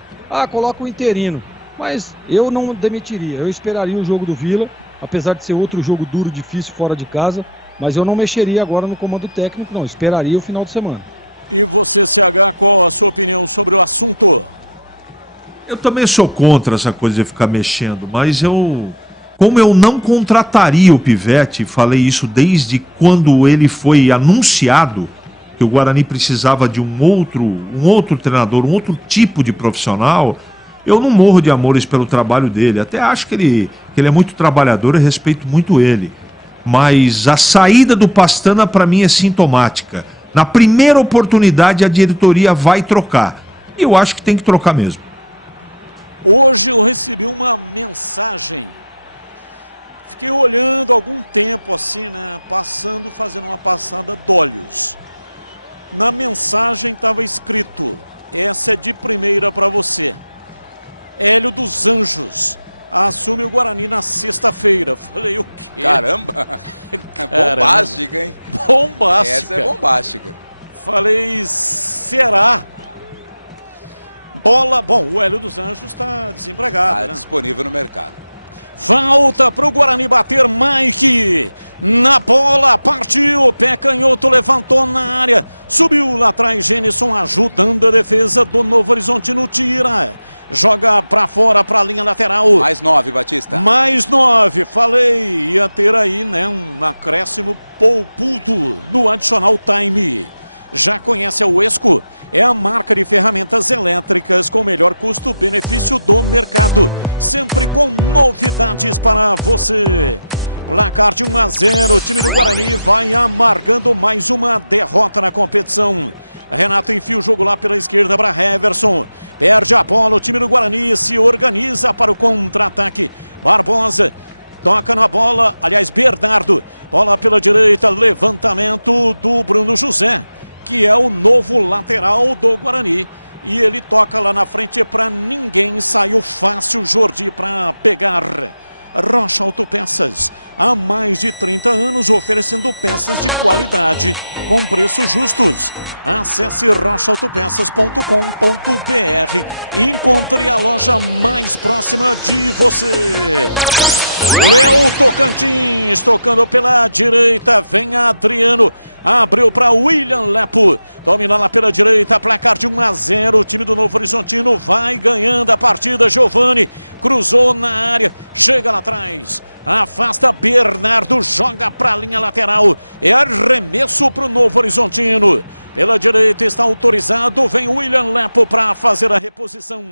Coloca o interino. Mas eu não demitiria. Eu esperaria o jogo do Vila, apesar de ser outro jogo duro, difícil, fora de casa. Mas eu não mexeria agora no comando técnico, não. Esperaria o final de semana. E você, CH, qual a sua opinião sobre o assunto? Eu também sou contra essa coisa de ficar mexendo, mas como eu não contrataria o Pivete, falei isso desde quando ele foi anunciado, que o Guarani precisava de um outro treinador, um outro tipo de profissional, eu não morro de amores pelo trabalho dele. Até acho que ele é muito trabalhador e respeito muito ele. Mas a saída do Pastana para mim é sintomática. Na primeira oportunidade a diretoria vai trocar. E eu acho que tem que trocar mesmo. Hoje eu recebi uma mensagem. Fiquei olhando algum tempo assim, né? Fazendo uma passada d'olhos. Na mensagem estava escrito: essa é de primeira para você. Hélio dos Anjos assume o Guarani na sexta-feira. Falei, o quê? Caramba! Bombástica, hein? Bombástica. Essa é bombástica. Falei, será? Bom, o Hélio dos Anjos está desempregado, Está né? disponível no mercado. Falta para o Guarani bater. Mike na bola, partiu, pé canhoto, levantou na área, subiu lá atrás, Gênison ajudando a defesa do Novo Horizontino, tira, joga para fora, para a linha lateral. Mais 9, Batista. Mais 9, falei, ia ter aí, né, um acréscimo poupudo no adicional time. Já conhece a Uesco? É a marca de ferramentas elétricas com o melhor custo-benefício do mercado. Sempre com novidades para você. Placar de 1-0, o time do Guarani vai amargando mais uma derrota na competição. Renato enfia o jogo lá pela esquerda para Heverson. Perde a bola, o time do Guarani se organiza para o contra-ataque. Barbosa toca na bola, aliás, Bernardo. Bola pela direita, levantamento do Bruno José, que é o novo lateral do Guarani. E ele toca lá na frente para ninguém. Saiu fácil Jordi para pegar. Rocha Autopeças, há mais de 30 anos oferecendo peças de qualidade com preços justos. Acesse rochaautopeças.com.br e encontre a loja mais próxima de você. Léo Tocantins tocando pela direita, vem Adriano, abriu para William Lepo, domina lá pela direita, placar de 1-0, o time do Novo Horizontino vai ganhando a partida. Giovani cruzou na área, chega lá atrás, afasta Bernardo, joga para a linha lateral, é arremesso para o Novo Horizontino, pela direita está autorizado, vem William Lepo para fazer a reposição.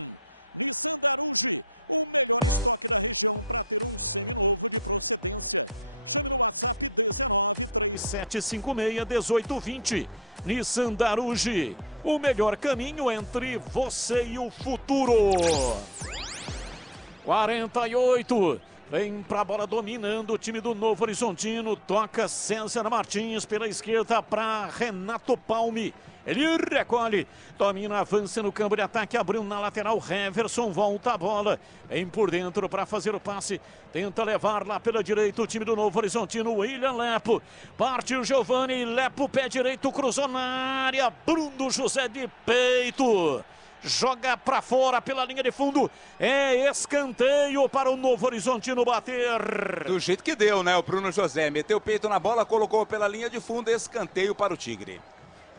Nissan Daruge, o melhor estoque da região para ter um seminovo de procedência. Chame no WhatsApp 19 3756 1820. Nissan Daruge, o melhor caminho entre você e o futuro. 48. Vem pra bola dominando o time do Novo Horizontino. Toca César Martins pela esquerda para Renato Palme. Ele recolhe, domina, avança no campo de ataque, abriu na lateral, Heverson volta a bola, vem por dentro para fazer o passe, tenta levar lá pela direita o time do Novo Horizontino, William Lepo, partiu Giovani, Lepo pé direito, cruzou na área, Bruno José de peito, joga para fora pela linha de fundo, é escanteio para o Novo Horizontino bater. Do jeito que deu, né, o Bruno José, meteu o peito na bola, colocou pela linha de fundo, escanteio para o Tigre.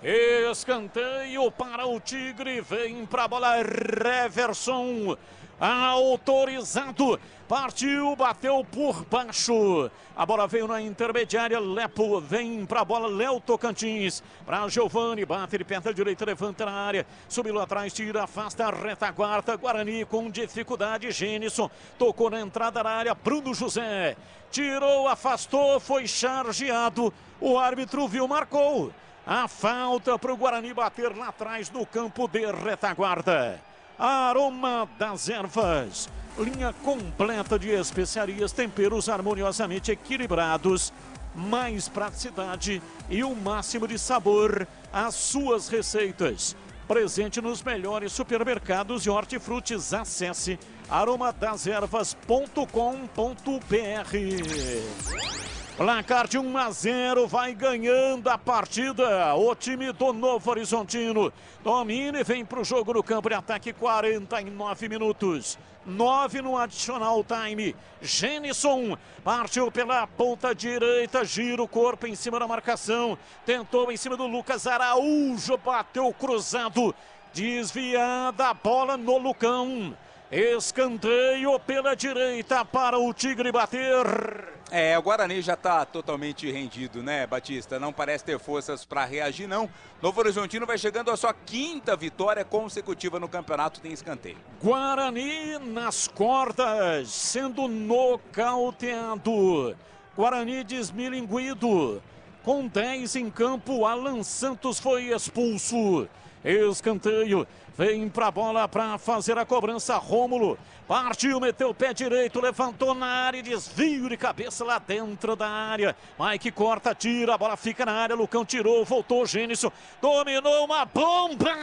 Escanteio para o Tigre, vem para a bola Reverson, autorizado, partiu, bateu por baixo, a bola veio na intermediária, Lepo, vem para a bola Léo Tocantins, para Giovani, bate de perna direita, levanta na área, subiu lá atrás, tira, afasta a retaguarda, Guarani com dificuldade, Gênison, tocou na entrada da área, Bruno José, tirou, afastou, foi chargeado, o árbitro viu, marcou. A falta para o Guarani bater lá atrás no campo de retaguarda. Aroma das Ervas. Linha completa de especiarias, temperos harmoniosamente equilibrados. Mais praticidade e o máximo de sabor às suas receitas. Presente nos melhores supermercados e hortifrutis. Acesse aromadas-ervas.com.br. Placar de 1-0, vai ganhando a partida. O time do Novo Horizontino domina e vem para o jogo no campo de ataque, 49 minutos. 9 no adicional time. Gênison partiu pela ponta direita, gira o corpo em cima da marcação. Tentou em cima do Lucas Araújo, bateu cruzado. Desviada a bola no Lucão. Escanteio pela direita para o Tigre bater. O Guarani já está totalmente rendido, né, Batista? Não parece ter forças para reagir, não. Novo Horizontino vai chegando à sua 5ª vitória consecutiva no campeonato, tem escanteio. Guarani nas cordas, sendo nocauteado. Guarani desmilinguido. Com 10 em campo, Alan Santos foi expulso. Escanteio. Vem pra bola para fazer a cobrança, Rômulo. Partiu, meteu o pé direito, levantou na área, desvio de cabeça lá dentro da área. Mike corta, tira, a bola fica na área, Lucão tirou, voltou, Gênison. Dominou uma bomba!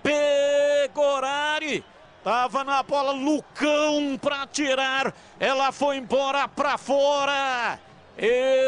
Pegorari. Tava na bola, Lucão para tirar. Ela foi embora para fora.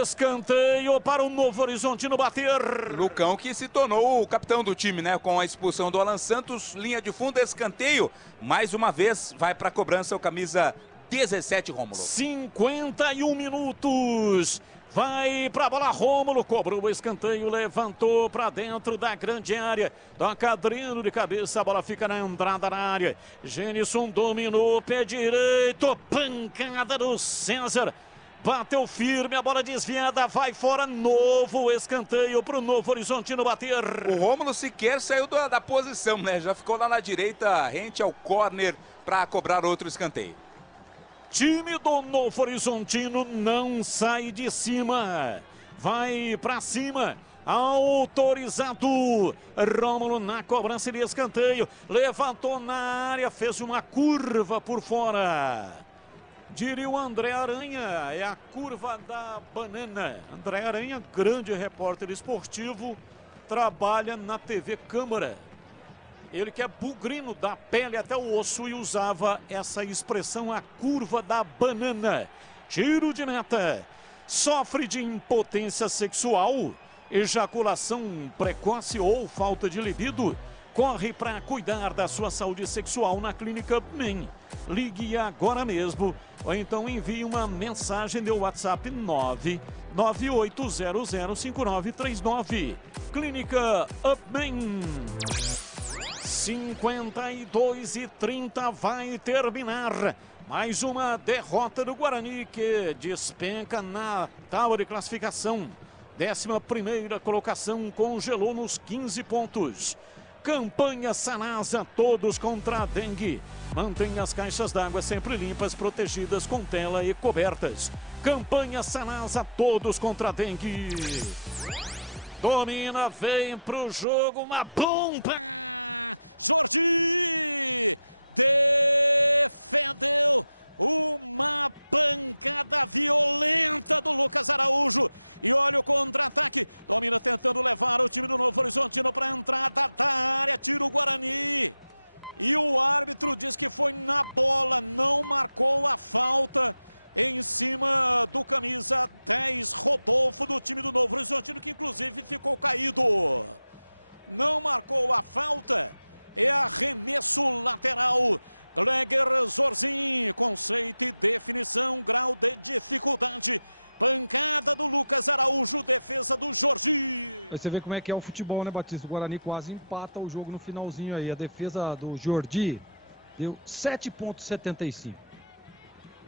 Escanteio para o Novo Horizontino bater. Lucão que se tornou o capitão do time, né? Com a expulsão do Alan Santos, linha de fundo, escanteio. Mais uma vez vai para a cobrança o camisa 17, Rômulo. 51 minutos. Vai para a bola, Rômulo, cobrou o escanteio, levantou para dentro da grande área. Toca Adriano de cabeça, a bola fica na entrada da área. Gênison dominou, pé direito, pancada do César. Bateu firme, a bola desviada, vai fora, novo escanteio para o Novo Horizontino bater. O Rômulo sequer saiu da posição, né? Já ficou lá na direita, rente ao córner para cobrar outro escanteio. Time do Novo Horizontino não sai de cima, vai para cima. Autorizado, Rômulo na cobrança de escanteio, levantou na área, fez uma curva por fora. Diria o André Aranha, é a curva da banana. André Aranha, grande repórter esportivo, trabalha na TV Câmara. Ele que é bugrino da pele até o osso e usava essa expressão, a curva da banana. Tiro de meta, sofre de impotência sexual, ejaculação precoce ou falta de libido. Corre para cuidar da sua saúde sexual na Clínica UpMen. Ligue agora mesmo ou então envie uma mensagem no WhatsApp 998005939. Clínica UpMen. 52:30 vai terminar. Mais uma derrota do Guarani que despenca na tábua de classificação. 11ª colocação, congelou nos 15 pontos. Campanha Sanasa, todos contra a dengue. Mantenha as caixas d'água sempre limpas, protegidas com tela e cobertas. Campanha Sanasa, todos contra a dengue. Domina, vem pro jogo. A bomba! Jordi! Defendeu. Uma pancada violenta do Lucas Araújo. E olha o contra-ataque. Domina tentando levar o time do Novo Horizontino para a entrada da área. Tira o Guarani. E o árbitro diz que foi na bola. Não marcou a falta em cima do camisa 10, Rodolfo, do time do Novo Horizontino, que inclusive ficou caído. Não marcou a falta. É arremesso lateral Gleger Zorzin, conceito e definição, grau de dificuldade. Pancada do Lucas Araújo, defesa do Jordi. Você vê como é que é o futebol, né, Batista? O Guarani quase empata o jogo no finalzinho aí. A defesa do Jordi deu 7,75.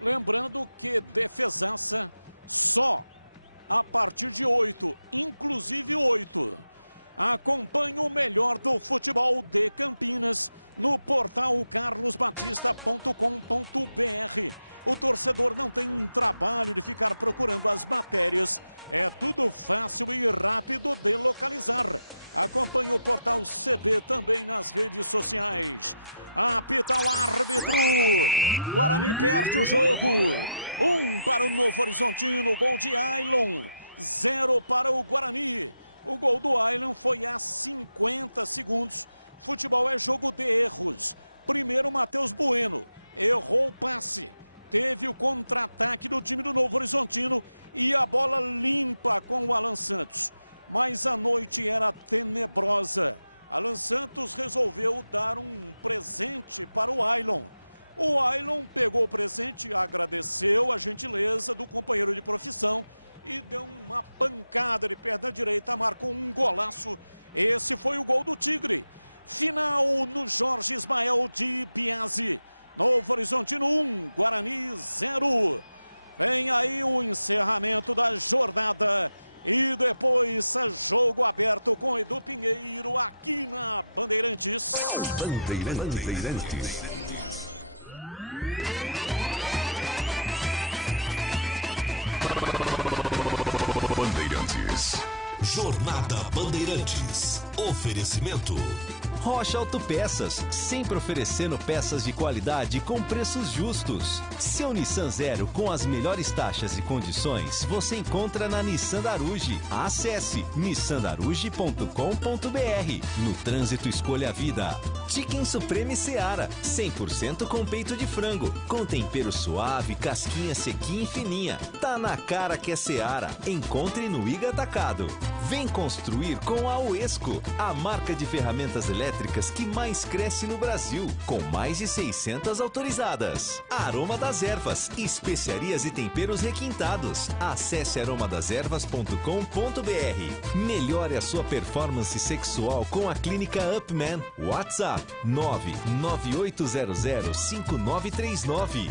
Lembrando que defesaça só a partir de 8, inclusive 8. Acompanhe o melhor do futebol de Campinas no portal carlosbatista.com.br. O torcedor não tem trabalho de ficar procurando as matérias. É tudo fácil e rápido de localizar. Acompanhe o portal CB também nas redes sociais. Apita o árbitro. Guarani perde o jogo. 1 para o Novo Horizontino. Gol de Ailon. 0 para o Guarani. O gol do Ailon foi a 50 segundos. Futebol é jogo de erros. Primeiro, Matheus Bueno errou o passe. Teve o contra-ataque do time do Novo Horizontino e a bola limpa com o Alan Santos. Mas a noite era tenebrosa. Alan Santos resolveu dar um presente para o Ailon. O Ailon pegou o presente, agradeceu a gentileza do companheiro de profissão e deu uma pancada de perna direita, marcou um golaço. Esse foi o gol do Tigre. Final no Jorge Ismael de Biasi. Novo Horizontino 1, Guarani 0. Vem aí o encerramento da jornada. E depois jogo aberto com Edu Pinheiro aqui na Bandeirantes. Bandeirantes. Jornada Bandeirantes. Oferecimento. Rocha Autopeças, sempre oferecendo peças de qualidade com preços justos. Seu Nissan Zero com as melhores taxas e condições você encontra na Nissan Daruge. Acesse nissandaruge.com.br. No trânsito escolha a vida. Chicken Supreme Seara, 100% com peito de frango, com tempero suave, casquinha sequinha e fininha. Tá na cara que é Seara. Encontre no Iga Atacado. Vem construir com a Uesco, a marca de ferramentas elétricas que mais cresce no Brasil, com mais de 600 autorizadas. Aroma das Ervas, especiarias e temperos requintados. Acesse aromadeservas.com.br. Melhore a sua performance sexual com a clínica Upman. WhatsApp 998005939.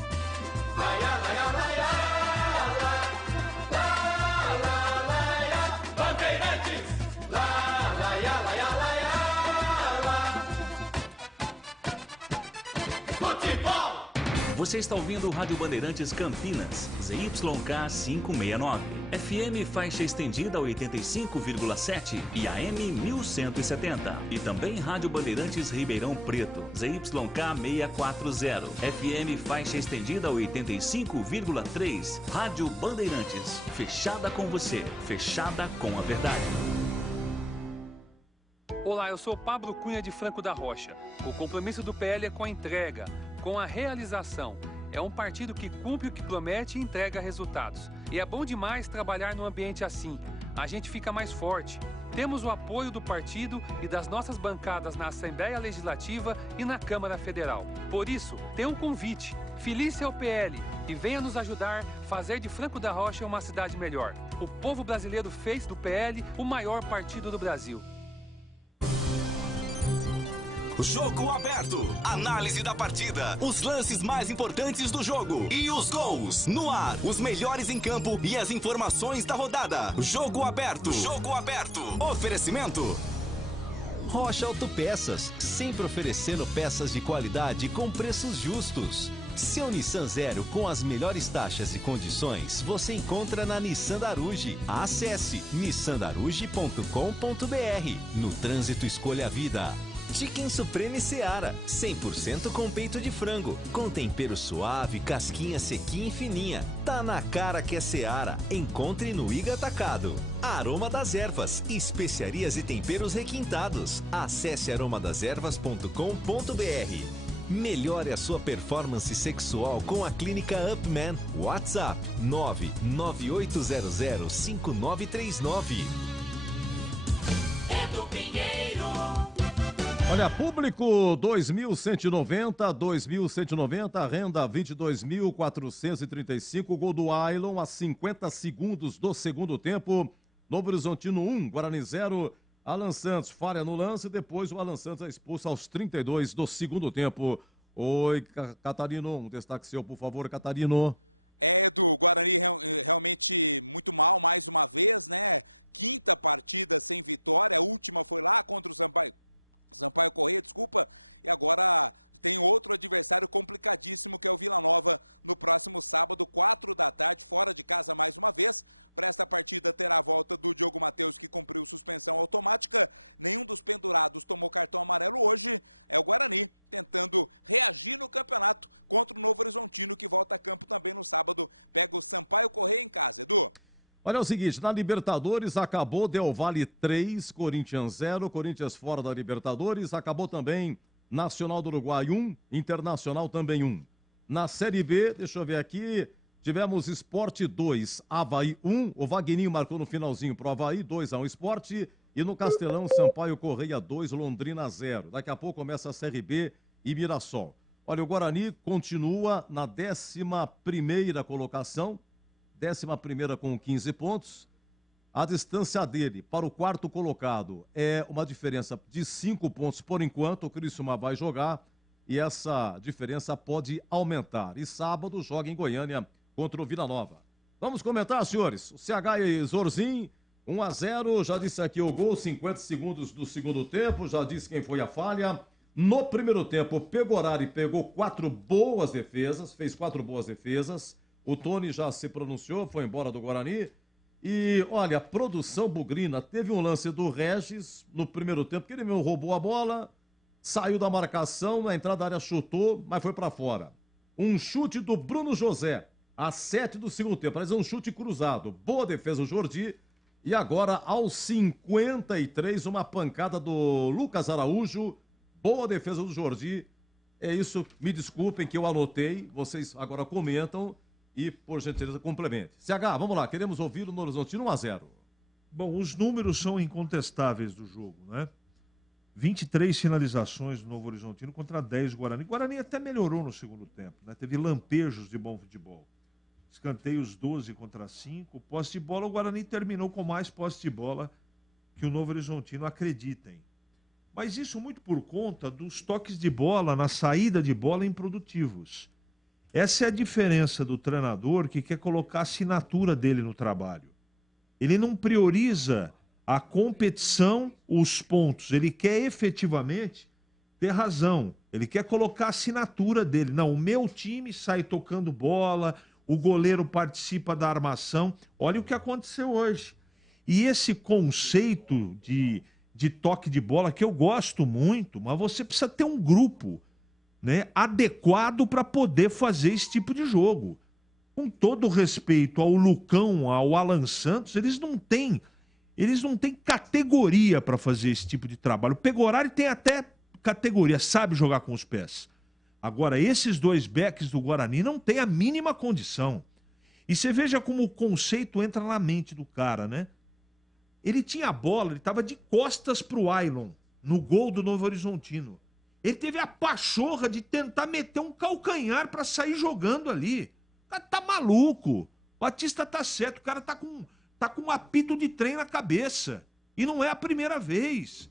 Você está ouvindo o Rádio Bandeirantes Campinas, ZYK 569, FM faixa estendida 85,7 e AM 1170. E também Rádio Bandeirantes Ribeirão Preto, ZYK 640, FM faixa estendida 85,3. Rádio Bandeirantes, fechada com você, fechada com a verdade. Olá, eu sou Pablo Cunha de Franco da Rocha. O compromisso do PL é com a entrega, com a realização. É um partido que cumpre o que promete e entrega resultados. E é bom demais trabalhar num ambiente assim. A gente fica mais forte. Temos o apoio do partido e das nossas bancadas na Assembleia Legislativa e na Câmara Federal. Por isso, tem um convite. Filie-se ao PL e venha nos ajudar a fazer de Franco da Rocha uma cidade melhor. O povo brasileiro fez do PL o maior partido do Brasil. Jogo aberto. Análise da partida. Os lances mais importantes do jogo. E os gols. No ar. Os melhores em campo e as informações da rodada. Jogo aberto. Jogo aberto. Oferecimento. Rocha Autopeças, sempre oferecendo peças de qualidade com preços justos. Seu Nissan Zero com as melhores taxas e condições você encontra na Nissan Daruge. Acesse nissandaruge.com.br. No trânsito escolha a vida. Chicken Supreme Seara, 100% com peito de frango, com tempero suave, casquinha sequinha e fininha. Tá na cara que é Seara. Encontre no Iga Atacado. Aroma das Ervas, especiarias e temperos requintados. Acesse aromadeservas.com.br. Melhore a sua performance sexual com a clínica Upman. WhatsApp 998005939. Edu Pinheiro. Olha, público 2.190, renda 22.435, gol do Ailon a 50 segundos do segundo tempo. Novo Horizontino 1, Guarani 0. Alan Santos falha no lance, depois o Alan Santos é expulso aos 32 do segundo tempo. Oi, Catarino, um destaque seu, por favor, Catarino. Do Guarani realmente muito mal mais uma vez, né? Quinta partida sem vitória, a última foi lá contra o Sampaio Corrêa, desculpa, e agora tem outro adversário complicadíssimo que é o Vila Nova no próximo sábado, 4 da tarde, fora de casa mais uma vez. Para esta partida terá a volta do Diogo Matheus, que cumpriu suspensão automática. Nenhum dos pendurados tomou cartão amarelo hoje. É o Guarani tentando reagir no campeonato contra o Novo Horizontino, que volta a campo também no sábado. Pega o Sampaio Corrêa em casa, Edu. Olha o seguinte, na Libertadores acabou Del Valle 3, Corinthians 0, Corinthians fora da Libertadores, acabou também Nacional do Uruguai 1, Internacional também 1. Na Série B, deixa eu ver aqui, tivemos Sport 2, Avaí 1, o Vagninho marcou no finalzinho pro Avaí, 2-1 Sport, e no Castelão, Sampaio Corrêa 2, Londrina 0. Daqui a pouco começa a Série B e Mirassol. Olha, o Guarani continua na 11ª colocação, 11ª com 15 pontos. A distância dele para o quarto colocado é uma diferença de 5 pontos por enquanto. O Criciúma vai jogar e essa diferença pode aumentar. E sábado joga em Goiânia contra o Vila Nova. Vamos comentar, senhores. O CH e Zorzin, 1-0. Já disse aqui o gol, 50 segundos do segundo tempo. Já disse quem foi a falha. No primeiro tempo, o Pegorari pegou 4 boas defesas, fez 4 boas defesas. O Tony já se pronunciou, foi embora do Guarani. E, olha, a produção bugrina, teve um lance do Regis no primeiro tempo, que ele mesmo roubou a bola, saiu da marcação, na entrada da área chutou, mas foi pra fora. Um chute do Bruno José, a 7 do segundo tempo, mas é um chute cruzado. Boa defesa do Jordi. E agora, aos 53, uma pancada do Lucas Araújo. Boa defesa do Jordi. É isso, me desculpem que eu anotei, vocês agora comentam. E, por gentileza, complemente. CH, vamos lá, queremos ouvir no Horizontino 1-0. Bom, os números são incontestáveis do jogo, né? 23 finalizações do Novo Horizontino contra 10 do Guarani. O Guarani até melhorou no segundo tempo, né? Teve lampejos de bom futebol. Escanteios 12 contra 5. Posse de bola, o Guarani terminou com mais posse de bola que o Novo Horizontino, acreditem. Mas isso muito por conta dos toques de bola, na saída de bola, improdutivos. Essa é a diferença do treinador que quer colocar a assinatura dele no trabalho. Ele não prioriza a competição, os pontos. Ele quer efetivamente ter razão. Ele quer colocar a assinatura dele. Não, o meu time sai tocando bola, o goleiro participa da armação. Olha o que aconteceu hoje. E esse conceito de toque de bola, que eu gosto muito, mas você precisa ter um grupo, né, adequado para poder fazer esse tipo de jogo. Com todo respeito ao Lucão, ao Alan Santos, eles não têm categoria para fazer esse tipo de trabalho. O Pegorari tem até categoria, sabe jogar com os pés. Agora, esses dois backs do Guarani não têm a mínima condição. E você veja como o conceito entra na mente do cara, né? Ele tinha a bola, ele estava de costas pro Ailon, no gol do Novo Horizontino. Ele teve a pachorra de tentar meter um calcanhar para sair jogando ali. O cara tá maluco. O Batista tá certo. O cara tá com um apito de trem na cabeça. E não é a primeira vez.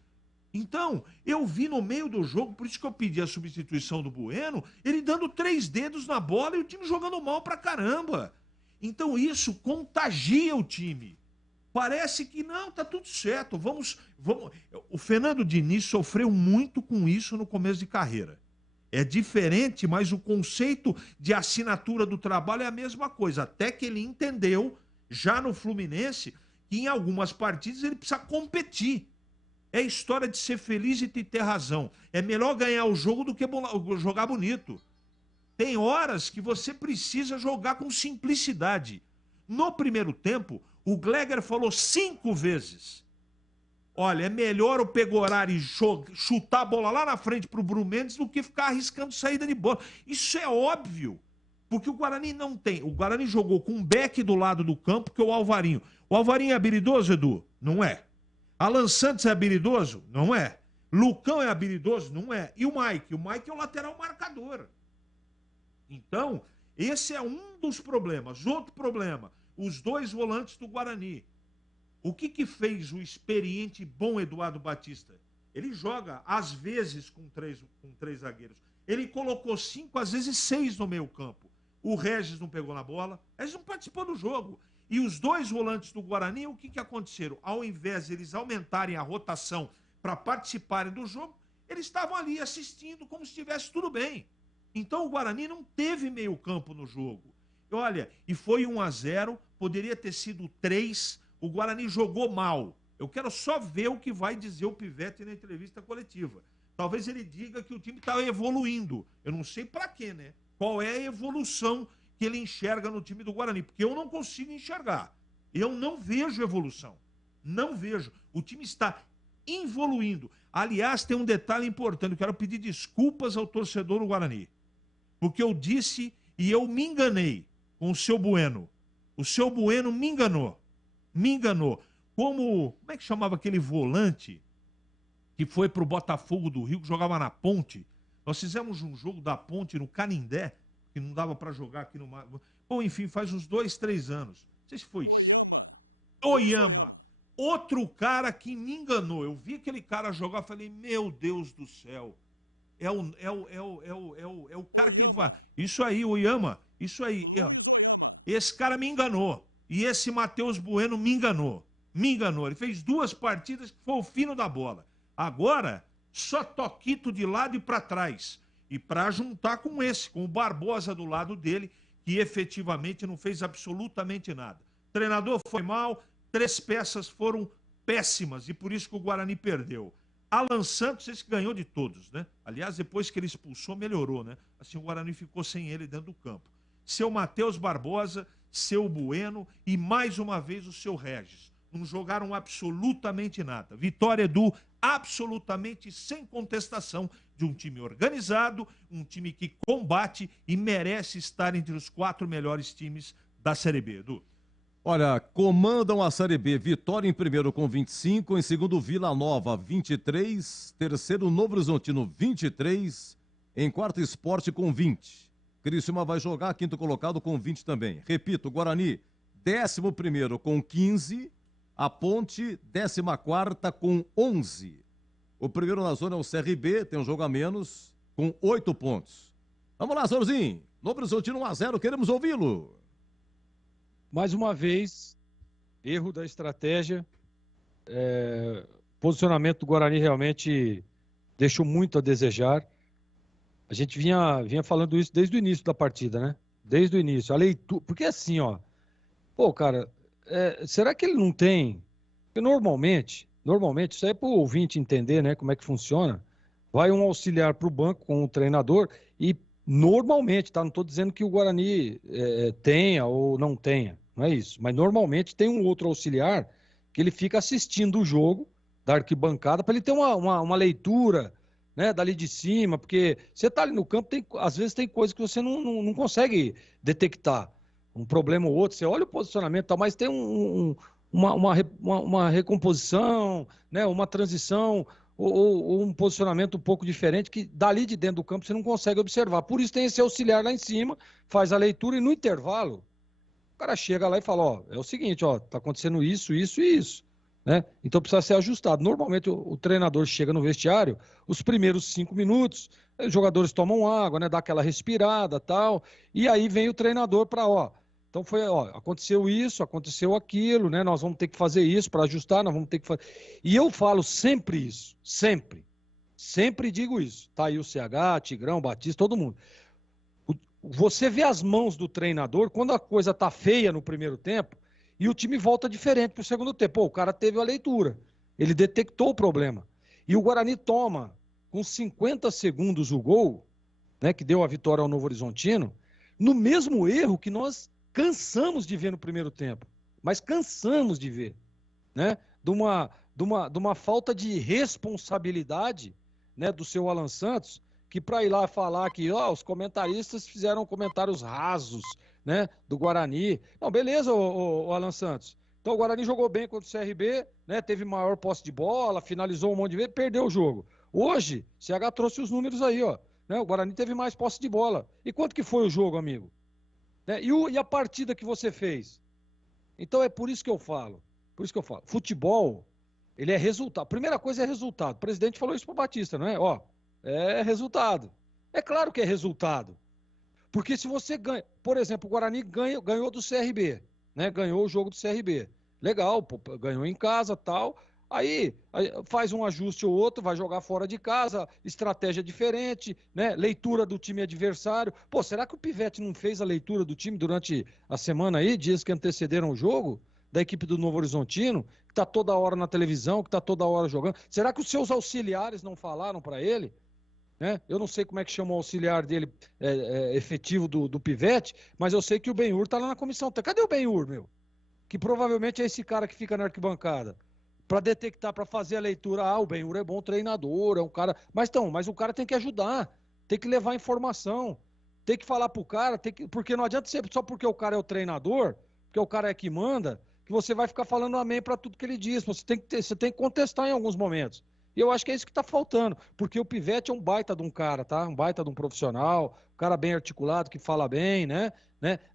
Então, eu vi no meio do jogo, por isso que eu pedi a substituição do Bueno, ele dando 3 dedos na bola e o time jogando mal pra caramba. Então isso contagia o time. Parece que não, tá tudo certo, vamos. O Fernando Diniz sofreu muito com isso no começo de carreira. É diferente, mas o conceito de assinatura do trabalho é a mesma coisa. Até que ele entendeu, já no Fluminense, que em algumas partidas ele precisa competir. É história de ser feliz e de ter razão. É melhor ganhar o jogo do que jogar bonito. Tem horas que você precisa jogar com simplicidade. No primeiro tempo, o Gleger falou 5 vezes. Olha, é melhor o Pegorari chutar a bola lá na frente pro Bruno Mendes do que ficar arriscando saída de bola. Isso é óbvio, porque o Guarani não tem. O Guarani jogou com um back do lado do campo, que é o Alvarinho. O Alvarinho é habilidoso, Edu? Não é. Alan Santos é habilidoso? Não é. Lucão é habilidoso? Não é. E o Mike? O Mike é o lateral marcador. Então, esse é um dos problemas. Outro problema, os dois volantes do Guarani. O que fez o experiente e bom Eduardo Batista? Ele joga, às vezes, com três zagueiros. Ele colocou 5, às vezes 6 no meio campo. O Regis não pegou na bola, o Regis não participou do jogo. E os dois volantes do Guarani, o que aconteceram? Ao invés de eles aumentarem a rotação para participarem do jogo, eles estavam ali assistindo como se estivesse tudo bem. Então o Guarani não teve meio campo no jogo. Olha, e foi 1-0, poderia ter sido 3, o Guarani jogou mal. Eu quero só ver o que vai dizer o Pivete na entrevista coletiva. Talvez ele diga que o time está evoluindo. Eu não sei para quê, né? Qual é a evolução que ele enxerga no time do Guarani? Porque eu não consigo enxergar. Eu não vejo evolução. Não vejo. O time está evoluindo. Aliás, tem um detalhe importante. Eu quero pedir desculpas ao torcedor do Guarani. Porque eu disse e eu me enganei com o seu Bueno. O seu Bueno me enganou. Me enganou. Como é que chamava aquele volante que foi pro Botafogo do Rio, que jogava na Ponte? Nós fizemos um jogo da Ponte no Canindé, que não dava para jogar aqui no... Bom, enfim, faz uns 2, 3 anos. Não sei se foi Oyama. Luiz Oyama. Outro cara que me enganou. Eu vi aquele cara jogar e falei, meu Deus do céu. É o cara Oyama. Isso aí, Oyama. Isso aí. Luiz Oyama. Esse cara me enganou. E esse Matheus Bueno me enganou. Me enganou. Ele fez 2 partidas que foi o fino da bola. Agora, só toquito de lado e para trás. E para juntar com o Barbosa do lado dele, que efetivamente não fez absolutamente nada. O treinador foi mal, 3 peças foram péssimas e por isso que o Guarani perdeu. Alan Santos, esse ganhou de todos, né? Aliás, depois que ele expulsou, melhorou, né? Assim, o Guarani ficou sem ele dentro do campo. Seu Matheus Barbosa, seu Bueno e mais uma vez o seu Regis. Não jogaram absolutamente nada. Vitória do absolutamente sem contestação de um time organizado, um time que combate e merece estar entre os 4 melhores times da Série B, Edu. Olha, comandam a Série B, Vitória em primeiro com 25, em segundo Vila Nova 23, terceiro Novo Horizontino 23, em quarto Sport com 20. Criciúma vai jogar, quinto colocado com 20 também. Repito, Guarani 11º com 15, a Ponte 14ª com 11. O primeiro na zona é o CRB, tem um jogo a menos, com 8 pontos. Vamos lá, Zorzinho. Novo Horizontino 1-0, queremos ouvi-lo. Mais uma vez, erro da estratégia. Posicionamento do Guarani realmente deixou muito a desejar. A gente vinha falando isso desde o início da partida, né? Desde o início. A leitura. Porque assim, ó. Pô, cara, será que ele não tem? Porque normalmente, isso aí é para o ouvinte entender, né, como é que funciona. Vai um auxiliar para o banco com o treinador e normalmente, tá? Não estou dizendo que o Guarani tenha ou não tenha, não é isso. Mas normalmente tem um outro auxiliar que ele fica assistindo o jogo da arquibancada para ele ter uma leitura, né, dali de cima, porque você tá ali no campo, às vezes tem coisas que você não consegue detectar. Um problema ou outro, você olha o posicionamento e tal, mas tem uma recomposição, né, uma transição ou um posicionamento um pouco diferente que dali de dentro do campo você não consegue observar. Por isso tem esse auxiliar lá em cima, faz a leitura e no intervalo o cara chega lá e fala, ó, é o seguinte, ó, tá acontecendo isso, isso e isso, né? Então precisa ser ajustado. Normalmente o treinador chega no vestiário, os primeiros 5 minutos, os jogadores tomam água, né, dá aquela respirada, tal, e aí vem o treinador para, ó, então foi, ó, aconteceu isso, aconteceu aquilo, né? Nós vamos ter que fazer isso para ajustar, nós vamos ter que fazer. E eu falo sempre isso, sempre digo isso. Tá aí o CH, Tigrão, Batista, todo mundo. Você vê as mãos do treinador quando a coisa tá feia no primeiro tempo e o time volta diferente pro segundo tempo. Pô, o cara teve a leitura, ele detectou o problema. E o Guarani toma com 50 segundos o gol, né? Que deu a vitória ao Novo Horizontino, no mesmo erro que nós cansamos de ver no primeiro tempo, mas cansamos de ver, né? De uma falta de responsabilidade, né, do seu Alan Santos, que para ir lá falar que os comentaristas fizeram comentários rasos, né, do Guarani. Não, beleza, o Alan Santos. Então o Guarani jogou bem contra o CRB, né, teve maior posse de bola, finalizou um monte de vezes, perdeu o jogo. Hoje, o CH trouxe os números aí, ó. Né? O Guarani teve mais posse de bola. E quanto que foi o jogo, amigo? Né? E a partida que você fez? Então é por isso que eu falo. Futebol, ele é resultado. Primeira coisa é resultado. O presidente falou isso pro Batista, não é? Ó, é resultado. É claro que é resultado. Porque se você ganha... Por exemplo, o Guarani ganhou do CRB, né? Ganhou o jogo do CRB. Legal, pô, ganhou em casa, tal. Aí faz um ajuste ou outro, vai jogar fora de casa, estratégia diferente, né? Leitura do time adversário. Pô, será que o Pivete não fez a leitura do time durante a semana aí, dias que antecederam o jogo, da equipe do Novo Horizontino, que tá toda hora na televisão, que tá toda hora jogando? Será que os seus auxiliares não falaram para ele? Né? Eu não sei como é que chama o auxiliar dele efetivo do Pivete, mas eu sei que o Benhur tá lá na comissão. Cadê o Benhur, meu? Que provavelmente é esse cara que fica na arquibancada. Para detectar, para fazer a leitura, o Benhur é bom treinador, é um cara... Mas o cara tem que ajudar, tem que levar informação, tem que falar pro cara, porque não adianta ser só porque o cara é o treinador, porque o cara é que manda, que você vai ficar falando amém para tudo que ele diz. Você tem que contestar em alguns momentos. E eu acho que é isso que tá faltando, porque o Pivete é um baita de um cara, tá? Um baita de um profissional, um cara bem articulado, que fala bem, né?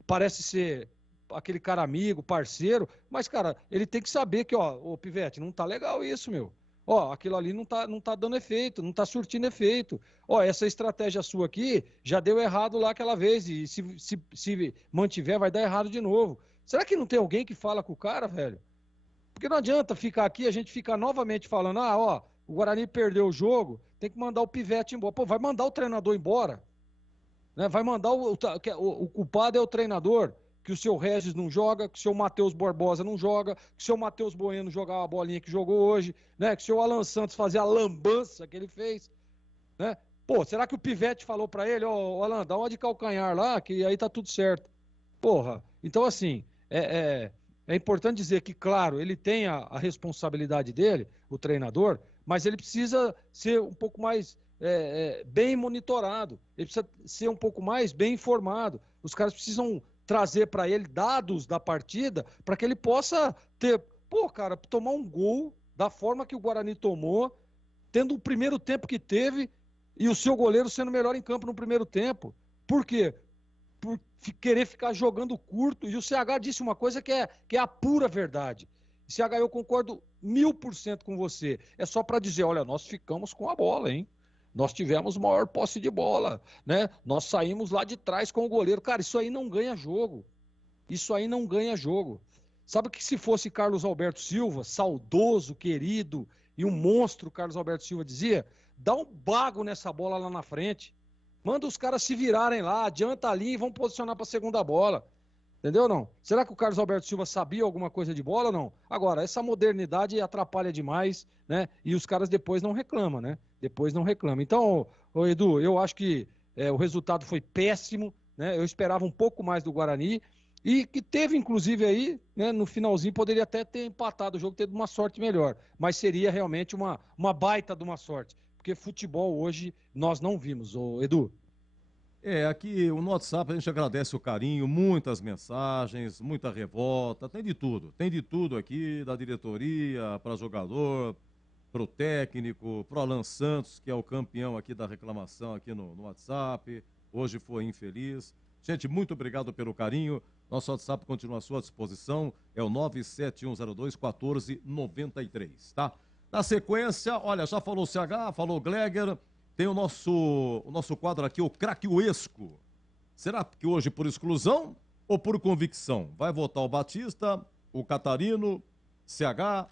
Parece ser... aquele cara amigo, parceiro, mas, cara, ele tem que saber que, ô Pivete, não tá legal isso, meu. Aquilo ali não tá dando efeito, não tá surtindo efeito. Essa estratégia sua aqui já deu errado lá aquela vez, e se mantiver vai dar errado de novo. Será que não tem alguém que fala com o cara, velho? Porque não adianta ficar aqui, a gente ficar novamente falando, o Guarani perdeu o jogo, tem que mandar o Pivete embora. Pô, vai mandar o treinador embora, né? Vai mandar o culpado é o treinador, que o seu Regis não joga, que o seu Matheus Barbosa não joga, que o seu Matheus Bueno jogava a bolinha que jogou hoje, né? Que o seu Alan Santos fazia a lambança que ele fez, né? Pô, será que o Pivete falou pra ele, Alan, dá uma de calcanhar lá, que aí tá tudo certo? Porra, então assim, é importante dizer que, claro, ele tem a responsabilidade dele, o treinador, mas ele precisa ser um pouco mais bem monitorado, ele precisa ser um pouco mais bem informado, os caras precisam trazer para ele dados da partida para que ele possa tomar um gol da forma que o Guarani tomou, tendo o primeiro tempo que teve e o seu goleiro sendo melhor em campo no primeiro tempo. Por quê? Por querer ficar jogando curto. E o CH disse uma coisa que é a pura verdade. CH, eu concordo 1000% com você. É só para dizer, olha, nós ficamos com a bola, hein? Nós tivemos maior posse de bola, né? Nós saímos lá de trás com o goleiro. Cara, isso aí não ganha jogo. Isso aí não ganha jogo. Sabe que se fosse Carlos Alberto Silva, saudoso, querido e um monstro, Carlos Alberto Silva dizia, dá um bago nessa bola lá na frente. Manda os caras se virarem lá, adianta ali e vão posicionar para a segunda bola. Entendeu ou não? Será que o Carlos Alberto Silva sabia alguma coisa de bola ou não? Agora, essa modernidade atrapalha demais, né? E os caras depois não reclamam, né? Depois não reclamam. Então, Edu, eu acho que o resultado foi péssimo, né? Eu esperava um pouco mais do Guarani e que teve, inclusive, aí, né, no finalzinho, poderia até ter empatado o jogo, ter uma sorte melhor. Mas seria realmente uma baita de uma sorte. Porque futebol hoje nós não vimos, Edu. Aqui no WhatsApp a gente agradece o carinho, muitas mensagens, muita revolta, tem de tudo aqui, da diretoria, para jogador, para o técnico, para o Alan Santos, que é o campeão aqui da reclamação aqui no WhatsApp, hoje foi infeliz. Gente, muito obrigado pelo carinho, nosso WhatsApp continua à sua disposição, é o 97102-1493, tá? Na sequência, olha, já falou o CH, falou o Gleger, tem o nosso quadro aqui, o Craque Uesco. Será que hoje por exclusão ou por convicção? Vai votar o Batista, o Catarino, CH,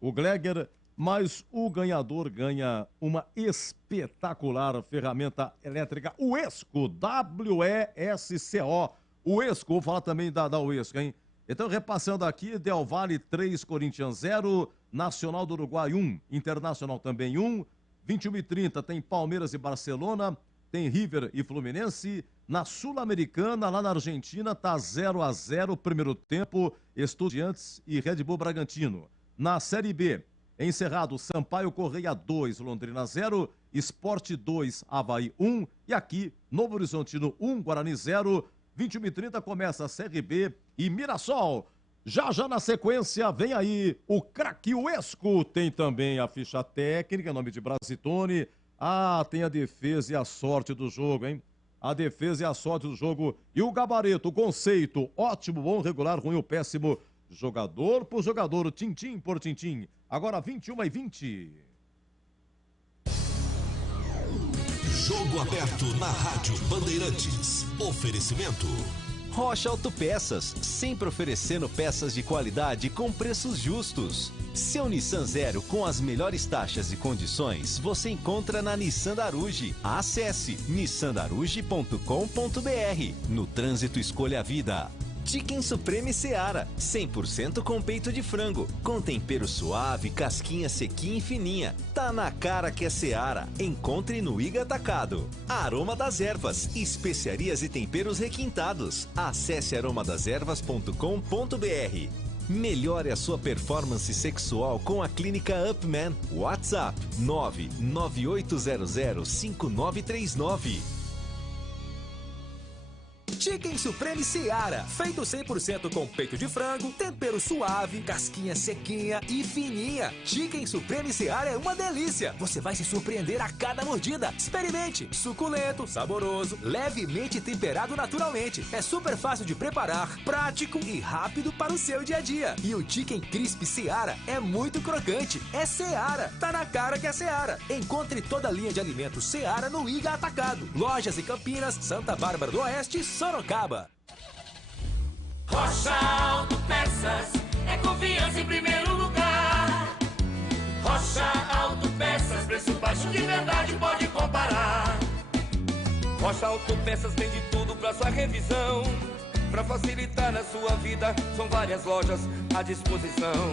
o Gleger, mas o ganhador ganha uma espetacular ferramenta elétrica Uesco, W-E-S-C-O. Uesco, vou falar também da Uesco, hein? Então, repassando aqui, Del Valle 3, Corinthians 0, Nacional do Uruguai 1, Internacional também 1, 21h30 tem Palmeiras e Barcelona, tem River e Fluminense. Na Sul-Americana, lá na Argentina, tá 0-0 primeiro tempo, Estudiantes e Red Bull Bragantino. Na Série B, encerrado Sampaio Correia 2, Londrina 0, Sport 2, Avaí 1 e aqui Novo Horizontino 1, Guarani 0. 21h30 começa a CRB e Mirassol. Já já na sequência vem aí o craque Uesco, tem também a ficha técnica, em nome de Brasitone. Ah, tem a defesa e a sorte do jogo, hein? A defesa e a sorte do jogo e o gabarito, o conceito, ótimo, bom, regular, ruim ou péssimo, jogador por jogador, tintim por tintim. Agora 21h20. Jogo aberto na Rádio Bandeirantes. Oferecimento Rocha Autopeças, sempre oferecendo peças de qualidade com preços justos. Seu Nissan Zero com as melhores taxas e condições você encontra na Nissan Daruge. Acesse nissandaruge.com.br. No trânsito, escolha a vida. Chicken Supreme Seara, 100% com peito de frango, com tempero suave, casquinha sequinha e fininha. Tá na cara que é Seara. Encontre no Iga Atacado. Aroma das Ervas, especiarias e temperos requintados. Acesse aromadeservas.com.br. Melhore a sua performance sexual com a Clínica Upman. WhatsApp 998005939. Chicken Supreme Seara, feito 100% com peito de frango, tempero suave, casquinha sequinha e fininha. Chicken Supreme Seara é uma delícia. Você vai se surpreender a cada mordida. Experimente. Suculento, saboroso, levemente temperado naturalmente. É super fácil de preparar, prático e rápido para o seu dia a dia. E o Chicken Crisp Seara é muito crocante. É Seara. Tá na cara que é Seara. Encontre toda a linha de alimentos Seara no Iga Atacado. Lojas em Campinas, Santa Bárbara do Oeste e Sorocaba. Rocha Autopeças é confiança em primeiro lugar. Rocha Autopeças, preço baixo de verdade, pode comparar. Rocha Autopeças tem de tudo pra sua revisão. Pra facilitar na sua vida, são várias lojas à disposição.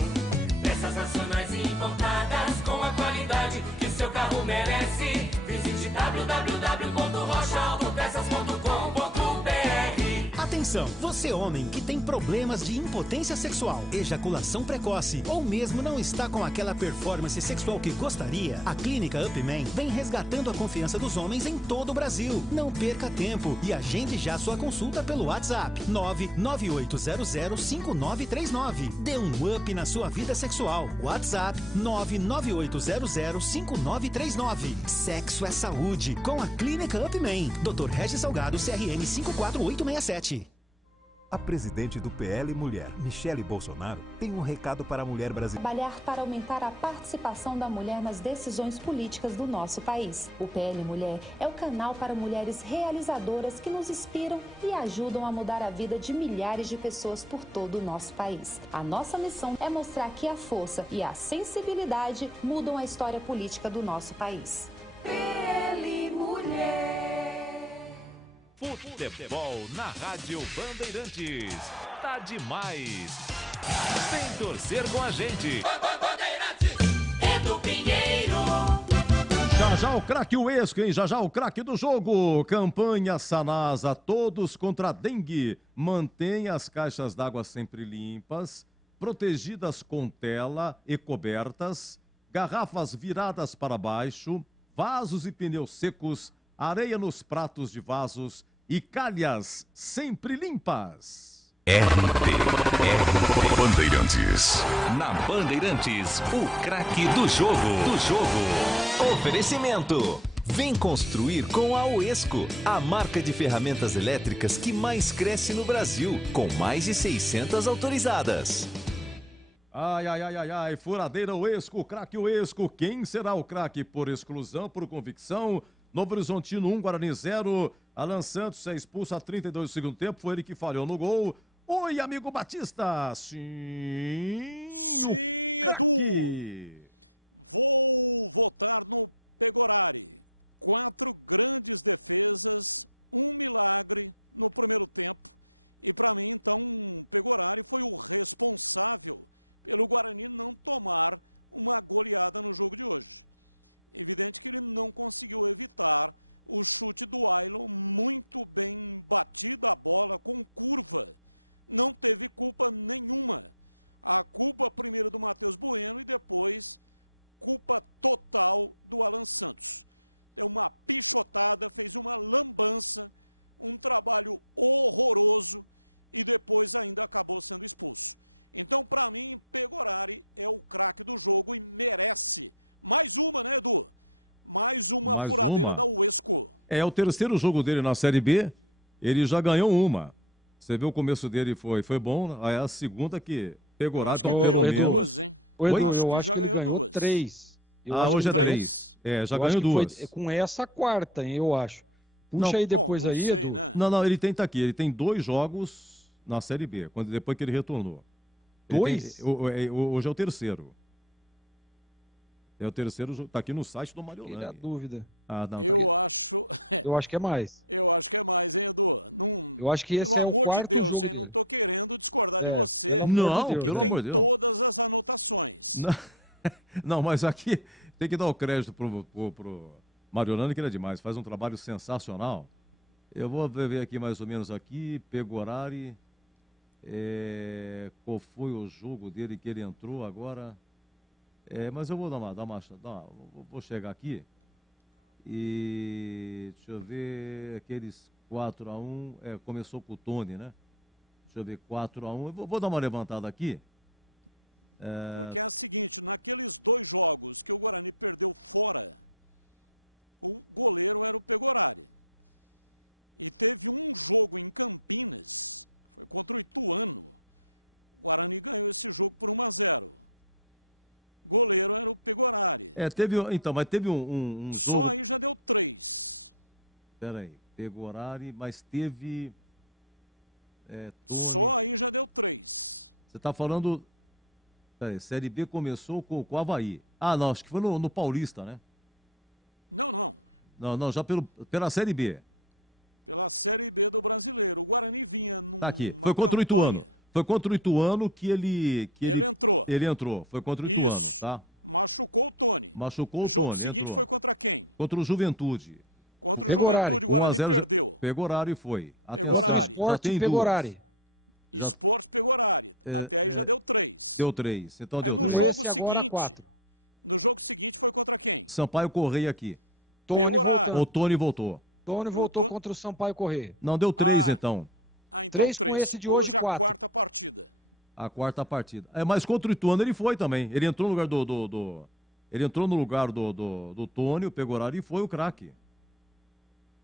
Peças nacionais e importadas com a qualidade que seu carro merece. Visite www.rochaautopeças.com.br. Atenção, você homem que tem problemas de impotência sexual, ejaculação precoce ou mesmo não está com aquela performance sexual que gostaria, a Clínica Upman vem resgatando a confiança dos homens em todo o Brasil. Não perca tempo e agende já sua consulta pelo WhatsApp 998005939. Dê um up na sua vida sexual. WhatsApp 998005939. Sexo é saúde com a Clínica Upman. Dr. Regis Salgado, CRM 54867. A presidente do PL Mulher, Michele Bolsonaro, tem um recado para a mulher brasileira. Trabalhar para aumentar a participação da mulher nas decisões políticas do nosso país. O PL Mulher é o canal para mulheres realizadoras que nos inspiram e ajudam a mudar a vida de milhares de pessoas por todo o nosso país. A nossa missão é mostrar que a força e a sensibilidade mudam a história política do nosso país. PL Mulher. Futebol na Rádio Bandeirantes. Tá demais. Vem torcer com a gente. Bandeirantes, Edu Pinheiro. Já já o craque Uesco, hein? Já já o craque do jogo. Campanha Sanasa, todos contra a dengue. Mantenha as caixas d'água sempre limpas, protegidas com tela e cobertas, garrafas viradas para baixo, vasos e pneus secos, areia nos pratos de vasos e calhas sempre limpas. RT Bandeirantes. Na Bandeirantes, o craque do jogo. Oferecimento. Vem construir com a Uesco, a marca de ferramentas elétricas que mais cresce no Brasil, com mais de 600 autorizadas. Ai, furadeira Uesco, craque Uesco. Quem será o craque? Por exclusão, por convicção? Novo Horizontino 1, Guarani 0. Alan Santos é expulso a 32 do segundo tempo. Foi ele que falhou no gol. Oi, amigo Batista. Sim, Edu. Vou votar no Pegorari. 4 grandes defesas, um milagre no primeiro tempo. E para mim, então, Pegorari foi o responsável pelo Guarani não tomar uma goleada no jogo de hoje. Evidente que ele não conseguiu evitar o chute do Ailon, muito bem batida a bola, com curva. Não teve culpa nenhuma. A culpa primeiro do Matheus Bueno e depois culpa total do Alan Santos. Deu uma pichotada, fez uma lambança, um trabalho horroroso e depois ainda acabou sendo expulso. Então, para mim, Pegorari é o craque do jogo e merece. Mais uma, né, Edu? Mais uma furadeira da Uesco. É o terceiro jogo dele na Série B, ele já ganhou uma. Você viu o começo dele foi bom, aí a segunda que Pegorari... Eu acho que ganhou duas, hein? Eu acho que acho já que ele ganhou ganhou duas. 3. Hoje é 3. Já ganhou duas. Foi com essa quarta, hein, eu acho. Puxa aí depois não aí, sei, Edu. né? Não, ele tem, tá aqui, ele tem 2 jogos na Série B, depois que ele retornou. Ele 2? Hoje é o terceiro. É o terceiro, tá aqui no site do Mario Tira a Lang. dúvida. Eu acho que é mais. Eu acho que é mais, hein, Edu? Não, eu acho que esse pelo é o amor de quarto Deus, jogo hein? Não dele. tô querendo discordar de você. Não, que pelo tem amor de Deus. todas as anotações. Não, mas aqui tem que dar o crédito pro Mario Lang, que ele é demais, faz um trabalho sensacional. Eu vou ver aqui mais ou menos aqui, Pegorari, qual foi o jogo dele que ele entrou agora? Mas eu vou vou chegar aqui e deixa eu ver, aqueles 4-1, começou com o Tony, né? Deixa eu ver, 4-1, eu vou dar uma levantada aqui. Porque é o seguinte, naqueles 2 jogos que o Guarani perdeu fora, o goleiro era o Pegorari. E teve um jogo em Campinas, foi contra o Ituano. O Guarani ganhou esse jogo por 1-0. Goleiro era o Pegorari. Mas teve um Só jogo... aí já deu 3. Peraí, Pegorari, mas teve... Só aí já deu 3. Você tá falando... Peraí, Série B começou com o Avaí. Não, acho que foi no Paulista, né? Não, Não, já pela Série B. Pela Série B do Brasileiro. O Guarani vinha numa Tá aqui, foi contra campanha... o Ituano. Foi contra o Ituano que ele entrou. Ele entrou, foi contra o Ituano, Isso. tá? Machucou o Tony. Machucou o jogo Tony, seguinte entrou. foi contra quem? Contra o Juventude. Contra o Juventude, o Guarani perdeu. Pegorari foi. Pegorari. Pegorari. Esporte Pegorari. Até aí já deu 3. Deu 3. Então, aí no jogo seguinte foi contra quem? Sampaio Correia aqui. Pegorari. O Tony voltou. Tony voltou contra o Sampaio Correia. Não, deu 3 então. Então 3. Hoje a quarta partida. A quarta partida. Mas contra o Ituano ele foi também. Ele entrou no lugar ele entrou no lugar do Tony, o Pegorari, e foi o craque.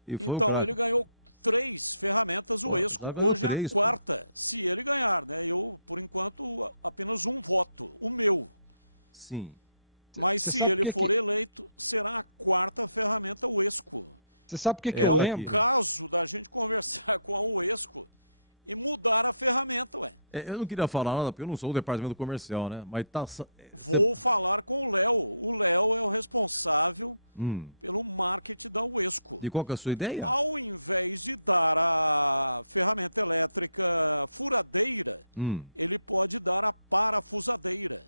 Então ele ganhou 3 ferramentas o Esco. Hoje é a quarta, se ele ganhar, né? Eu, por enquanto, apenas um voto, o meu. Sim. Mas se ele for eleito, será a quarta ferramenta o Esco. Você sabe por que eu lembro? É o caso da gente conversar com a Uesco e mudar a ferramenta, ué. Eu não queria falar nada, porque eu não sou o departamento comercial, né? Mas tá... Vou falar com o Léo. O Léo é o responsável pelo marketing da Uesco. E qual que é a sua ideia? Ao invés de dar a ferramenta elétrica furadeira, ele pode dar a parafusadeira.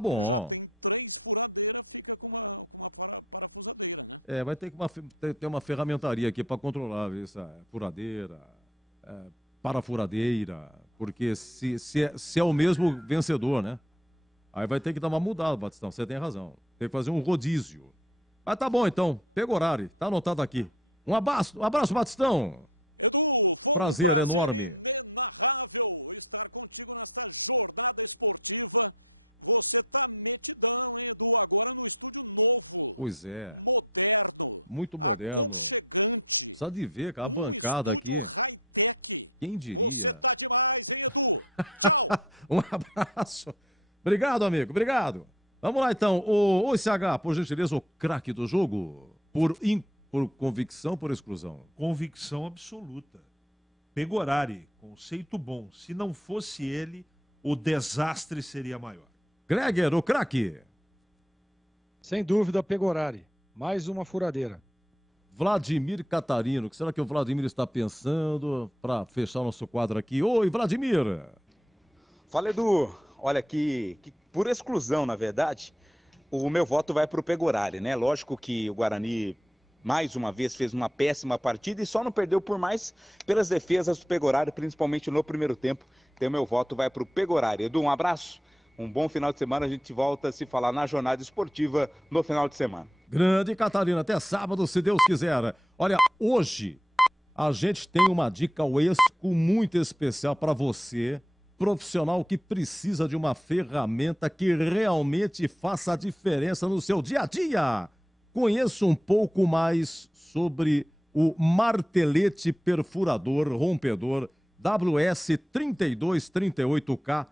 Bom. Ele já tem 3 furadeiras, fica com uma parafusadeira, né? Vai ter que ter uma ferramentaria aqui para controlar essa furadeira, parafuradeira, porque se é o mesmo vencedor, né? Aí vai ter que dar uma mudada, Batistão, você tem razão. Tem que fazer um rodízio. Mas tá bom então, Pegorari, tá anotado aqui. Um abraço, Batistão. Edu, foi um prazer enorme, inenarrável estar contigo nesta jornada esportiva. Você tá metidão, hein, Edu? Agora no estúdio novo. Pois é. Moderno. Muito moderno. Aconchegante. Só de ver, cara, a um bancada estúdio aqui. high-tech. Quem diria? Você tá demais, hein, Edu? Tchau. Um abraço. Obrigado, amigo. Obrigado. Vamos lá, então. O CH, por gentileza, o craque do jogo. Por convicção, por exclusão? Convicção absoluta. Pegorari, conceito bom. Se não fosse ele, o desastre seria maior. Greger, o craque. Sem dúvida, Pegorari. Mais uma furadeira. Vladimir Catarino. O que será que o Vladimir está pensando para fechar nosso quadro aqui? Oi, Vladimir. Fala, Edu. Olha, que por exclusão, na verdade, o meu voto vai para o Pegorari, né? Lógico que o Guarani, mais uma vez, fez uma péssima partida e só não perdeu por mais pelas defesas do Pegorari, principalmente no primeiro tempo. Então, o meu voto vai para o Pegorari. Edu, um abraço. Um bom final de semana, a gente volta a se falar na jornada esportiva no final de semana. Grande Catarina, até sábado, se Deus quiser. Olha, hoje a gente tem uma dica Uesco muito especial para você profissional que precisa de uma ferramenta que realmente faça a diferença no seu dia a dia. Conheça um pouco mais sobre o martelete perfurador rompedor WS3238K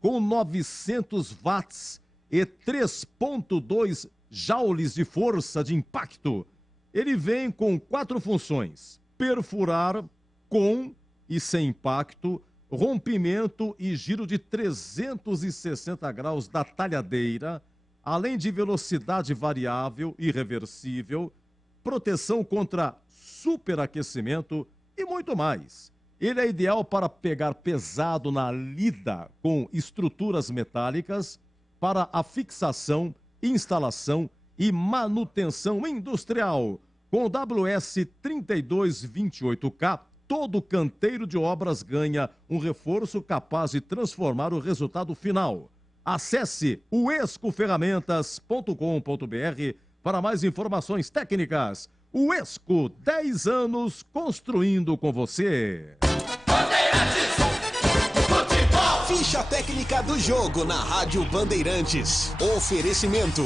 com 900 watts e 3,2 joules de força de impacto. Ele vem com 4 funções: perfurar com e sem impacto, rompimento e giro de 360 graus da talhadeira, além de velocidade variável e reversível, proteção contra superaquecimento e muito mais. Ele é ideal para pegar pesado na lida com estruturas metálicas, para a fixação, instalação e manutenção industrial. Com o WS3228K, todo canteiro de obras ganha um reforço capaz de transformar o resultado final. Acesse o escoferramentas.com.br para mais informações técnicas. O Esco, 10 anos construindo com você. Ficha técnica do jogo na Rádio Bandeirantes. Oferecimento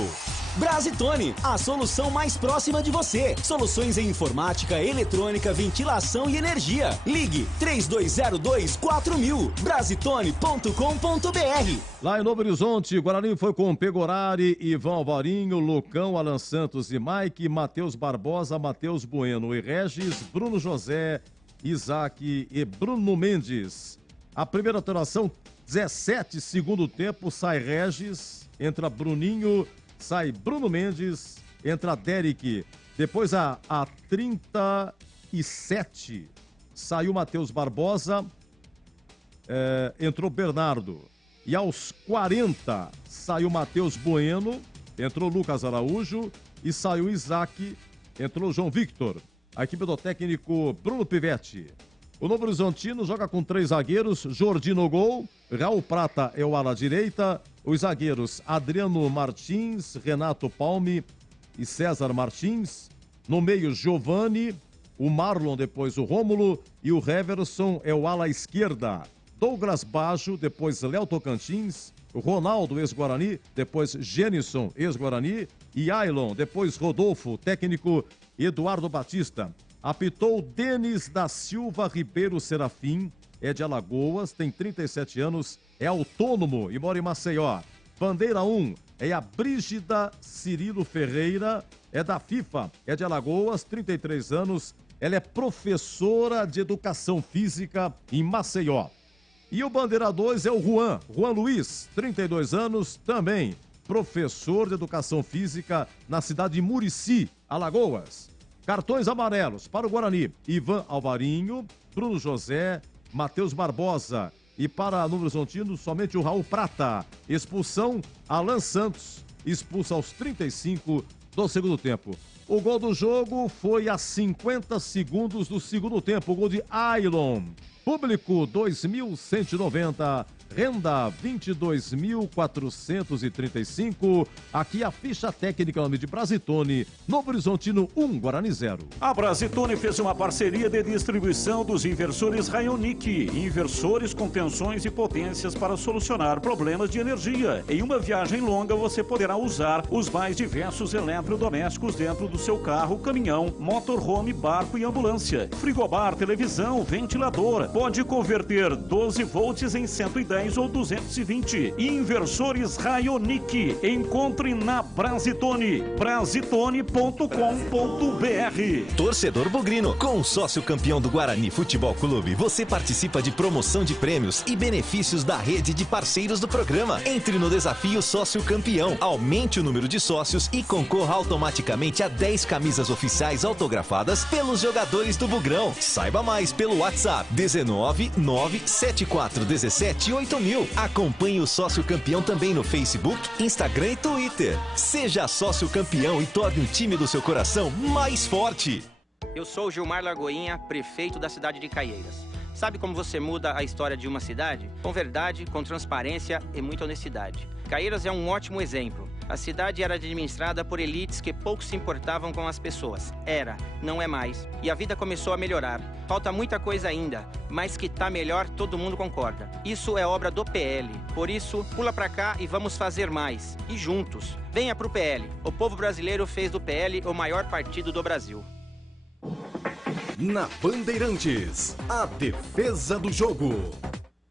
Brasitone, a solução mais próxima de você. Soluções em informática, eletrônica, ventilação e energia. Ligue 3202-4000. Brasitone.com.br. Lá em Novo Horizonte, Guarani foi com Pegorari, Ivan Alvarinho, Lucão, Alan Santos e Mike, Matheus Barbosa, Matheus Bueno e Regis, Bruno José, Isaac e Bruno Mendes. A primeira alteração, 17, segundo tempo, sai Regis, entra Bruninho, sai Bruno Mendes, entra Derek. Depois a 37, saiu Matheus Barbosa, entrou Bernardo. E aos 40, saiu Matheus Bueno, entrou Lucas Araújo e saiu Isaac, entrou João Victor. A equipe do técnico Bruno Pivetti. O Novo Horizontino joga com 3 zagueiros, Jordi no gol, Raul Prata é o ala direita, os zagueiros Adriano Martins, Renato Palme e César Martins, no meio Giovani, o Marlon, depois o Rômulo e o Heverson é o ala esquerda, Douglas Baggio, depois Léo Tocantins, Ronaldo, ex-Guarani, depois Genison, ex-Guarani e Ailon, depois Rodolfo, técnico Eduardo Batista. Apitou Denis da Silva Ribeiro Serafim, é de Alagoas, tem 37 anos, é autônomo e mora em Maceió. Bandeira 1 é a Brígida Cirilo Ferreira, é da FIFA, é de Alagoas, 33 anos, ela é professora de educação física em Maceió. E o bandeira 2 é o Juan Luiz, 32 anos, também professor de educação física na cidade de Murici, Alagoas. Cartões amarelos para o Guarani, Ivan Alvarinho, Bruno José, Matheus Barbosa. E para Novo Horizontino, somente o Raul Prata. Expulsão, Alan Santos, expulso aos 35 do segundo tempo. O gol do jogo foi a 50 segundos do segundo tempo, o gol de Ailon. Público 2.190, renda 22.435. Aqui a ficha técnica, nome de Brasitone, Novo Horizontino 1, Guarani 0. A Brasitone fez uma parceria de distribuição dos inversores Rayonic, inversores com tensões e potências para solucionar problemas de energia. Em uma viagem longa você poderá usar os mais diversos eletrodomésticos dentro do seu carro, caminhão, motorhome, barco e ambulância. Frigobar, televisão, ventilador. Pode converter 12 volts em 110 ou 220. Inversores Rayonic. Encontre na Brasitone. Brasitone.com.br. Torcedor bugrino, com o sócio campeão do Guarani Futebol Clube, você participa de promoção de prêmios e benefícios da rede de parceiros do programa. Entre no desafio Sócio Campeão. Aumente o número de sócios e concorra automaticamente a 10 camisas oficiais autografadas pelos jogadores do Bugrão. Saiba mais pelo WhatsApp 19974178000. Acompanhe o Sócio Campeão também no Facebook, Instagram e Twitter. Seja sócio campeão e torne o time do seu coração mais forte. Eu sou o Gilmar Lagoinha, prefeito da cidade de Caieiras. Sabe como você muda a história de uma cidade? Com verdade, com transparência e muita honestidade. Caieiras é um ótimo exemplo. A cidade era administrada por elites que pouco se importavam com as pessoas. Era, não é mais. E a vida começou a melhorar. Falta muita coisa ainda, mas que tá melhor, todo mundo concorda. Isso é obra do PL. Por isso, pula pra cá e vamos fazer mais. E juntos. Venha pro PL. O povo brasileiro fez do PL o maior partido do Brasil. Na Bandeirantes, a defesa do jogo.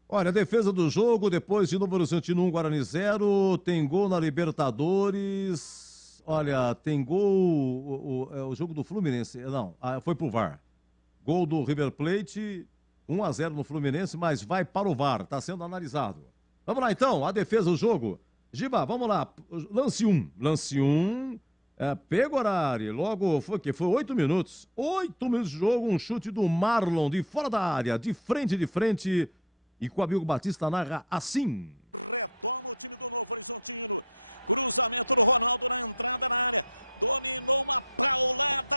Olha, a defesa do jogo, depois de Novo Horizontino 1, Guarani 0, tem gol na Libertadores. Olha, tem gol, o jogo do Fluminense, não, foi pro VAR. Gol do River Plate, 1-0 no Fluminense, mas vai para o VAR, tá sendo analisado. Vamos lá então, a defesa do jogo. Giba, vamos lá, lance 1, Pegorari, logo, foi 8 minutos. 8 minutos de jogo, um chute do Marlon de fora da área, de frente. E com o Amigo Batista narra assim. Retoma o time do Novo Horizontino. Cruzamento do Ronaldo na entrada na área. Dominou uma paulada.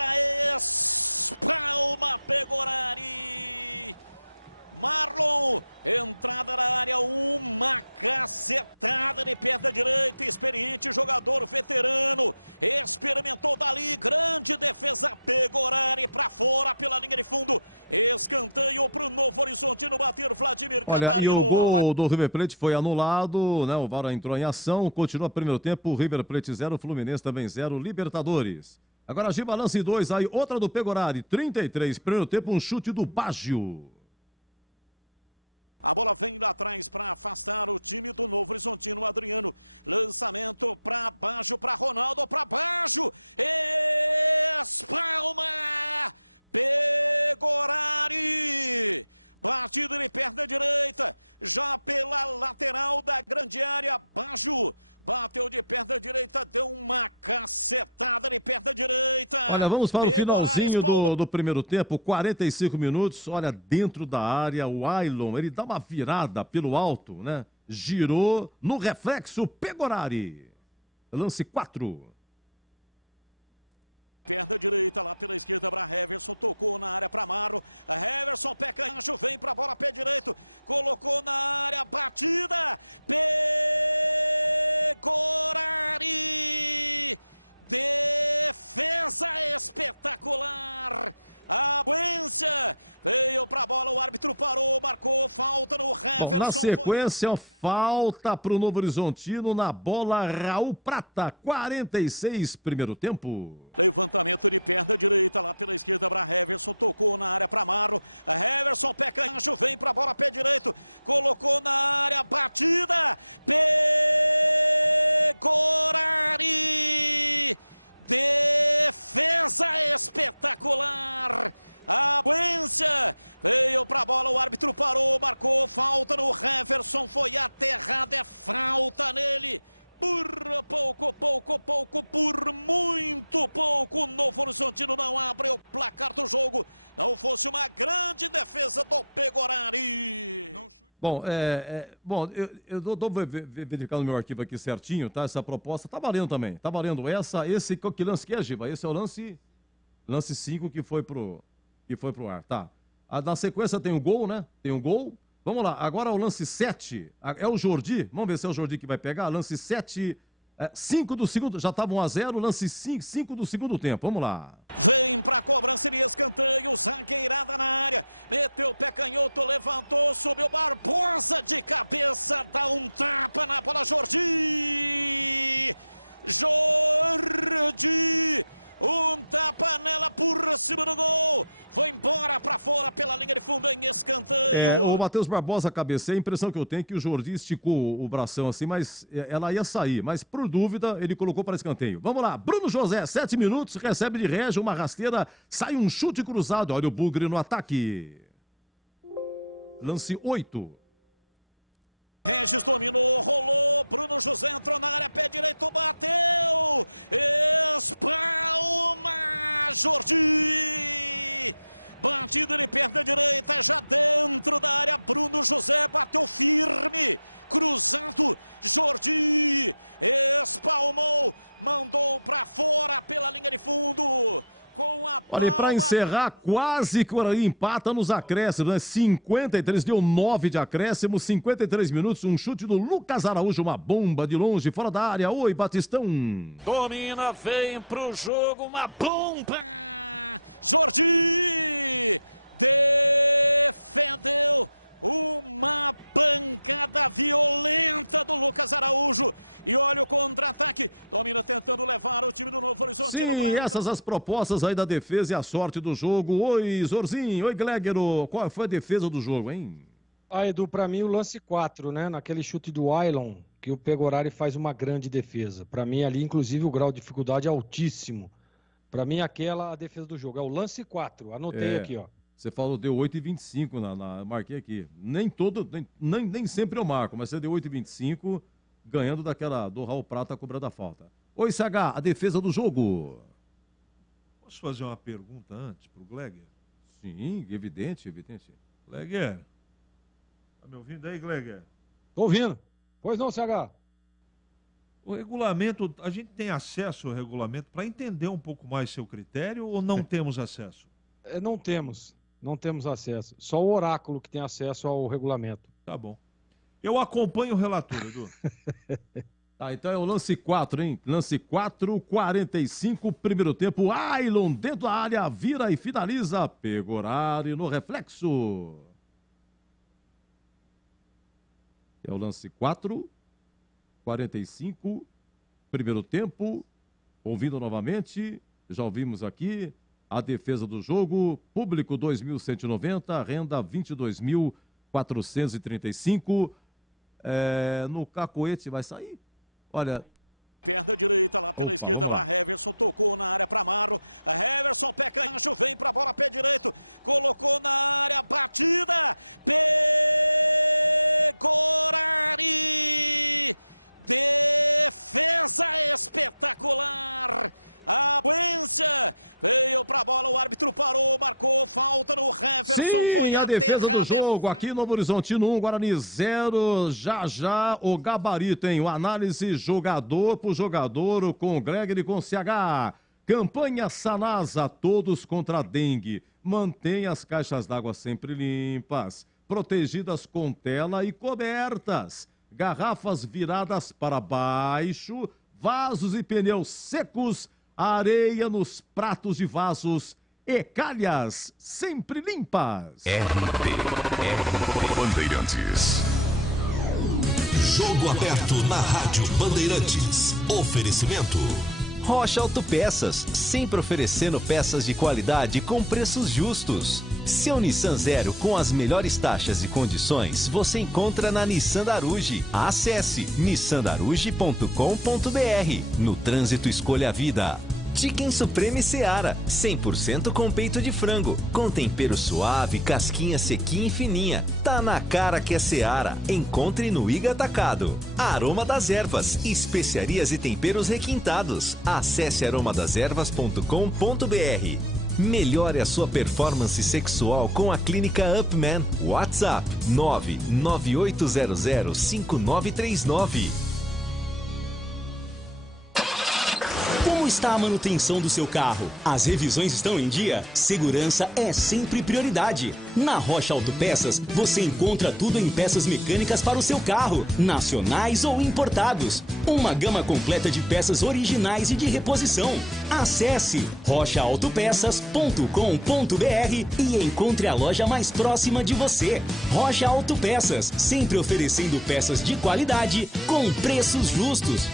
Espalma Pegorari. Marlon, entrada na área, uma cacetada de perna direita, experiente jogador veterano, experimentou dali, grande defesa, Pegorari para fora pela linha de fundo, escanteio para o Novo Horizontino bater Vladimir Catarino. E o gol do River Plate foi anulado, né? O VAR entrou em ação, continua primeiro tempo, River Plate 0, Fluminense também 0, Libertadores. Agora Giba, lance 2, aí outra do Pegorari, 33, primeiro tempo, um chute do Baggio. A bola vem lá atrás para afastar o time do Novo Horizontino, Adriano. Lançamento para Baggio, para Ronaldo, para Baggio. Espalma Pegorari. Batida de perna direita, já pela lateral da grande área, Baggio. Bateu de perna direita, deu uma cacetada de perna direita. Olha, vamos para o finalzinho do primeiro tempo, 45 minutos. Olha, dentro da área, o Ailon, ele dá uma virada pelo alto, né? Girou no reflexo, Pegorari. Lance 4. Perna direita lá pela esquerda para Heverson, tocou na área para Marlon. Heverson, pé canhoto, vem para a bola, pé direito, colocou na área, batida, Pegorari, defesa espetacular. A sequência veio pra bola, o árbitro parou, marcou falta no Heverson. Bom, na sequência, falta pro Novo Horizontino na bola, Raul Prata, 46, primeiro tempo. Levantamento de perna direita lá pela esquerda para Heverson, tocou na área para Marlon. Heverson, pé canhoto, vem pra bola, pé direito, colocou na área, batida, Pegorari. Defesa espetacular. A sequência veio pra bola, o árbitro parou, marcou falta no Heverson, foi aterrado, é falta nele. Por muito pouco, o Novo Horizontino não abre o placar do jogo. Não fosse uma grande defesa do Pegorari. Bom, eu estou verificando no meu arquivo aqui certinho, tá? Essa proposta tá valendo também, tá valendo. Esse que lance que é, Giba? Esse é o lance 5 que foi pro ar, tá? Na sequência tem um gol, né? Tem um gol. Vamos lá, agora o lance 7, é o Jordi, vamos ver se é o Jordi que vai pegar, lance 7, 5 do segundo, já estava 1-0, lance 5 do segundo tempo, vamos lá. Vem pra cobrança de escanteio, zagueirada na área, meteu o pé canhoto, levantou, subiu Barbosa de cabeça, dá um tapa na bola, Jordi! Um tapa nela por cima do gol. Foi embora pra fora pela linha de fundo em escanteio. O Matheus Barbosa cabeceia, a impressão que eu tenho é que o Jordi esticou o bração assim, mas ela ia sair. Mas por dúvida, ele colocou para escanteio. Vamos lá, Bruno José, 7 minutos, recebe de Régio, uma rasteira, sai um chute cruzado. Olha o Bugre no ataque. Lance 8. Regis dominou, rolou, Bruno José entrou na área, pé direito, bateu, espalma, Jordi, batida de perna direita, já dentro da área, Bruno José bateu firme, cruzado, Jordi, espalmou, mandou pra fora pela linha de fundo, com a Olha, e pra palma. encerrar, quase que o Guarani empata nos acréscimos, né? 53, deu 9 de acréscimo, 53 minutos, um chute do Lucas Araújo, uma bomba de longe, fora da área. Oi, Batistão. Domina, vem pro jogo, uma... Jordi! Defendeu uma pancada violenta do Lucas Araújo. E olha o contra-ataque. Domina tentando levar o time do Novo Horizontino. Sim, essas as propostas aí da defesa e a sorte do jogo. Oi, Zorzinho. Oi, Gleguero. Qual foi a defesa do jogo, hein? Edu, pra mim o lance 4, né? Naquele chute do Ailon, que o Pegorari faz uma grande defesa. Pra mim ali, inclusive, o grau de dificuldade é altíssimo. Pra mim, aquela a defesa do jogo. É o lance 4. Anotei aqui, ó. Você falou deu 8,25 marquei aqui. Nem sempre eu marco, mas você deu 8,25 ganhando do Raul Prata cobrando a falta. Oi, CH, a defesa do jogo. Posso fazer uma pergunta antes pro Gleger? Sim, evidente. Gleger, tá me ouvindo aí, Gleger? Tô ouvindo. Pois não, CH. O regulamento, a gente tem acesso ao regulamento para entender um pouco mais seu critério ou não temos acesso? Não temos acesso. Só o oráculo que tem acesso ao regulamento. Tá bom. Eu acompanho o relator, Edu. Tá, então é o lance 4, hein? Lance 4, 45, primeiro tempo. Ailon dentro da área, vira e finaliza. Pegorari no reflexo. É o lance 4, 45, primeiro tempo. Ouvindo novamente, já ouvimos aqui. A defesa do jogo, público 2.190, renda 22.435. No cacoete vai sair? Olha... Perna direita lá pela esquerda para Heverson, tocou na área para Marro. Heverson, pé canhoto, vem para a bola, pé direito, colocou na área, batida. Pegorari! Defesa espetacular! A sequência veio pra bola, o árbitro parou, marcou falta no Heverson. Sim, foi a defesa do aterrada. jogo aqui no Novo Horizontino 1, Guarani 0. Já o gabarito, hein? O análise jogador por jogador com o Gregory e com o CH. Campanha Sanasa, todos contra a dengue. Mantenha as caixas d'água sempre limpas, protegidas com tela e cobertas. Garrafas viradas para baixo, vasos e pneus secos, areia nos pratos de vasos e calhas sempre limpas. RP Bandeirantes. Jogo aberto na Rádio Bandeirantes. Oferecimento Rocha Autopeças, sempre oferecendo peças de qualidade com preços justos. Seu Nissan Zero com as melhores taxas e condições você encontra na Nissan Daruge. Acesse nissandaruge.com.br. No trânsito, escolha a vida. Chicken Supreme Seara, 100% com peito de frango, com tempero suave, casquinha sequinha e fininha. Tá na cara que é Seara. Encontre no Iga Atacado. Aroma das Ervas, especiarias e temperos requintados. Acesse aromadeservas.com.br. Melhore a sua performance sexual com a Clínica Upman. WhatsApp 998005939. Como está a manutenção do seu carro? As revisões estão em dia? Segurança é sempre prioridade. Na Rocha Autopeças, você encontra tudo em peças mecânicas para o seu carro, nacionais ou importados. Uma gama completa de peças originais e de reposição. Acesse rochaautopeças.com.br e encontre a loja mais próxima de você. Rocha Autopeças, sempre oferecendo peças de qualidade com preços justos.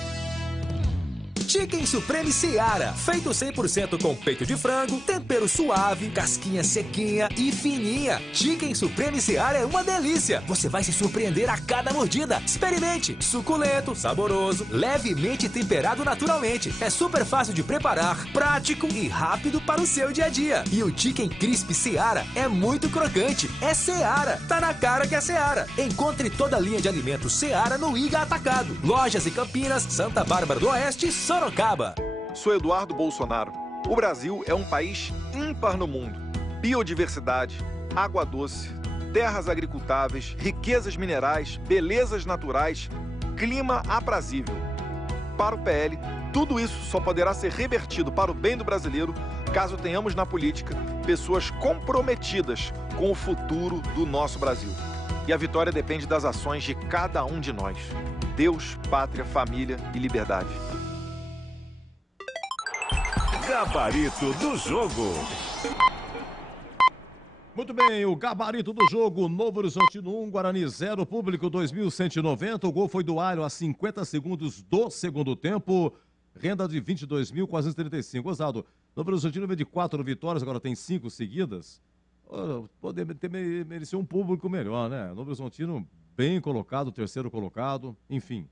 Chicken Supreme Seara, feito 100% com peito de frango, tempero suave, casquinha sequinha e fininha. Chicken Supreme Seara é uma delícia. Você vai se surpreender a cada mordida. Experimente. Suculento, saboroso, levemente temperado naturalmente. É super fácil de preparar, prático e rápido para o seu dia a dia. E o Chicken Crisp Seara é muito crocante. É Seara. Tá na cara que é Seara. Encontre toda a linha de alimentos Seara no Iga Atacado. Lojas em Campinas, Santa Bárbara do Oeste e Sorocaba. Sou Eduardo Bolsonaro. O Brasil é um país ímpar no mundo. Biodiversidade, água doce, terras agricultáveis, riquezas minerais, belezas naturais, clima aprazível. para o PL. Tudo isso só poderá ser revertido para o bem do brasileiro caso tenhamos na política pessoas comprometidas com o futuro do nosso Brasil. E a vitória depende das ações de cada um de nós. Deus, pátria, família e liberdade. Gabarito do jogo. Muito bem, o gabarito do jogo, Novo Horizontino 1, Guarani 0, público 2.190. O gol foi do Airo a 50 segundos do segundo tempo. Renda de 22.435. Gozado, Novo Horizontino vem de 4 vitórias, agora tem 5 seguidas. Poderia ter merecido um público melhor, né? Novo Horizontino bem colocado, terceiro colocado, enfim.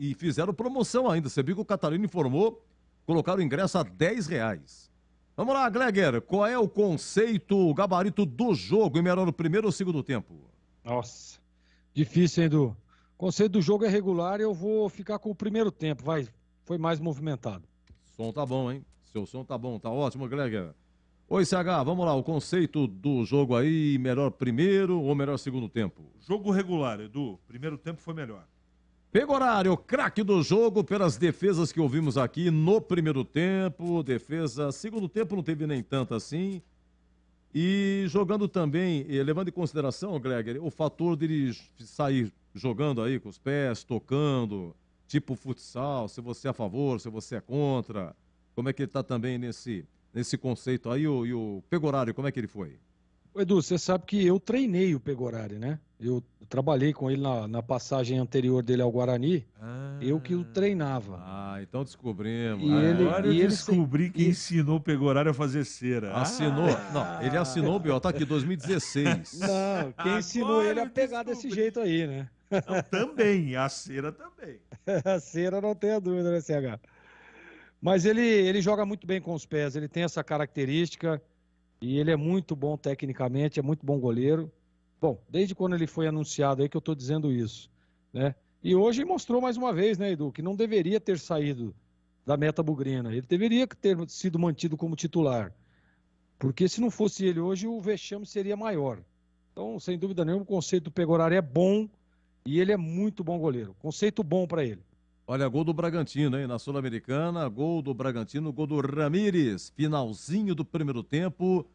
E fizeram promoção ainda. Você viu que o Catarina informou, colocaram o ingresso a R$10. Vamos lá, Gleger, qual é o conceito, o gabarito do jogo, em melhor no primeiro ou segundo tempo? Nossa, difícil, hein, Edu? O conceito do jogo é regular e eu vou ficar com o primeiro tempo, foi mais movimentado. Som tá bom, hein? Seu som tá bom, tá ótimo, Gleger. Oi, CH, vamos lá, o conceito do jogo aí, melhor primeiro ou melhor segundo tempo? Jogo regular, Edu, primeiro tempo foi melhor. Pegorário, craque do jogo pelas defesas que ouvimos aqui no primeiro tempo, defesa, segundo tempo não teve nem tanto assim, e jogando também, levando em consideração, Gleger, o fator dele sair jogando aí com os pés, tocando, tipo futsal, se você é a favor, se você é contra, como é que ele tá também nesse conceito aí, e o Pegorário, como é que ele foi? Edu, você sabe que eu treinei o Pegorari, né? Eu trabalhei com ele na passagem anterior dele ao Guarani, eu que o treinava. Então descobrimos. Agora eu descobri quem ensinou o Pegorari a fazer cera. Assinou? Não, ele assinou, Biel, tá aqui, 2016. Não, quem ensinou ele a pegar desse jeito aí, né? Não, também, a cera também. A cera não tem a dúvida, né, CH? Mas ele joga muito bem com os pés, ele tem essa característica. E ele é muito bom tecnicamente, é muito bom goleiro. Bom, desde quando ele foi anunciado aí que eu estou dizendo isso, né? E hoje mostrou mais uma vez, né, Edu, que não deveria ter saído da meta bugrina. Ele deveria ter sido mantido como titular. Porque se não fosse ele hoje, o vexame seria maior. Então, sem dúvida nenhuma, o conceito do Pegorari é bom e ele é muito bom goleiro. Conceito bom para ele. Olha, gol do Bragantino, hein? Na Sul-Americana, gol do Bragantino, gol do Ramírez. Finalzinho do primeiro tempo.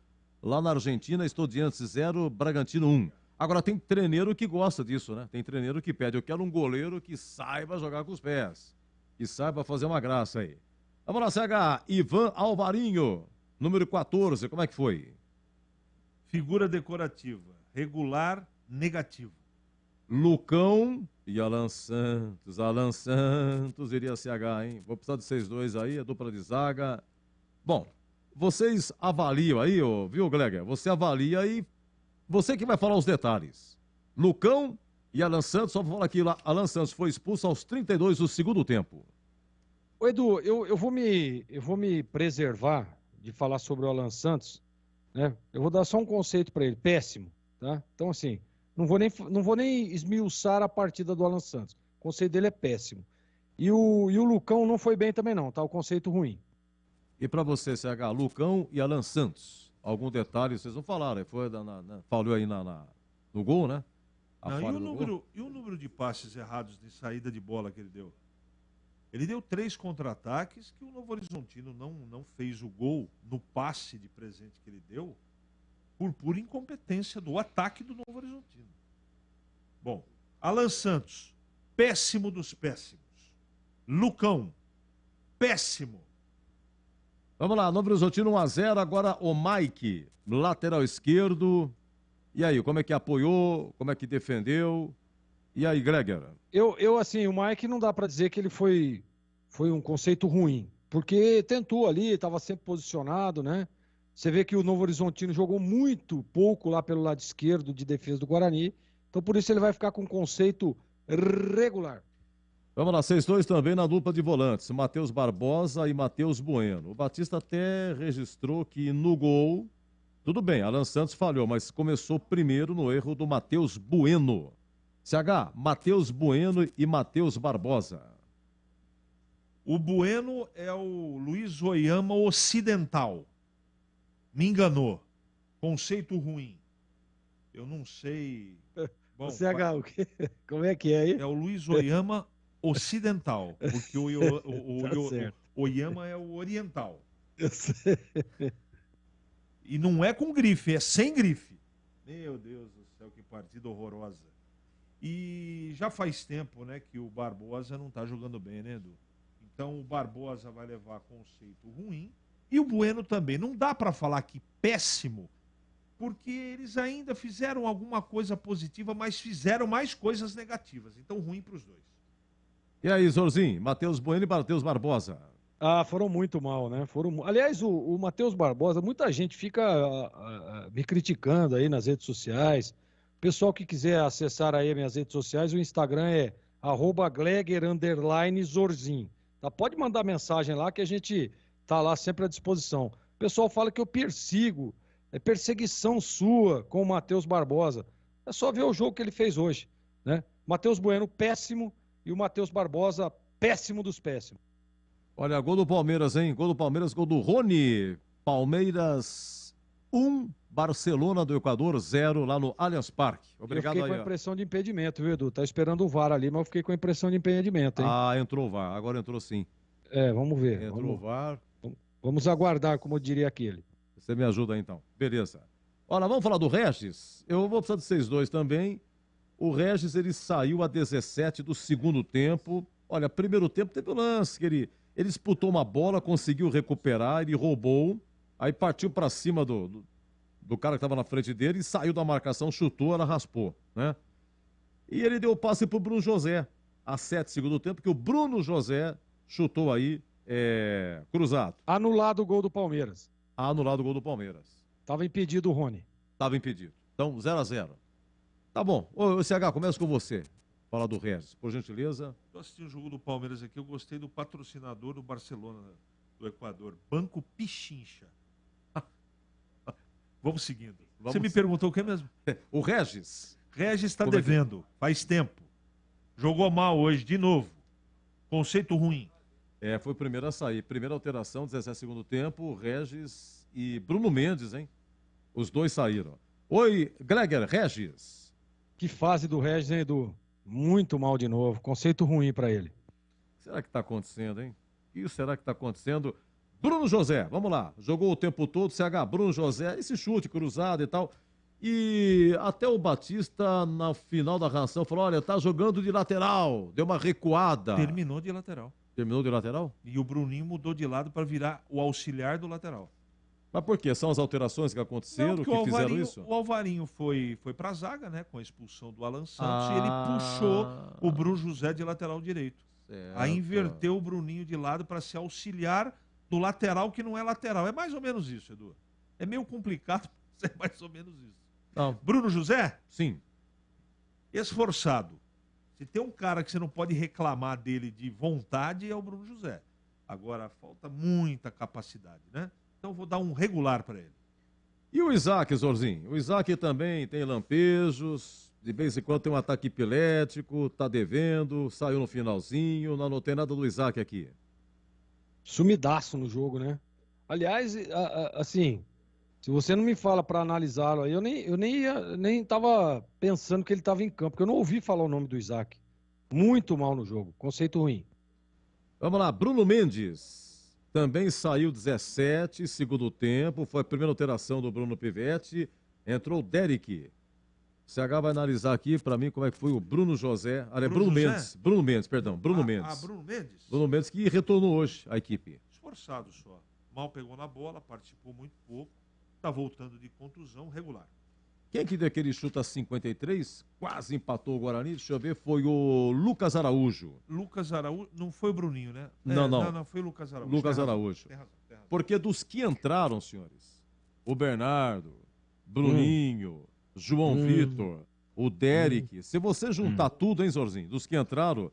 Lá na Argentina, Estudiantes 0, Bragantino 1. Agora, tem treineiro que gosta disso, né? Tem treineiro que pede. Eu quero um goleiro que saiba jogar com os pés. Que saiba fazer uma graça aí. Vamos lá, CH. Ivan Alvarinho, número 14. Como é que foi? Figura decorativa. Regular, negativo. Lucão e Alan Santos. Alan Santos iria CH, hein? Vou precisar de vocês dois aí, a dupla de zaga. Bom, vocês avaliam aí, viu, Gleger? Você avalia e você que vai falar os detalhes. Lucão e Alan Santos, só vou falar aqui, Alan Santos foi expulso aos 32 do segundo tempo. Ô Edu, eu vou me preservar de falar sobre o Alan Santos, né? Eu vou dar só um conceito para ele, péssimo, tá? Então assim, não vou nem esmiuçar a partida do Alan Santos. O conceito dele é péssimo. E o Lucão não foi bem também não, tá? O conceito ruim. E para você, CH, Lucão e Alan Santos, algum detalhe vocês não falaram? Foi falou aí no gol, né? E o número de passes errados de saída de bola que ele deu? Ele deu 3 contra-ataques que o Novo Horizontino não fez o gol no passe de presente que ele deu por pura incompetência do ataque do Novo Horizontino. Bom, Alan Santos, péssimo dos péssimos. Lucão, péssimo. Vamos lá, Novo Horizontino 1-0, agora o Mike, lateral esquerdo. E aí, como é que apoiou, como é que defendeu? E aí, Gleger? Assim, o Mike não dá para dizer que ele foi um conceito ruim, porque tentou ali, estava sempre posicionado, né? Você vê que o Novo Horizontino jogou muito pouco lá pelo lado esquerdo de defesa do Guarani, então por isso ele vai ficar com um conceito regular. Vamos lá, 6-2 também na dupla de volantes, Matheus Barbosa e Matheus Bueno. O Batista até registrou que no gol, tudo bem, Alan Santos falhou, mas começou primeiro no erro do Matheus Bueno. CH, Matheus Bueno e Matheus Barbosa. O Bueno é o Luiz Oyama ocidental. Me enganou. Conceito ruim. Eu não sei. Bom, CH, como é que é aí? É o Luiz Oyama ocidental, porque o Oyama é o oriental. Eu sei. E não é com grife, é sem grife. Meu Deus do céu, que partida horrorosa. E já faz tempo, né, que o Barbosa não tá jogando bem, né, Edu? Então o Barbosa vai levar conceito ruim e o Bueno também. Não dá para falar que péssimo, porque eles ainda fizeram alguma coisa positiva, mas fizeram mais coisas negativas. Então ruim para os dois. E aí, Zorzinho, Matheus Bueno e Matheus Barbosa? Ah, foram muito mal, né? Aliás, o Matheus Barbosa, muita gente fica me criticando aí nas redes sociais. Pessoal que quiser acessar aí minhas redes sociais, o Instagram é @Gleger_Zorzin. Tá? Pode mandar mensagem lá que a gente tá lá sempre à disposição. O pessoal fala que eu persigo, é perseguição sua com o Matheus Barbosa. É só ver o jogo que ele fez hoje, né? Matheus Bueno, péssimo, e o Matheus Barbosa, péssimo dos péssimos. Olha, gol do Palmeiras, hein? Gol do Palmeiras, gol do Rony. Palmeiras 1, Barcelona do Equador 0 lá no Allianz Parque. Obrigado aí. Eu fiquei com a impressão de impedimento, viu, Edu? Tá esperando o VAR ali, mas eu fiquei com a impressão de impedimento, hein? Ah, entrou o VAR. Agora entrou sim. É, vamos ver. Entrou o VAR. Vamos aguardar, como diria aquele. Você me ajuda aí, então. Beleza. Olha, vamos falar do Regis? Eu vou precisar de vocês dois também. O Regis, ele saiu a 17 do segundo tempo. Olha, primeiro tempo teve o lance que ele disputou uma bola, conseguiu recuperar, ele roubou, aí partiu para cima do cara que estava na frente dele e saiu da marcação, chutou, ela raspou, né? E ele deu o passe pro Bruno José, a 7 do segundo tempo, que o Bruno José chutou aí, cruzado. Anulado o gol do Palmeiras. Anulado o gol do Palmeiras. Tava impedido o Rony. Tava impedido. Então, 0-0. Tá bom. Ô, CH, começa com você. Fala do Regis, por gentileza. Eu assisti o jogo do Palmeiras aqui, eu gostei do patrocinador do Barcelona do Equador, Banco Pichincha. Vamos seguindo. Você me perguntou o que mesmo? O Regis. Regis está devendo, faz tempo. Jogou mal hoje, de novo. Conceito ruim. Foi o primeiro a sair. Primeira alteração, 17 segundo tempo, Regis e Bruno Mendes, hein? Os dois saíram. Oi, Gleger, Regis. Que fase do Regis, hein, Edu? Muito mal de novo, conceito ruim para ele. Será que está acontecendo, hein? Isso será que está acontecendo? Bruno José, vamos lá. Jogou o tempo todo, CH, Bruno José, esse chute cruzado e tal. E até o Batista, na final da ração, falou, olha, tá jogando de lateral. Deu uma recuada. Terminou de lateral. Terminou de lateral? E o Bruninho mudou de lado para virar o auxiliar do lateral. Mas por quê? São as alterações que aconteceram, que fizeram isso? O Alvarinho foi para a zaga, né? Com a expulsão do Alan Santos. E ele puxou o Bruno José de lateral direito. Certo. Aí inverteu o Bruninho de lado para se auxiliar do lateral que não é lateral. É mais ou menos isso, Edu. É meio complicado, mas é mais ou menos isso. Não. Bruno José? Sim. Esforçado. Se tem um cara que você não pode reclamar dele de vontade, é o Bruno José. Agora, falta muita capacidade, né? Então vou dar um regular para ele. E o Isaac, Zorzinho? O Isaac também tem lampejos, de vez em quando tem um ataque epilético, tá devendo, saiu no finalzinho, não anotei nada do Isaac aqui. Sumidaço no jogo, né? Aliás, assim, se você não me fala para analisá-lo aí, eu nem tava pensando que ele tava em campo, porque eu não ouvi falar o nome do Isaac. Muito mal no jogo, conceito ruim. Vamos lá, Bruno Mendes. Também saiu 17, segundo tempo, foi a primeira alteração do Bruno Pivetti, entrou o Derek. O CH vai analisar aqui para mim como é que foi o Bruno José, Bruno Mendes, Bruno Mendes. Bruno Mendes? Bruno Mendes que retornou hoje à equipe. Esforçado só, mal pegou na bola, participou muito pouco, tá voltando de contusão, regular. Quem que deu aquele chute a 53, quase empatou o Guarani, deixa eu ver, foi o Lucas Araújo. Lucas Araújo, não foi o Bruninho, né? Não, foi o Lucas Araújo. Lucas Araújo. Tem razão. Porque dos que entraram, senhores, o Bernardo, Bruninho, João Vitor, o Derek, se você juntar tudo, hein, Zorzinho, dos que entraram...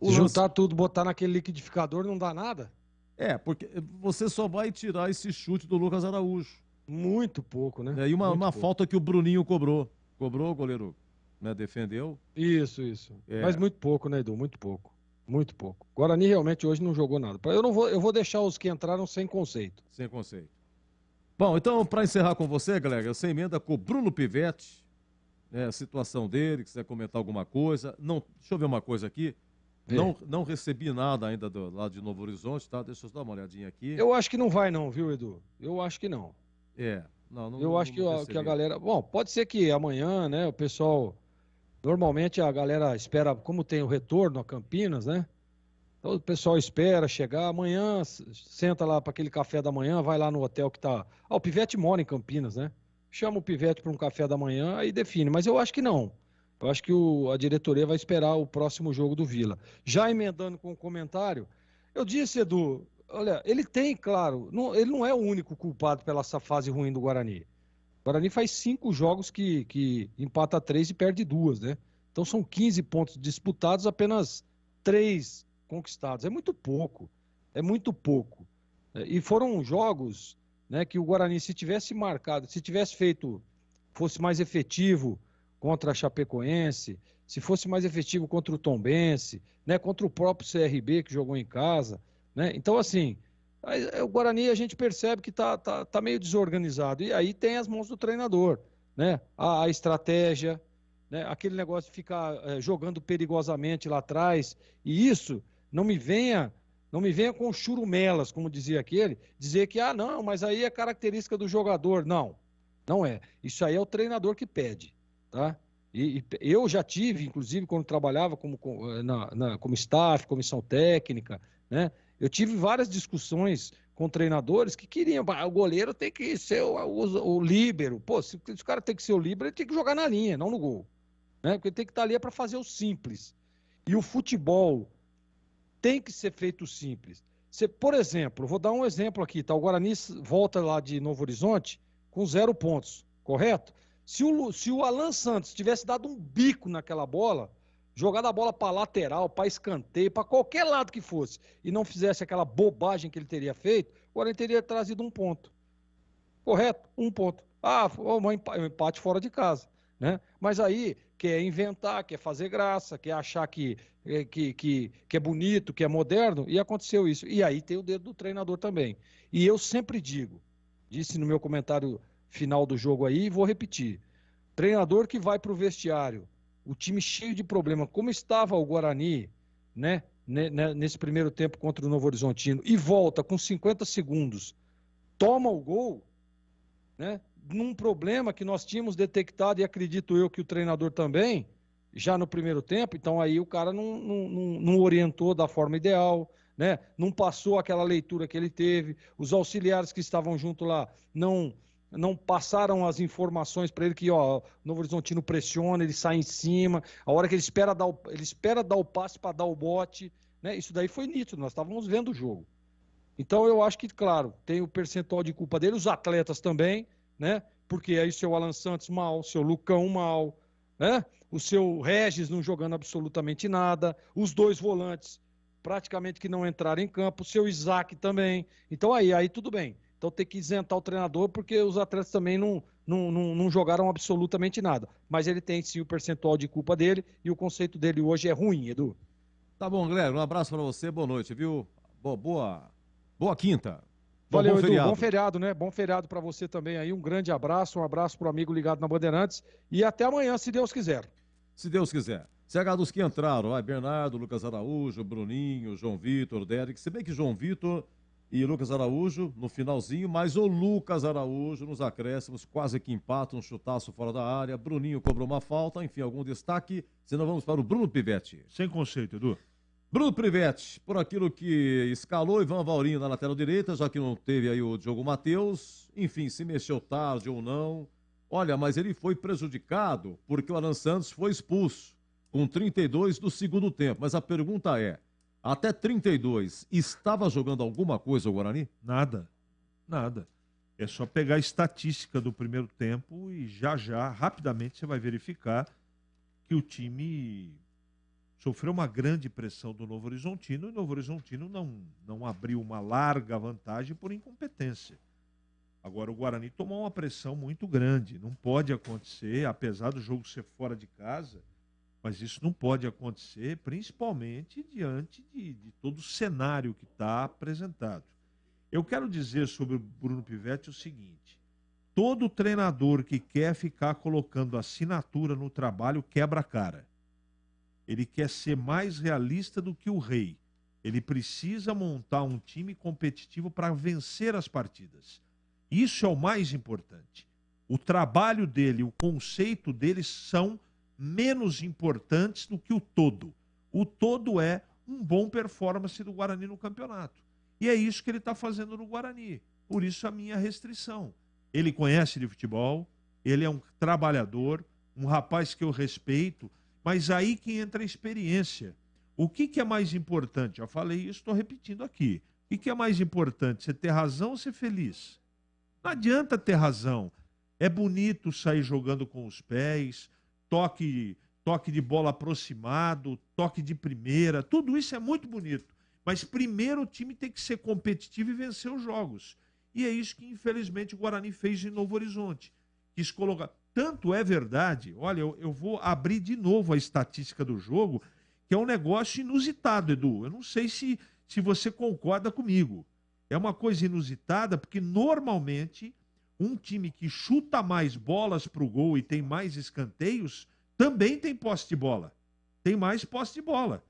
Se juntar tudo, botar naquele liquidificador, não dá nada? Porque você só vai tirar esse chute do Lucas Araújo. Muito pouco, né? E uma falta que o Bruninho cobrou. Cobrou, o goleiro, né, defendeu. Isso. Mas muito pouco, né, Edu? Muito pouco. Guarani realmente hoje não jogou nada. Eu vou deixar os que entraram sem conceito. Sem conceito. Bom, então, para encerrar com você, galera, você emenda com o Bruno Pivetti, a situação dele, quiser comentar alguma coisa. Não, deixa eu ver uma coisa aqui. Não recebi nada ainda lá de Novo Horizonte, tá? Deixa eu dar uma olhadinha aqui. Eu acho que não vai não, viu, Edu? Eu acho que não. Eu acho que a galera... Bom, pode ser que amanhã, né, o pessoal... Normalmente a galera espera, como tem o retorno a Campinas, né? Então o pessoal espera chegar amanhã, senta lá para aquele café da manhã, vai lá no hotel que tá... o Pivete mora em Campinas, né? Chama o Pivete para um café da manhã, aí define. Mas eu acho que não. Eu acho que a diretoria vai esperar o próximo jogo do Vila. Já emendando com o comentário, eu disse, Edu, olha, ele tem, claro, ele não é o único culpado pela essa fase ruim do Guarani. O Guarani faz 5 jogos que empata 3 e perde 2, né? Então são 15 pontos disputados, apenas 3 conquistados. É muito pouco. E foram jogos, né, que o Guarani, se tivesse marcado, se tivesse feito, fosse mais efetivo contra a Chapecoense, se fosse mais efetivo contra o Tombense, né, contra o próprio CRB que jogou em casa, né? Então, assim, o Guarani a gente percebe que tá meio desorganizado. E aí tem as mãos do treinador, né? A estratégia, né? Aquele negócio de ficar jogando perigosamente lá atrás. E isso não me venha com churumelas, como dizia aquele, dizer que, não, mas aí é característica do jogador. Não é. Isso aí é o treinador que pede, tá? E eu já tive, inclusive, quando trabalhava como staff, comissão técnica, né? Eu tive várias discussões com treinadores que queriam, o goleiro tem que ser o líbero. Pô, se o cara tem que ser o líbero, ele tem que jogar na linha, não no gol, né? Porque ele tem que estar ali para fazer o simples. E o futebol tem que ser feito simples. Por exemplo, vou dar um exemplo aqui, tá? O Guarani volta lá de Novo Horizonte com 0 pontos, correto? Se o Alan Santos tivesse dado um bico naquela bola, jogado a bola para lateral, para escanteio, para qualquer lado que fosse, e não fizesse aquela bobagem que ele teria feito, o Guarani teria trazido 1 ponto. Correto? 1 ponto. Um empate fora de casa, né? Mas aí quer inventar, quer fazer graça, quer achar que é bonito, que é moderno, e aconteceu isso. E aí tem o dedo do treinador também. E eu sempre disse no meu comentário final do jogo aí, e vou repetir, treinador que vai para o vestiário, o time cheio de problema, como estava o Guarani, né, nesse primeiro tempo contra o Novo Horizontino, e volta com 50 segundos, toma o gol, né, num problema que nós tínhamos detectado, e acredito eu que o treinador também, já no primeiro tempo, então aí o cara não orientou da forma ideal, né, não passou aquela leitura que ele teve, os auxiliares que estavam junto lá não passaram as informações para ele que, o Novo Horizontino pressiona, ele sai em cima, a hora que ele espera dar o passe para dar o bote, né? Isso daí foi nítido, nós estávamos vendo o jogo. Então eu acho que, claro, tem o percentual de culpa dele, os atletas também, né? Porque aí o seu Alan Santos mal, o seu Lucão mal, né? O seu Regis não jogando absolutamente nada, os 2 volantes praticamente que não entraram em campo, o seu Isaac também. Então aí tudo bem. Então tem que isentar o treinador porque os atletas também não jogaram absolutamente nada. Mas ele tem sim o percentual de culpa dele e o conceito dele hoje é ruim, Edu. Tá bom, Guilherme, um abraço para você, boa noite, viu? Boa quinta. Valeu, bom Edu, feriado. bom feriado, né? Bom feriado para você também aí, um grande abraço, um abraço pro amigo ligado na Bandeirantes e até amanhã, se Deus quiser. Se Deus quiser. CH dos que entraram, Bernardo, Lucas Araújo, Bruninho, João Vitor, Derek, se bem que João Vitor e Lucas Araújo no finalzinho, mas o Lucas Araújo nos acréscimos, quase que empata, um chutaço fora da área, Bruninho cobrou uma falta, enfim, algum destaque, senão vamos para o Bruno Pivete. Sem conceito, Edu. Bruno Pivete, por aquilo que escalou Ivan Vaurinho na lateral direita, já que não teve aí o Diogo Matheus, enfim, se mexeu tarde ou não, olha, mas ele foi prejudicado porque o Alan Santos foi expulso com 32 do segundo tempo, mas a pergunta é, até 32, estava jogando alguma coisa o Guarani? Nada. É só pegar a estatística do primeiro tempo e já, rapidamente, você vai verificar que o time sofreu uma grande pressão do Novo Horizontino e o Novo Horizontino não abriu uma larga vantagem por incompetência. Agora o Guarani tomou uma pressão muito grande. Não pode acontecer, apesar do jogo ser fora de casa, mas isso não pode acontecer, principalmente diante de todo o cenário que está apresentado. Eu quero dizer sobre o Bruno Pivete o seguinte, todo treinador que quer ficar colocando assinatura no trabalho quebra a cara. ele quer ser mais realista do que o Rei. Ele precisa montar um time competitivo para vencer as partidas. Isso é o mais importante. O trabalho dele, o conceito dele são menos importantes do que o todo. O todo é um bom performance do Guarani no campeonato. E é isso que ele está fazendo no Guarani. Por isso a minha restrição. Ele conhece de futebol, ele é um trabalhador, um rapaz que eu respeito, mas aí que entra a experiência. O que é mais importante? Já falei isso, estou repetindo aqui. O que é mais importante? Você ter razão ou ser feliz? Não adianta ter razão. É bonito sair jogando com os pés, toque de bola aproximado, toque de primeira, tudo isso é muito bonito. Mas primeiro o time tem que ser competitivo e vencer os jogos. E é isso que infelizmente o Guarani fez em Novo Horizonte. Quis colocar. Tanto é verdade, olha, eu vou abrir de novo a estatística do jogo, que é um negócio inusitado, Edu. Eu não sei se você concorda comigo. É uma coisa inusitada, porque normalmente um time que chuta mais bolas para o gol e tem mais escanteios, também tem posse de bola. Tem mais posse de bola.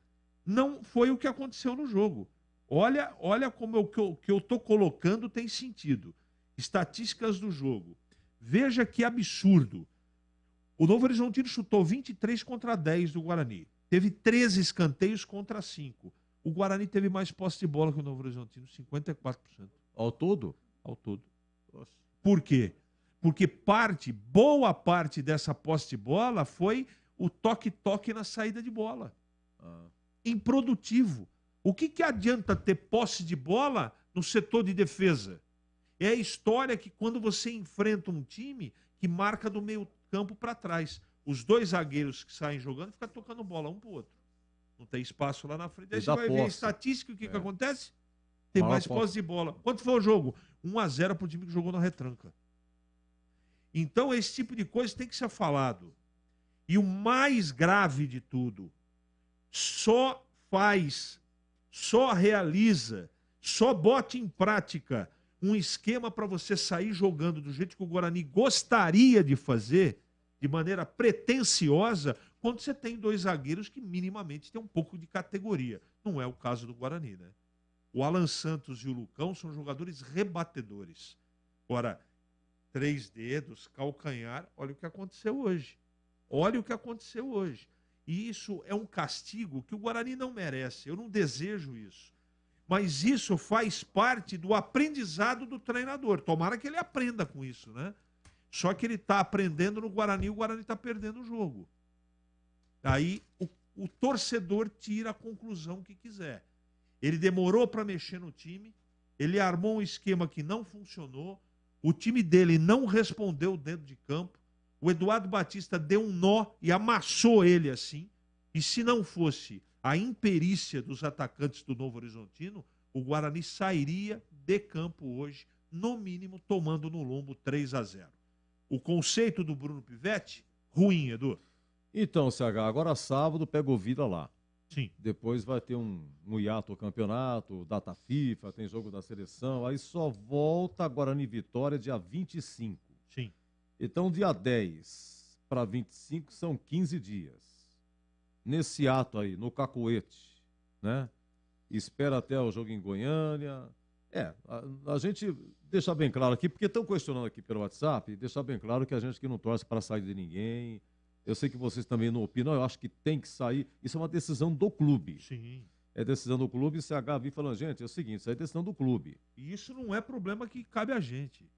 Não foi o que aconteceu no jogo. Olha como o que eu estou colocando tem sentido. Estatísticas do jogo. Veja que absurdo. O Novo Horizontino chutou 23 contra 10 do Guarani. Teve 13 escanteios contra 5. O Guarani teve mais posse de bola que o Novo Horizontino, 54%. Ao todo? Ao todo. Nossa. Por quê? Porque boa parte dessa posse de bola foi o toque-toque na saída de bola. Improdutivo. O que adianta ter posse de bola no setor de defesa? É a história que quando você enfrenta um time que marca do meio campo para trás, os dois zagueiros que saem jogando ficam tocando bola um pro outro. Não tem espaço lá na frente. Aí você vai ver a estatística, o que acontece? Tem mais posse de bola. Quanto foi o jogo? 1-0 pro time que jogou na retranca. Então esse tipo de coisa tem que ser falado. E o mais grave de tudo, só realiza, só bota em prática um esquema para você sair jogando do jeito que o Guarani gostaria de fazer, de maneira pretensiosa, quando você tem dois zagueiros que minimamente têm um pouco de categoria. Não é o caso do Guarani, né? O Alan Santos e o Lucão são jogadores rebatedores. Agora, 3 dedos, calcanhar, olha o que aconteceu hoje. Olha o que aconteceu hoje. E isso é um castigo que o Guarani não merece. Eu não desejo isso. Mas isso faz parte do aprendizado do treinador. Tomara que ele aprenda com isso, né? Só que ele está aprendendo no Guarani e o Guarani está perdendo o jogo. Aí o torcedor tira a conclusão que quiser. Ele demorou para mexer no time, ele armou um esquema que não funcionou, o time dele não respondeu dentro de campo, o Eduardo Batista deu um nó e amassou ele assim, e se não fosse a imperícia dos atacantes do Novo Horizontino, o Guarani sairia de campo hoje, no mínimo tomando no lombo 3-0. O conceito do Bruno Pivetti, ruim, Edu. Então, CH, agora sábado pega o Vida lá. Sim. Depois vai ter um hiato ao campeonato, data FIFA, tem jogo da seleção, aí só volta a Guarani Vitória dia 25. Sim. Então, dia 10 para 25 são 15 dias. Nesse ato aí, no cacuete, né? Espera até o jogo em Goiânia. A gente deixa bem claro aqui, porque estão questionando aqui pelo WhatsApp, deixar bem claro que a gente aqui não torce para sair de ninguém. Eu sei que vocês também não opinam, eu acho que tem que sair. Isso é uma decisão do clube. Sim. É decisão do clube e o CH vir falando, gente, é o seguinte, isso é decisão do clube. E isso não é problema que cabe a gente.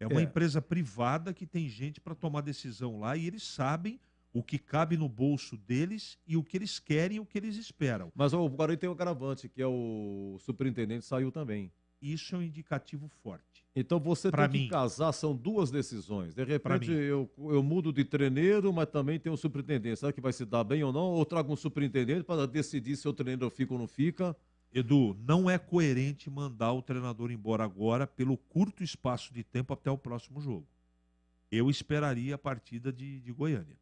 É uma empresa privada que tem gente para tomar decisão lá e eles sabem o que cabe no bolso deles e o que eles querem e o que eles esperam. Mas o Guarani tem um agravante, que é o superintendente saiu também. Isso é um indicativo forte. Então você tem que casar, são duas decisões. De repente eu mudo de treineiro, mas também tem um superintendente. Será que vai se dar bem ou não? Ou trago um superintendente para decidir se o treinador fica ou não fica? Edu, não é coerente mandar o treinador embora agora pelo curto espaço de tempo até o próximo jogo. Eu esperaria a partida de Goiânia.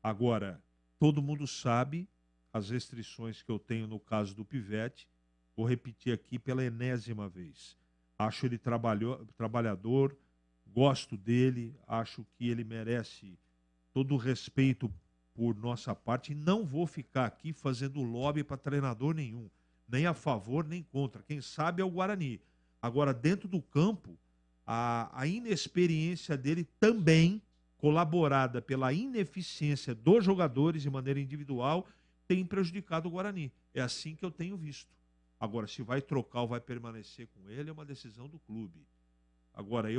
Agora, todo mundo sabe as restrições que eu tenho no caso do Pivetti. Vou repetir aqui pela enésima vez. Acho ele trabalhador, gosto dele, acho que ele merece todo o respeito por nossa parte, e não vou ficar aqui fazendo lobby para treinador nenhum, nem a favor nem contra. Quem sabe é o Guarani. Agora, dentro do campo, a inexperiência dele também, colaborada pela ineficiência dos jogadores de maneira individual, tem prejudicado o Guarani. É assim que eu tenho visto. Agora, se vai trocar ou vai permanecer com ele, é uma decisão do clube. Agora,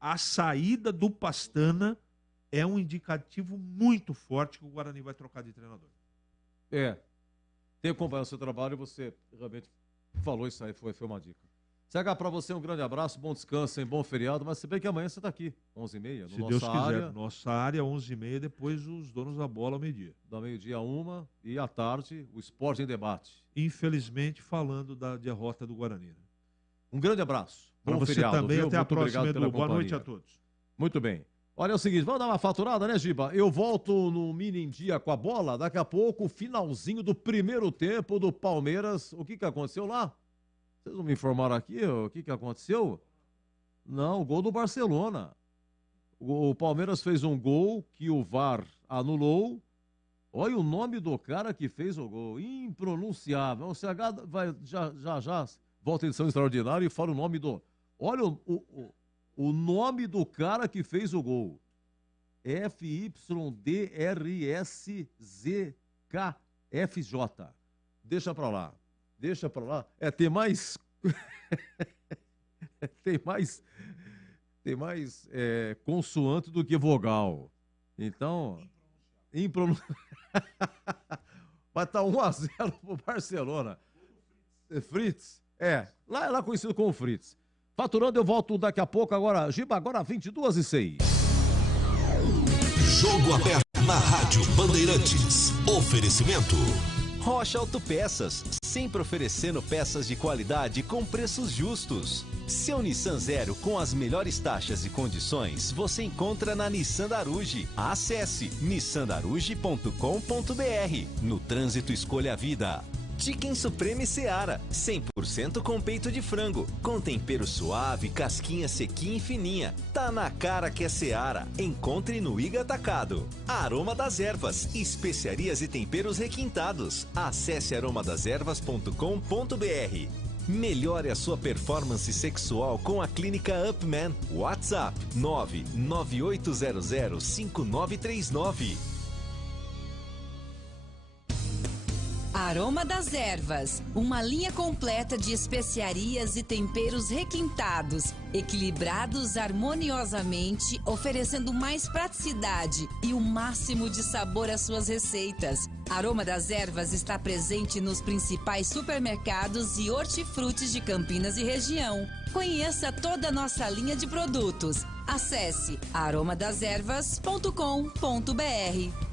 a saída do Pastana é um indicativo muito forte que o Guarani vai trocar de treinador. Tenho acompanhado o seu trabalho e você realmente falou isso aí, foi uma dica. CH, para você um grande abraço, bom descanso, bom feriado, mas se bem que amanhã você está aqui, 11h30, se Deus quiser, nossa área, 11h30, depois os donos da bola ao meio-dia. Da meio-dia a 1h e à tarde, o Esporte em Debate. Infelizmente, falando da derrota do Guarani. Né? Um grande abraço, bom você feriado. Também, viu? até Muito a próxima, Edu. Boa noite a todos. Muito bem. Olha, é o seguinte, vamos dar uma faturada, né, Giba? Eu volto no Mini em Dia com a bola, daqui a pouco, finalzinho do primeiro tempo do Palmeiras. O que aconteceu lá? Vocês não me informaram aqui o que aconteceu? Não, o gol do Barcelona. O Palmeiras fez um gol que o VAR anulou. Olha o nome do cara que fez o gol, impronunciável. O CH vai, já volta em edição extraordinária e fala o nome do... Olha o nome do cara que fez o gol. FYDRSZKFJ. Deixa pra lá. Tem mais consoante do que vogal. Então, vai estar 1-0 pro Barcelona. Fritz, lá conhecido como Fritz. Faturando, eu volto daqui a pouco. Agora, Giba, agora 22h06. Jogo aberto na Rádio Bandeirantes. Oferecimento Rocha Autopeças, sempre oferecendo peças de qualidade com preços justos. Seu Nissan Zero com as melhores taxas e condições você encontra na Nissan Daruge. Acesse nissandaruge.com.br. No trânsito, escolha a vida. Chicken Supreme Seara, 100% com peito de frango, com tempero suave, casquinha sequinha e fininha. Tá na cara que é Seara. Encontre no Iga Atacado. Aroma das Ervas, especiarias e temperos requintados. Acesse aromadeservas.com.br. Melhore a sua performance sexual com a Clínica Upman. WhatsApp 998005939. Aroma das Ervas, uma linha completa de especiarias e temperos requintados, equilibrados harmoniosamente, oferecendo mais praticidade e o máximo de sabor às suas receitas. Aroma das Ervas está presente nos principais supermercados e hortifrutis de Campinas e região. Conheça toda a nossa linha de produtos. Acesse aromadeservas.com.br.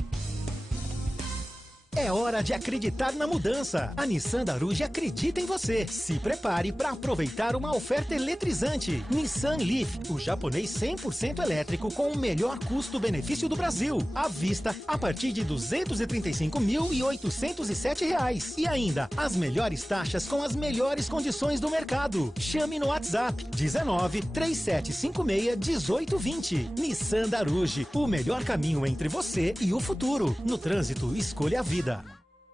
É hora de acreditar na mudança. A Nissan Daruge acredita em você. Se prepare para aproveitar uma oferta eletrizante. Nissan Leaf, o japonês 100% elétrico com o melhor custo-benefício do Brasil. À vista, a partir de R$ 235.807. E ainda, as melhores taxas com as melhores condições do mercado. Chame no WhatsApp 19 3756 1820. Nissan Daruge, o melhor caminho entre você e o futuro. No trânsito, escolha a vida.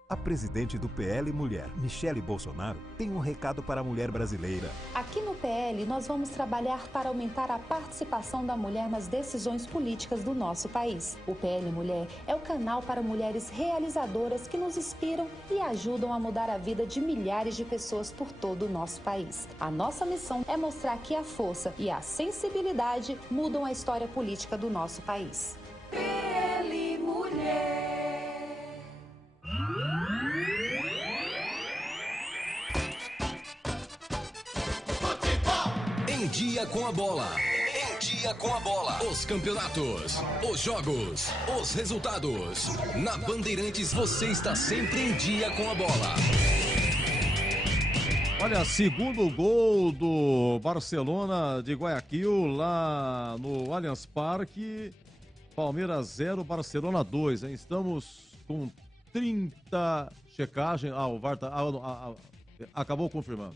A presidente do PL Mulher, Michele Bolsonaro, tem um recado para a mulher brasileira. Aqui no PL, nós vamos trabalhar para aumentar a participação da mulher nas decisões políticas do nosso país. O PL Mulher é o canal para mulheres realizadoras que nos inspiram e ajudam a mudar a vida de milhares de pessoas por todo o nosso país. A nossa missão é mostrar que a força e a sensibilidade mudam a história política do nosso país. PL Mulher. Em Dia com a Bola. Em Dia com a Bola. Os campeonatos, os jogos, os resultados. Na Bandeirantes você está sempre em dia com a bola. Olha, segundo gol do Barcelona de Guayaquil lá no Allianz Parque. Palmeiras 0, Barcelona 2, hein? Estamos com 30 checagens. O VAR acabou confirmando.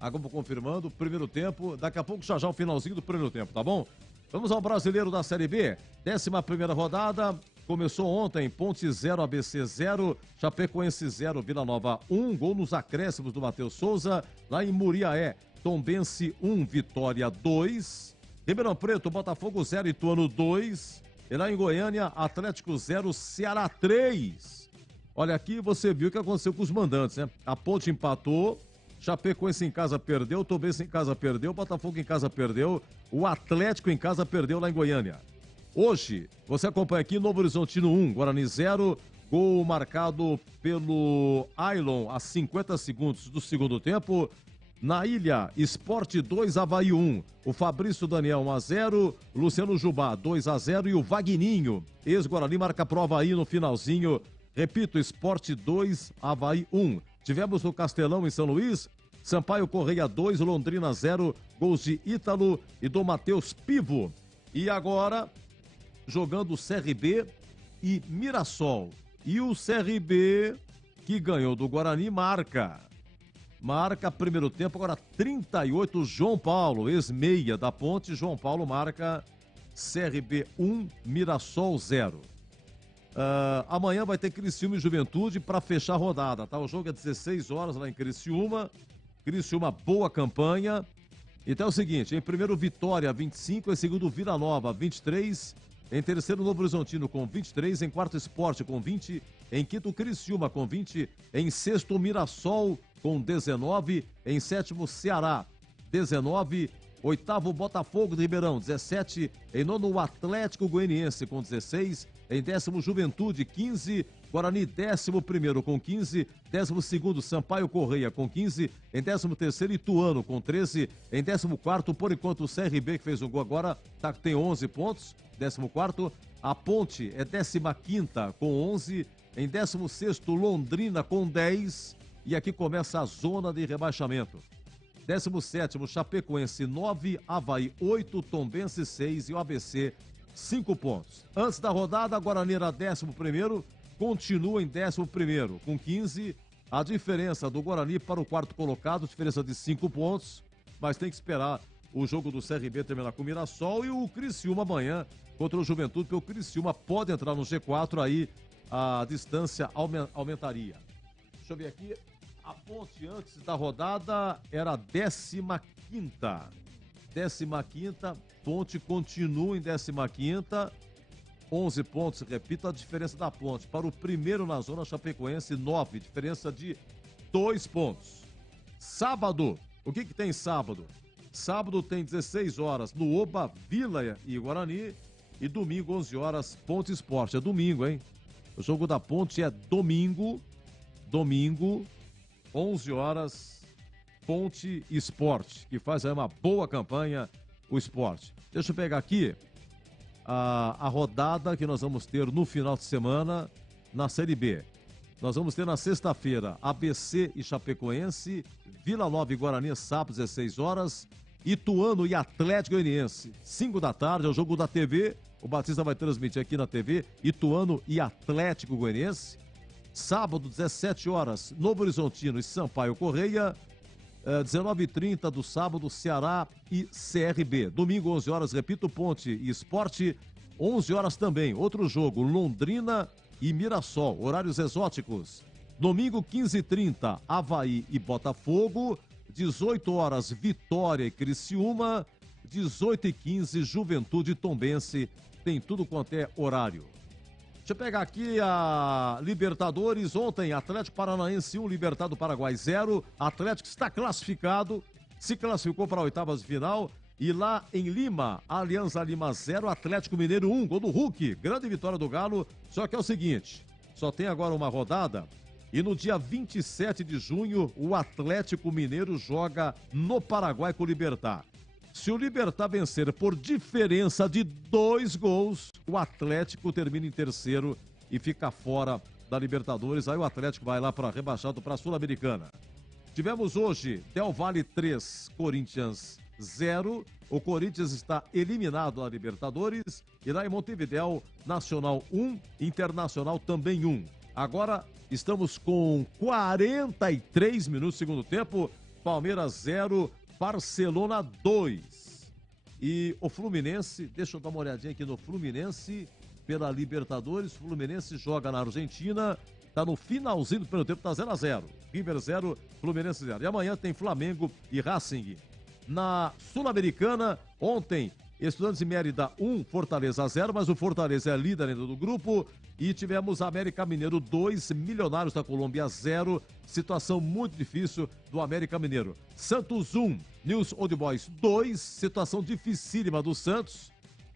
Acabou confirmando o primeiro tempo. Daqui a pouco já o finalzinho do primeiro tempo, tá bom? Vamos ao brasileiro da Série B. 11ª rodada. Começou ontem, Ponte 0, ABC 0, Chapecoense 0, Vila Nova 1, gol nos acréscimos do Matheus Souza, lá em Muriaé, Tombense 1, Vitória 2, Ribeirão Preto, Botafogo 0, Ituano 2, e lá em Goiânia, Atlético 0, Ceará 3. Olha, aqui você viu o que aconteceu com os mandantes, né? A Ponte empatou, Chapecoense em casa perdeu, Tombense em casa perdeu, Botafogo em casa perdeu, o Atlético em casa perdeu lá em Goiânia. Hoje, você acompanha aqui Novo Horizontino 1, Guarani 0, gol marcado pelo Ailon a 50 segundos do segundo tempo. Na Ilha, Sport 2, Avaí 1, o Fabrício Daniel 1-0, Luciano Jubá 2-0 e o Vagninho, ex-Guarani, marca pro Avaí no finalzinho. Repito, Sport 2, Avaí 1. Tivemos no Castelão em São Luís, Sampaio Correia 2, Londrina 0, gols de Ítalo e do Matheus Pivo. E agora, jogando o CRB e Mirassol. E o CRB, que ganhou do Guarani, marca primeiro tempo, agora 38, João Paulo, ex-meia da Ponte. João Paulo marca CRB 1, Mirassol 0. Amanhã vai ter Criciúma e Juventude para fechar a rodada, tá? O jogo é 16 horas lá em Criciúma. Criciúma, boa campanha. Então é o seguinte, em primeiro Vitória 25, em segundo Vila Nova 23, em terceiro Novo Horizontino com 23, em quarto Sport com 20, em quinto Criciúma com 20, em sexto Mirassol com 19, em sétimo Ceará 19, oitavo Botafogo de Ribeirão 17, em nono o Atlético Goianiense com 16, em décimo Juventude 15, Guarani 11º com 15, 12º Sampaio Correia com 15, em 13º Ituano com 13, em 14º, por enquanto o CRB que fez um gol agora, tem 11 pontos, 14º, a Ponte é 15ª com 11, em 16º Londrina com 10, e aqui começa a zona de rebaixamento. 17º Chapecoense 9, Avaí 8, Tombense 6 e o ABC 5 pontos. Antes da rodada, a Guarani era 11º, continua em 11º com 15. A diferença do Guarani para o quarto colocado, diferença de 5 pontos, mas tem que esperar o jogo do CRB terminar com o Mirassol e o Criciúma amanhã contra o Juventude, porque o Criciúma pode entrar no G4, aí a distância aumentaria. Deixa eu ver aqui, a Ponte antes da rodada era 15ª. 15ª, Ponte continua em 15ª, 11 pontos, repito, a diferença da Ponte para o primeiro na zona, Chapecoense 9, diferença de 2 pontos. Sábado, o que tem sábado? Sábado tem 16 horas no Oba, Vila e Guarani, e domingo 11 horas Ponte Sport. É domingo, hein? O jogo da Ponte é domingo, 11 horas, Ponte Sport, que faz aí uma boa campanha, o Sport. Deixa eu pegar aqui a rodada que nós vamos ter no final de semana na Série B. Nós vamos ter na sexta-feira ABC e Chapecoense, Vila Nova e Guarani, sábado, 16 horas, Ituano e Atlético Goianiense, 5 da tarde, é o jogo da TV, o Batista vai transmitir aqui na TV, Ituano e Atlético Goianiense. Sábado, 17 horas, Novo Horizontino e Sampaio Correia. 19h30 do sábado, Ceará e CRB. Domingo, 11 horas, repito, Ponte e Sport. 11 horas também, outro jogo, Londrina e Mirassol, horários exóticos. Domingo, 15h30, Avaí e Botafogo. 18 horas, Vitória e Criciúma. 18h15, Juventude e Tombense. Tem tudo quanto é horário. Deixa eu pegar aqui a Libertadores. Ontem, Atlético Paranaense 1, Libertad do Paraguai 0. Atlético está classificado, se classificou para a oitavas de final. E lá em Lima, Alianza Lima 0, Atlético Mineiro 1, gol do Hulk. Grande vitória do Galo. Só que é o seguinte, só tem agora uma rodada. E no dia 27 de junho, o Atlético Mineiro joga no Paraguai com o Libertad. Se o Libertad vencer por diferença de 2 gols, o Atlético termina em terceiro e fica fora da Libertadores. Aí o Atlético vai lá para rebaixado para a Sul-Americana. Tivemos hoje Del Valle 3, Corinthians 0. O Corinthians está eliminado da Libertadores. E lá em Montevidéu, Nacional 1, Internacional também 1. Agora estamos com 43 minutos do segundo tempo. Palmeiras 0. Barcelona 2. E o Fluminense, deixa eu dar uma olhadinha aqui no Fluminense. pela Libertadores. Fluminense joga na Argentina. Tá no finalzinho do primeiro tempo, tá 0-0. River 0, Fluminense 0. E amanhã tem Flamengo e Racing. Na Sul-Americana, ontem, Estudiantes de Mérida 1, Fortaleza 0, mas o Fortaleza é líder ainda do grupo. E tivemos América Mineiro 2, Milionários da Colômbia 0. Situação muito difícil do América Mineiro. Santos 1, News Old Boys 2, situação dificílima do Santos.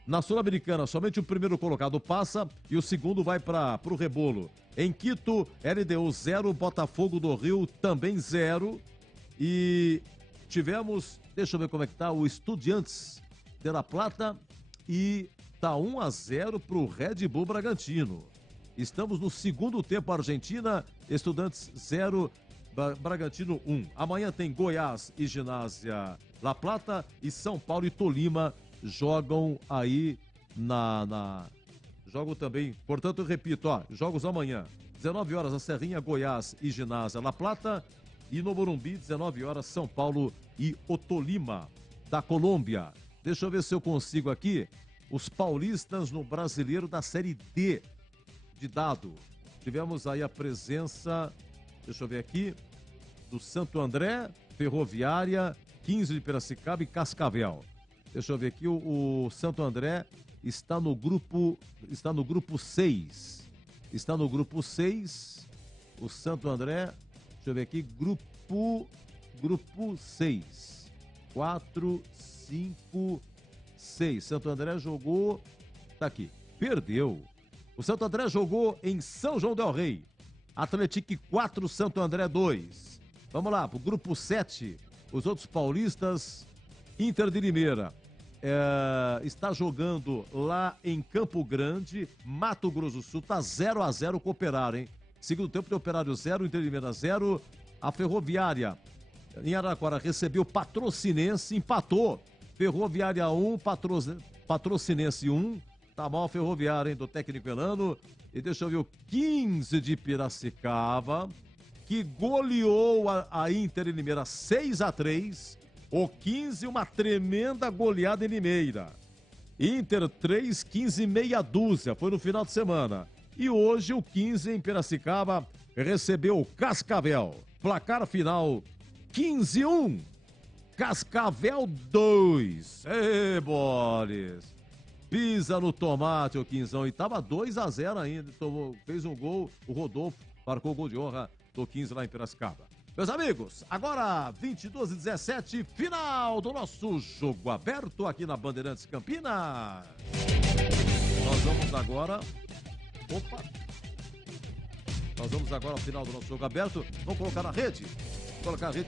Na Sul-Americana, somente o primeiro colocado passa e o segundo vai para o rebolo. Em Quito, LDU 0, Botafogo do Rio também 0. E tivemos, deixa eu ver como é que tá, o Estudiantes de La Plata e tá 1-0 pro Red Bull Bragantino. Estamos no segundo tempo, Argentina, Estudiantes 0, Bragantino 1. Amanhã tem Goiás e Ginásia La Plata e São Paulo e Tolima jogam aí jogam também, portanto eu repito, jogos amanhã, 19 horas a Serrinha, Goiás e Ginásia La Plata, e no Morumbi, 19 horas, São Paulo e o Tolima da Colômbia. Deixa eu ver se eu consigo aqui os paulistas no Brasileiro da Série D de dado. Tivemos aí a presença, deixa eu ver aqui, do Santo André, Ferroviária, 15 de Piracicaba e Cascavel. Deixa eu ver aqui, o Santo André está no grupo 6. Está no grupo 6. O Santo André, deixa eu ver aqui, grupo 6. 4, 5, 6. Santo André jogou, tá aqui, perdeu. O Santo André jogou em São João del Rei. Atlético 4, Santo André 2. Vamos lá, pro grupo 7. Os outros paulistas, Inter de Limeira está jogando lá em Campo Grande, Mato Grosso do Sul, tá 0-0 com o Operário, hein? Segundo tempo, tem Operário 0, Inter de Limeira 0. A Ferroviária em Araraquara recebeu Patrocinense, empatou. Ferroviária 1, Patrocinense 1. Tá mal a Ferroviária, hein, do técnico Elano. E deixa eu ver o 15 de Piracicaba, que goleou a Inter de Limeira 6-3. O 15, uma tremenda goleada em Limeira. Inter 3, 15 meia dúzia, foi no final de semana. E hoje o 15 em Piracicaba recebeu o Cascavel. Placar final 15-1. Cascavel 2. Ê, Boles. Pisa no tomate o Quinzão. E tava 2-0 ainda. Fez um gol, o Rodolfo marcou o gol de honra do 15 lá em Piracicaba. Meus amigos, agora 22:17, final do nosso Jogo Aberto aqui na Bandeirantes Campinas. Nós vamos agora... Nós vamos agora ao final do nosso Jogo Aberto. Vamos colocar na rede.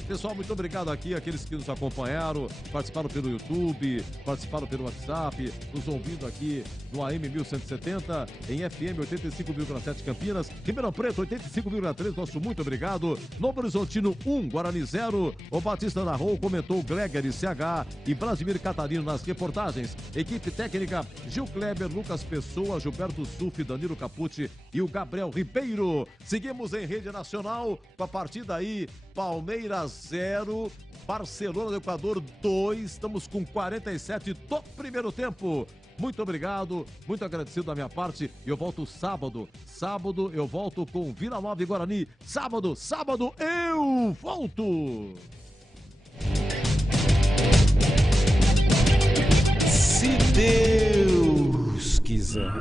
Pessoal, muito obrigado aqui, aqueles que nos acompanharam, participaram pelo YouTube, participaram pelo WhatsApp, nos ouvindo aqui no AM 1170, em FM 85,7 Campinas, Ribeirão Preto 85,3, nosso muito obrigado. Novo Horizontino 1, Guarani 0, o Batista narrou, comentou Gregory CH e Vladimir Catarino nas reportagens. Equipe técnica, Gil Kleber, Lucas Pessoa, Gilberto Suf, Danilo Capucci e o Gabriel Ribeiro. Seguimos em rede nacional com a partida aí, Palmeiras 0, Barcelona do Equador 2, estamos com 47 do primeiro tempo. Muito obrigado, muito agradecido da minha parte. Eu volto sábado eu volto com Vila Nova e Guarani. Sábado eu volto. Se Deus quiser.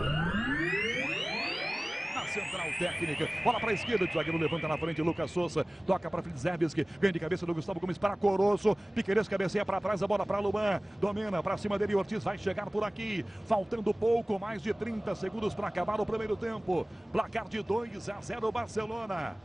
Central técnica, bola para a esquerda, o zagueiro levanta na frente, Lucas Souza, toca para Fritzebski, ganha de cabeça do Gustavo Gomes para Coroço, Piqueires cabeceia para trás, a bola para Luan, domina para cima dele, Ortiz vai chegar por aqui, faltando pouco, mais de 30 segundos para acabar o primeiro tempo, placar de 2-0 Barcelona.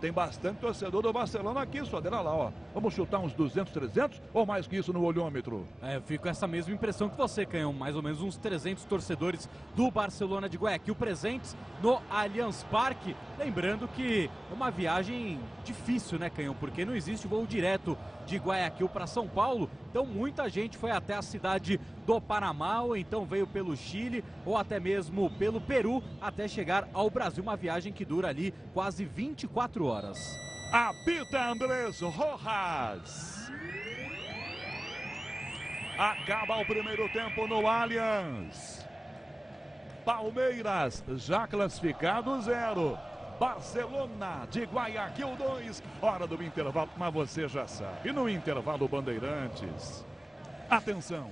Tem bastante torcedor do Barcelona aqui, Sodeira, lá, ó. Vamos chutar uns 200, 300 ou mais que isso no olhômetro? Eu fico com essa mesma impressão que você, Canhão. Mais ou menos uns 300 torcedores do Barcelona de Guayaquil presentes no Allianz Parque. Lembrando que é uma viagem difícil, né, Canhão? Porque não existe voo direto de Guayaquil para São Paulo. Então muita gente foi até a cidade do Panamá, ou então veio pelo Chile, ou até mesmo pelo Peru, até chegar ao Brasil. Uma viagem que dura ali quase 24 horas. Apita Andrés Rojas. Acaba o primeiro tempo no Allianz. Palmeiras, já classificado 0. Barcelona de Guayaquil 2. Hora do intervalo, mas você já sabe. E no intervalo, Bandeirantes. Atenção,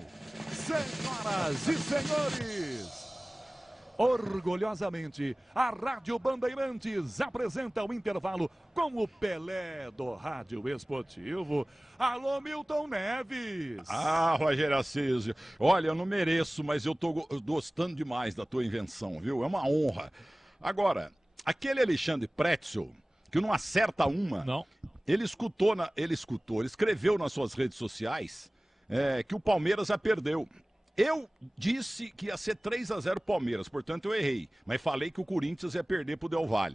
senhoras e senhores. Orgulhosamente, a Rádio Bandeirantes apresenta o intervalo com o Pelé do Rádio Esportivo. Alô, Milton Neves. Ah, Rogério Assis, olha, eu não mereço, mas eu tô gostando demais da tua invenção, viu? É uma honra. Agora, aquele Alexandre Pretzel, que não acerta uma, não. Ele escreveu nas suas redes sociais que o Palmeiras já perdeu. Eu disse que ia ser 3-0 Palmeiras, portanto eu errei. Mas falei que o Corinthians ia perder pro Del Valle.